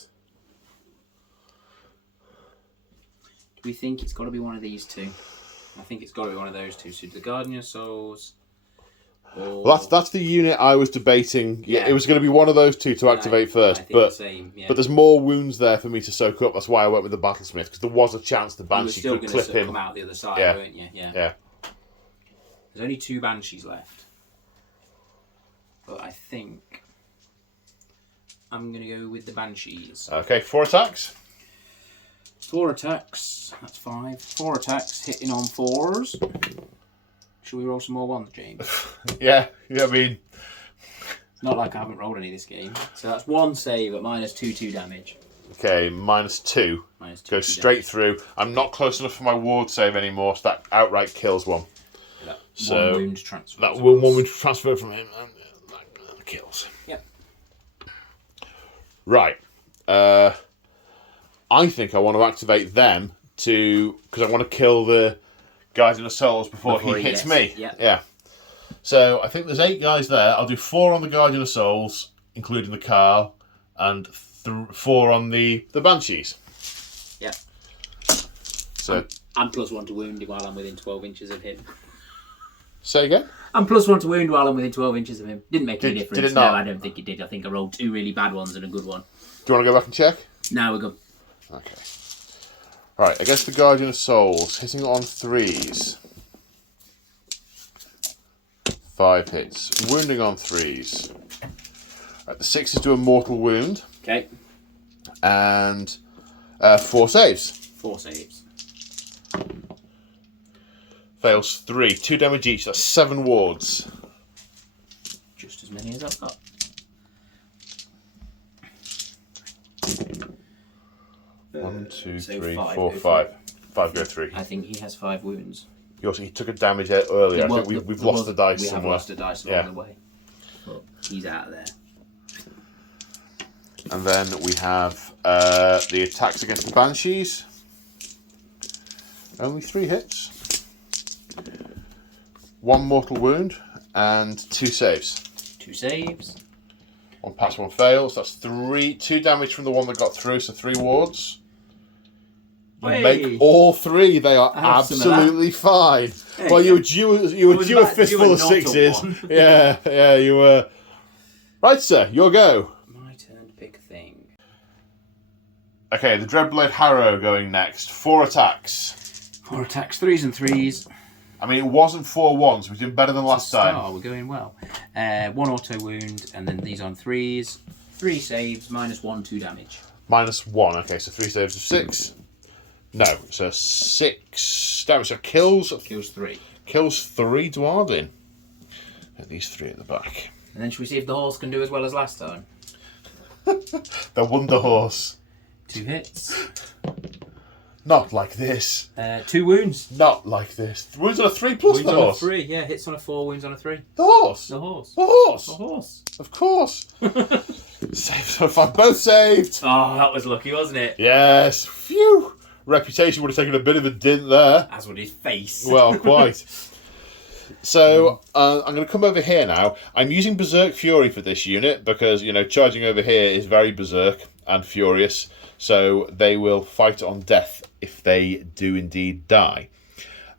Do we think it's got to be one of these two? I think it's got to be one of those two. So the Guardian of Souls. Or... Well, that's the unit I was debating. Yeah, it was going to be one of those two to activate first, I think but the same, yeah. but there's more wounds there for me to soak up. That's why I went with the Battlesmith, because there was a chance the Banshee could clip in. Come out the other side, Yeah. weren't you? Yeah. Yeah. There's only 2 Banshees left, but I think I'm going to go with the Banshees. Okay, 4 attacks. 4 attacks. That's 5. 4 attacks hitting on 4s. Shall we roll some more ones, James? Yeah, I mean... It's not like I haven't rolled any this game. So that's 1 save at -2 damage. Okay, -2. -2 Goes straight through. I'm not close enough for my ward save anymore, so that outright kills one. That So, 1 wound transfer. That one wound transfer from him, and that kills. Yep. Right. I think I want to activate them because I want to kill the Guardian of Souls before he hits me. Yep. Yeah. So I think there's 8 guys there. I'll do 4 on the Guardian of Souls, including the Carl, and 4 on the Banshees. Yep. So I'm +1 to wound while I'm within 12 inches of him. say again? I'm +1 to wound while I'm within 12 inches of him. Didn't make any difference. Did it not? No, I don't think it did. I think I rolled 2 really bad ones and a good one. Do you want to go back and check? Now we're good. Okay. Right, against the Guardian of Souls, hitting on 3s. 5 hits. Wounding on 3s. Right, the 6s do a mortal wound. Okay. And 4 saves. 4 saves. Fails 3. 2 damage each. That's 7 wards. Just as many as I've got. One, two, so three, 5 4, go 5. 5 go 3. I think he has 5 wounds. He took a damage earlier. Well, I think we've lost the dice somewhere. We have lost a dice along the way. But he's out of there. And then we have the attacks against the Banshees. Only 3 hits. 1 mortal wound and 2 saves. 2 saves. 1 pass, 1 fails. That's 2 damage from the one that got through, so 3 wards. You make all 3. They are absolutely fine. Hey, well, you were due a fistful of 6s. Yeah, you were. Right, sir, your go. My turn to pick a thing. Okay, the Dreadblade Harrow going next. 4 attacks. 4 attacks, 3s and 3s. I mean, it wasn't 4 ones. We did better than last time. We're going well. 1 auto wound, and then these on 3s. 3 saves, -1, 2 damage. -1. Okay, so 3 saves of 6. No, so 6 damage. So kills 3. Kills 3 Dwarden. And these 3 at the back. And then should we see if the horse can do as well as last time? The Wonder Horse. 2 hits. Not like this. 2 wounds. Not like this. Wounds on a 3 plus Wounds the on horse. a 3, yeah. Hits on a 4, wounds on a 3. The horse. The horse. The horse. The horse. Of course. Saves on 5. Both saved. Oh, that was lucky, wasn't it? Yes. Phew. Reputation would have taken a bit of a dint there. As would his face. Well, quite. So, I'm going to come over here now. I'm using Berserk Fury for this unit because, charging over here is very Berserk and furious. So, they will fight on death if they do indeed die.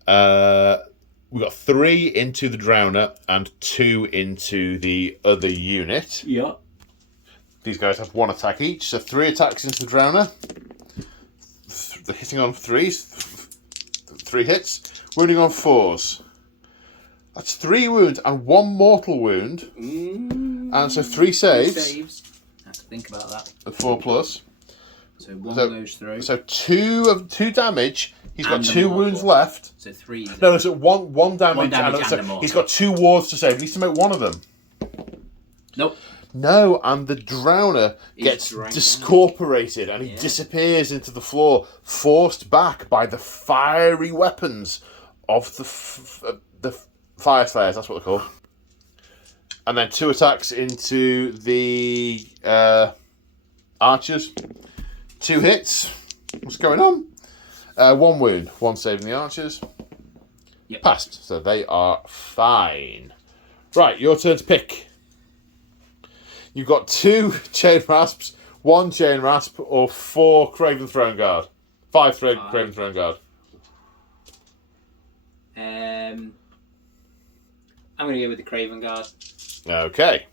We've got 3 into the Drowner and 2 into the other unit. Yeah. These guys have 1 attack each, so 3 attacks into the Drowner. They're hitting on 3s. 3 hits. Wounding on 4s. That's 3 wounds and 1 mortal wound. And so 3 saves. I have to think about that. At 4 plus. So 1 goes through. So 2 damage. He's got And 2 wounds left. So 3. No, so one damage. 1 damage and so a mortal. he's got 2 wards to save. He needs to make 1 of them. Nope. No, and the Drowner gets discorporated and he disappears into the floor, forced back by the fiery weapons of the Fyreslayers. That's what they're called. And then 2 attacks into the archers. 2 hits. What's going on? 1 wound. 1 saving the archers. Yep. Passed. So they are fine. Right, your turn to pick. You've got 2 chain rasps, 1 chain rasp, or 4 Craven Throne Guard. 5 Craven Throne Guard. I'm going to go with the Craven Guard. Okay.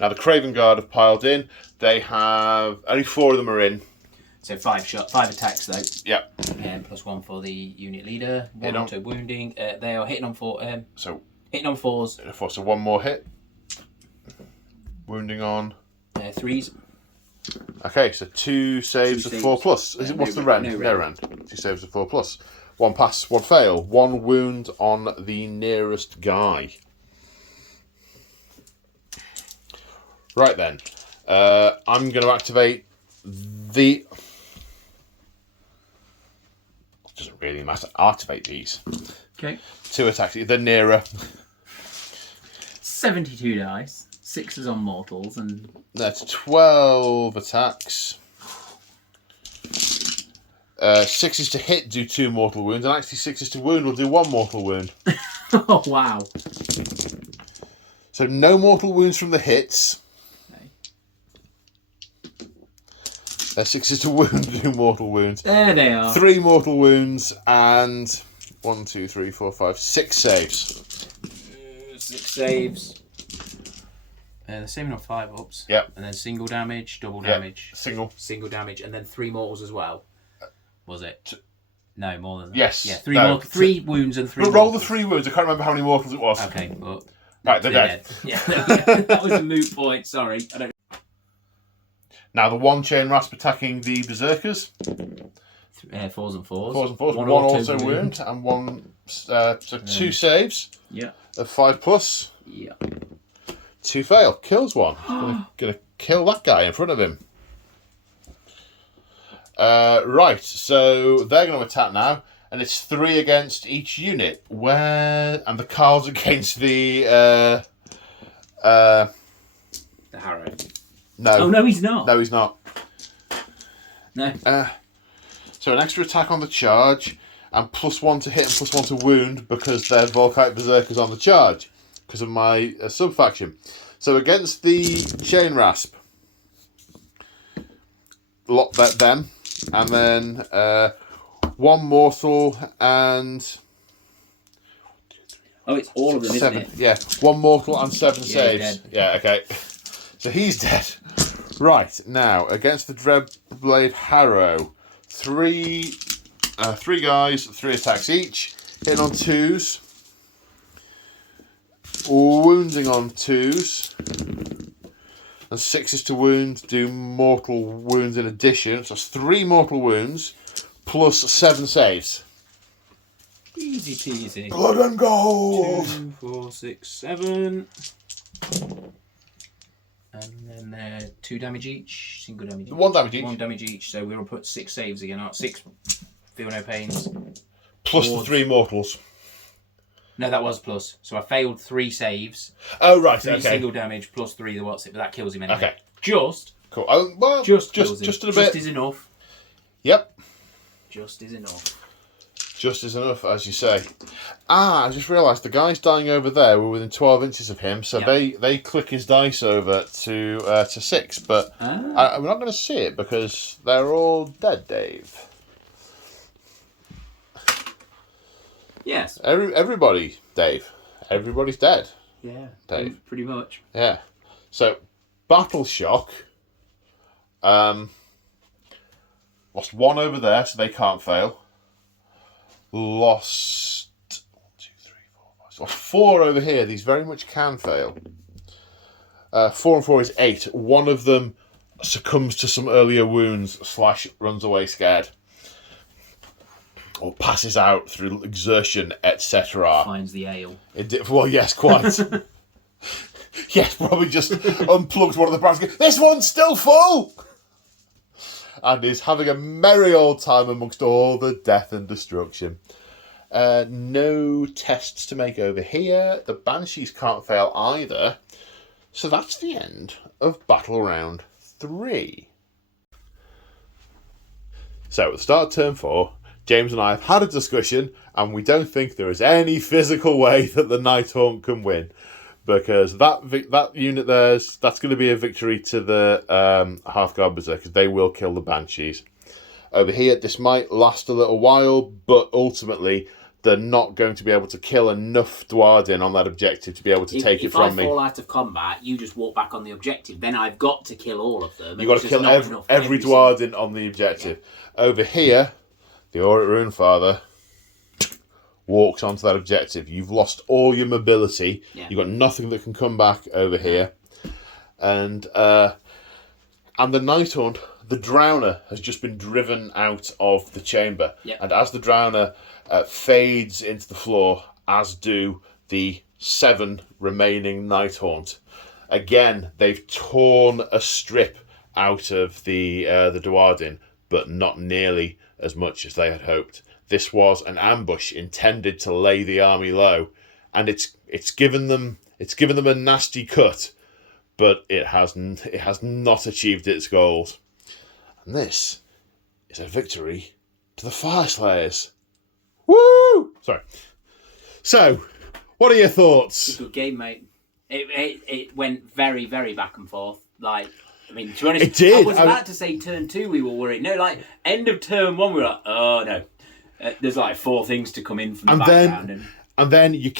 Now the Craven Guard have piled in. They have only 4 of them are in. So 5 attacks though. Yep. Plus 1 for the unit leader. 1 Hit on. auto wounding. They are hitting on 4. So hitting on 4s. So 1 more hit. Wounding on. 3s. Okay, so 2 saves of 4 plus. Is it what's the rend? No rend. 2 saves of 4 plus. 1 pass, 1 fail. 1 wound on the nearest guy. Right then, I'm going to activate the. Doesn't really matter. Activate these. Okay. 2 attacks. They're nearer. 72 dice. 6s on mortals and. That's 12 attacks. 6s to hit, do 2 mortal wounds, and actually 6s to wound will do 1 mortal wound. Oh wow! So no mortal wounds from the hits. Okay. 6s to wound do mortal wounds. There they are. 3 mortal wounds and 1, 2, 3, 4, 5, 6 saves. 6 saves. The saving on 5 ups. Yep. And then single damage, double damage. Single damage, and then 3 mortals as well. Was it? No, more than that. Yes. Yeah, 3 wounds and 3 But roll mortals. the 3 wounds. I can't remember how many mortals it was. Okay, but... Right, they're dead. Yeah, that was a moot point, sorry. I don't... Now the 1 chain rasp attacking the berserkers. 4s and 4s. 4s and 4s. 1 auto wound and 1... so 2 saves. Yeah. Of 5 plus. Yeah. 2 fail. Kills 1. Gonna kill that guy in front of him. Right, so they're going to attack now, and it's 3 against each unit. And the cards against the Harrow. No. Oh no, he's not. No, he's not. No. So an extra attack on the charge, and +1 to hit and +1 to wound because they're Volkite Berserkers on the charge because of my sub-faction. So against the Chain Rasp, lock that them, and then 1 mortal and... Oh, it's all of them, 7, isn't it? yeah, 1 mortal and 7 Yeah, saves. Yeah, okay. So he's dead. Right, now, against the Dreadblade Harrow, 3 guys, 3 attacks each, hitting on 2s, wounding on 2s, and 6s to wound, do mortal wounds in addition. So that's 3 mortal wounds, plus 7 saves. Easy peasy. Blood and gold! 2, 4, 6, 7. And then 2 damage each, single damage each. 1 damage each. 1 damage each, so we'll put 6 saves again. 6, feel no pains. Plus the 3 mortals. No, that was plus. So I failed 3 saves. Oh, right, 3 okay. single damage plus 3 the what's it, but that kills him anyway. Okay. Just. Cool. Oh, well, Just a bit. Just is enough. Yep. Just is enough. Just is enough, as you say. I just realised the guys dying over there were within 12 inches of him, so they click his dice over to 6, but I'm not going to see it because they're all dead, Dave. Yes. Everybody, Dave. Everybody's dead. Yeah. Dave. Pretty much. Yeah. So, Battle Shock. Lost 1 over there, so they can't fail. Lost 1, 2, 3, 4, 5. So 4 over here. These very much can fail. 4 and 4 is 8. One of them succumbs to some earlier wounds / runs away scared. Or passes out through exertion, etc. Finds the ale. Well, yes, quite. Yes, probably just unplugged one of the brands. This one's still full! And is having a merry old time amongst all the death and destruction. No tests to make over here. The Banshees can't fail either. So that's the end of Battle Round 3. So at the start of Turn 4, James and I have had a discussion, and we don't think there is any physical way that the Nighthaunt can win. Because that unit that's going to be a victory to the Hearthguard Berserkers. They will kill the Banshees. Over here, this might last a little while, but ultimately they're not going to be able to kill enough Dwarden on that objective to be able to take it from me. If I fall out of combat, you just walk back on the objective. Then I've got to kill all of them. You've got to kill every Dwarden on the objective. Yeah. Over here, the Auric Runefather walks onto that objective. You've lost all your mobility. Yeah. You've got nothing that can come back over here. And the Nighthaunt, the Drowner, has just been driven out of the chamber. Yep. And as the Drowner fades into the floor, as do the 7 remaining Nighthaunt. Again, they've torn a strip out of the Dwarden, but not nearly as much as they had hoped. This was an ambush intended to lay the army low, and it's given them a nasty cut, but it has not achieved its goals. And this is a victory to the Fyreslayers. Woo! Sorry. So, what are your thoughts? It's a good game, mate. It went very, very back and forth. Like, I mean, to be honest, it did. I was about to say turn 2 we were worried. No, like, end of turn 1 we were like, oh no. There's like 4 things to come in from the background. And then you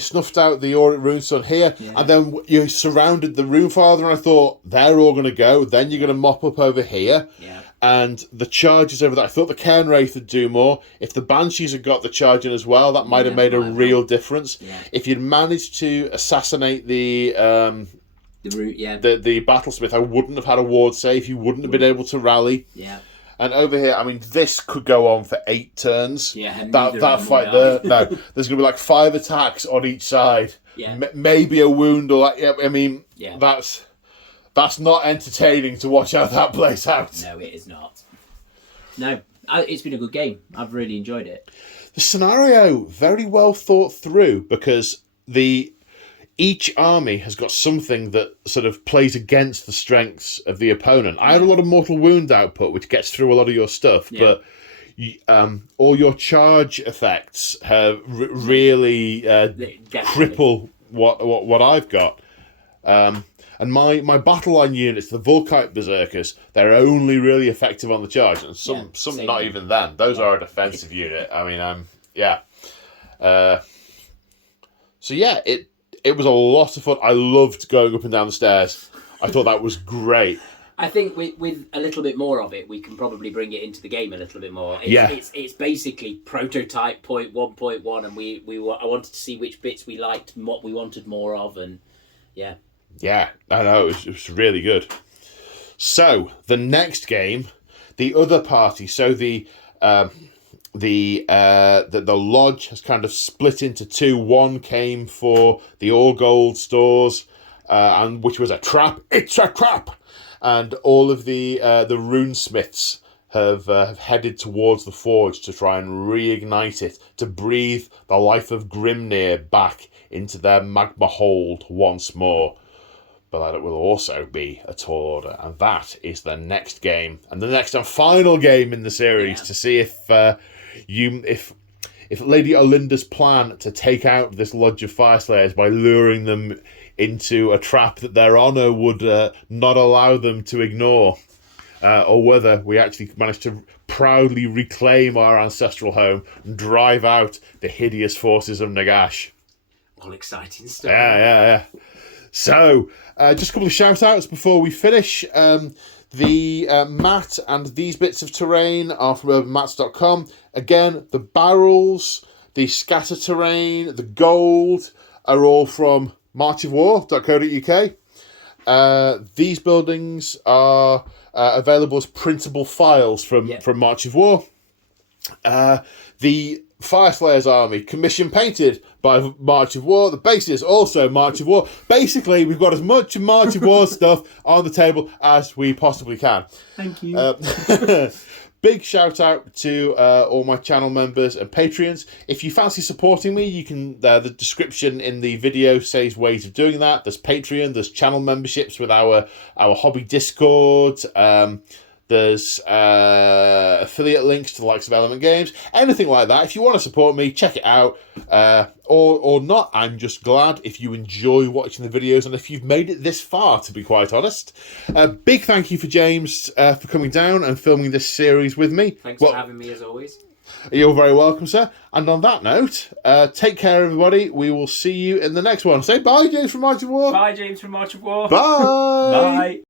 snuffed out the Auric Runeson here, and then you surrounded the Runefather, and I thought, they're all going to go. Then you're going to mop up over here. Yeah. And the charges over there, I thought the Cairn Wraith would do more. If the Banshees had got the charge in as well, that might have made a real difference. Yeah. If you'd managed to assassinate the Battlesmith, I wouldn't have had a ward save. You wouldn't have been able to rally. Yeah. And over here, I mean, this could go on for 8 turns. Yeah, that fight there. No, there's going to be like 5 attacks on each side. Yeah. Maybe a wound or like. I mean, that's not entertaining to watch how that plays out. No, it is not. No, it's been a good game. I've really enjoyed it. The scenario very well thought through because each army has got something that sort of plays against the strengths of the opponent. I had a lot of mortal wound output, which gets through a lot of your stuff, but all your charge effects have really cripple what I've got. And my battle line units, the Volkite Berserkers, they're only really effective on the charge, and some not even then. Those are a defensive unit. I mean, It was a lot of fun. I loved going up and down the stairs. I thought that was great. I think with a little bit more of it, we can probably bring it into the game a little bit more. It's basically prototype 0.1.1, and I wanted to see which bits we liked and what we wanted more of, and yeah. Yeah, I know, it was really good. So, the next game, the other party, so the lodge has kind of split into 2. One came for the all gold stores, and which was a trap. It's a trap, and all of the runesmiths have headed towards the forge to try and reignite it, to breathe the life of Grimnir back into their magma hold once more. But that will also be a tall order, and that is the next game, and the next and final game in the series to see if Lady Olinda's plan to take out this Lodge of Fyreslayers by luring them into a trap that their honour would not allow them to ignore, or whether we actually manage to proudly reclaim our ancestral home and drive out the hideous forces of Nagash. All exciting stuff. Yeah. So, just a couple of shout-outs before we finish. The mat and these bits of terrain are from urbanmats.com. Again, the barrels, the scatter terrain, the gold are all from marchofwar.co.uk. These buildings are available as printable files from March of War. The Fyreslayers army, commission painted by March of War. The base is also March of War. Basically, we've got as much March of War stuff on the table as we possibly can. Thank you. Big shout out to all my channel members and Patreons. If you fancy supporting me, you can. The description in the video says ways of doing that. There's Patreon. There's channel memberships with our hobby Discord. There's affiliate links to the likes of Element Games, anything like that. If you want to support me, check it out. Or not, I'm just glad if you enjoy watching the videos and if you've made it this far, to be quite honest. Big thank you for James for coming down and filming this series with me. Thanks for having me as always. You're very welcome, sir. And on that note, take care, everybody. We will see you in the next one. Say bye, James from March of War. Bye, James from March of War. Bye. Bye.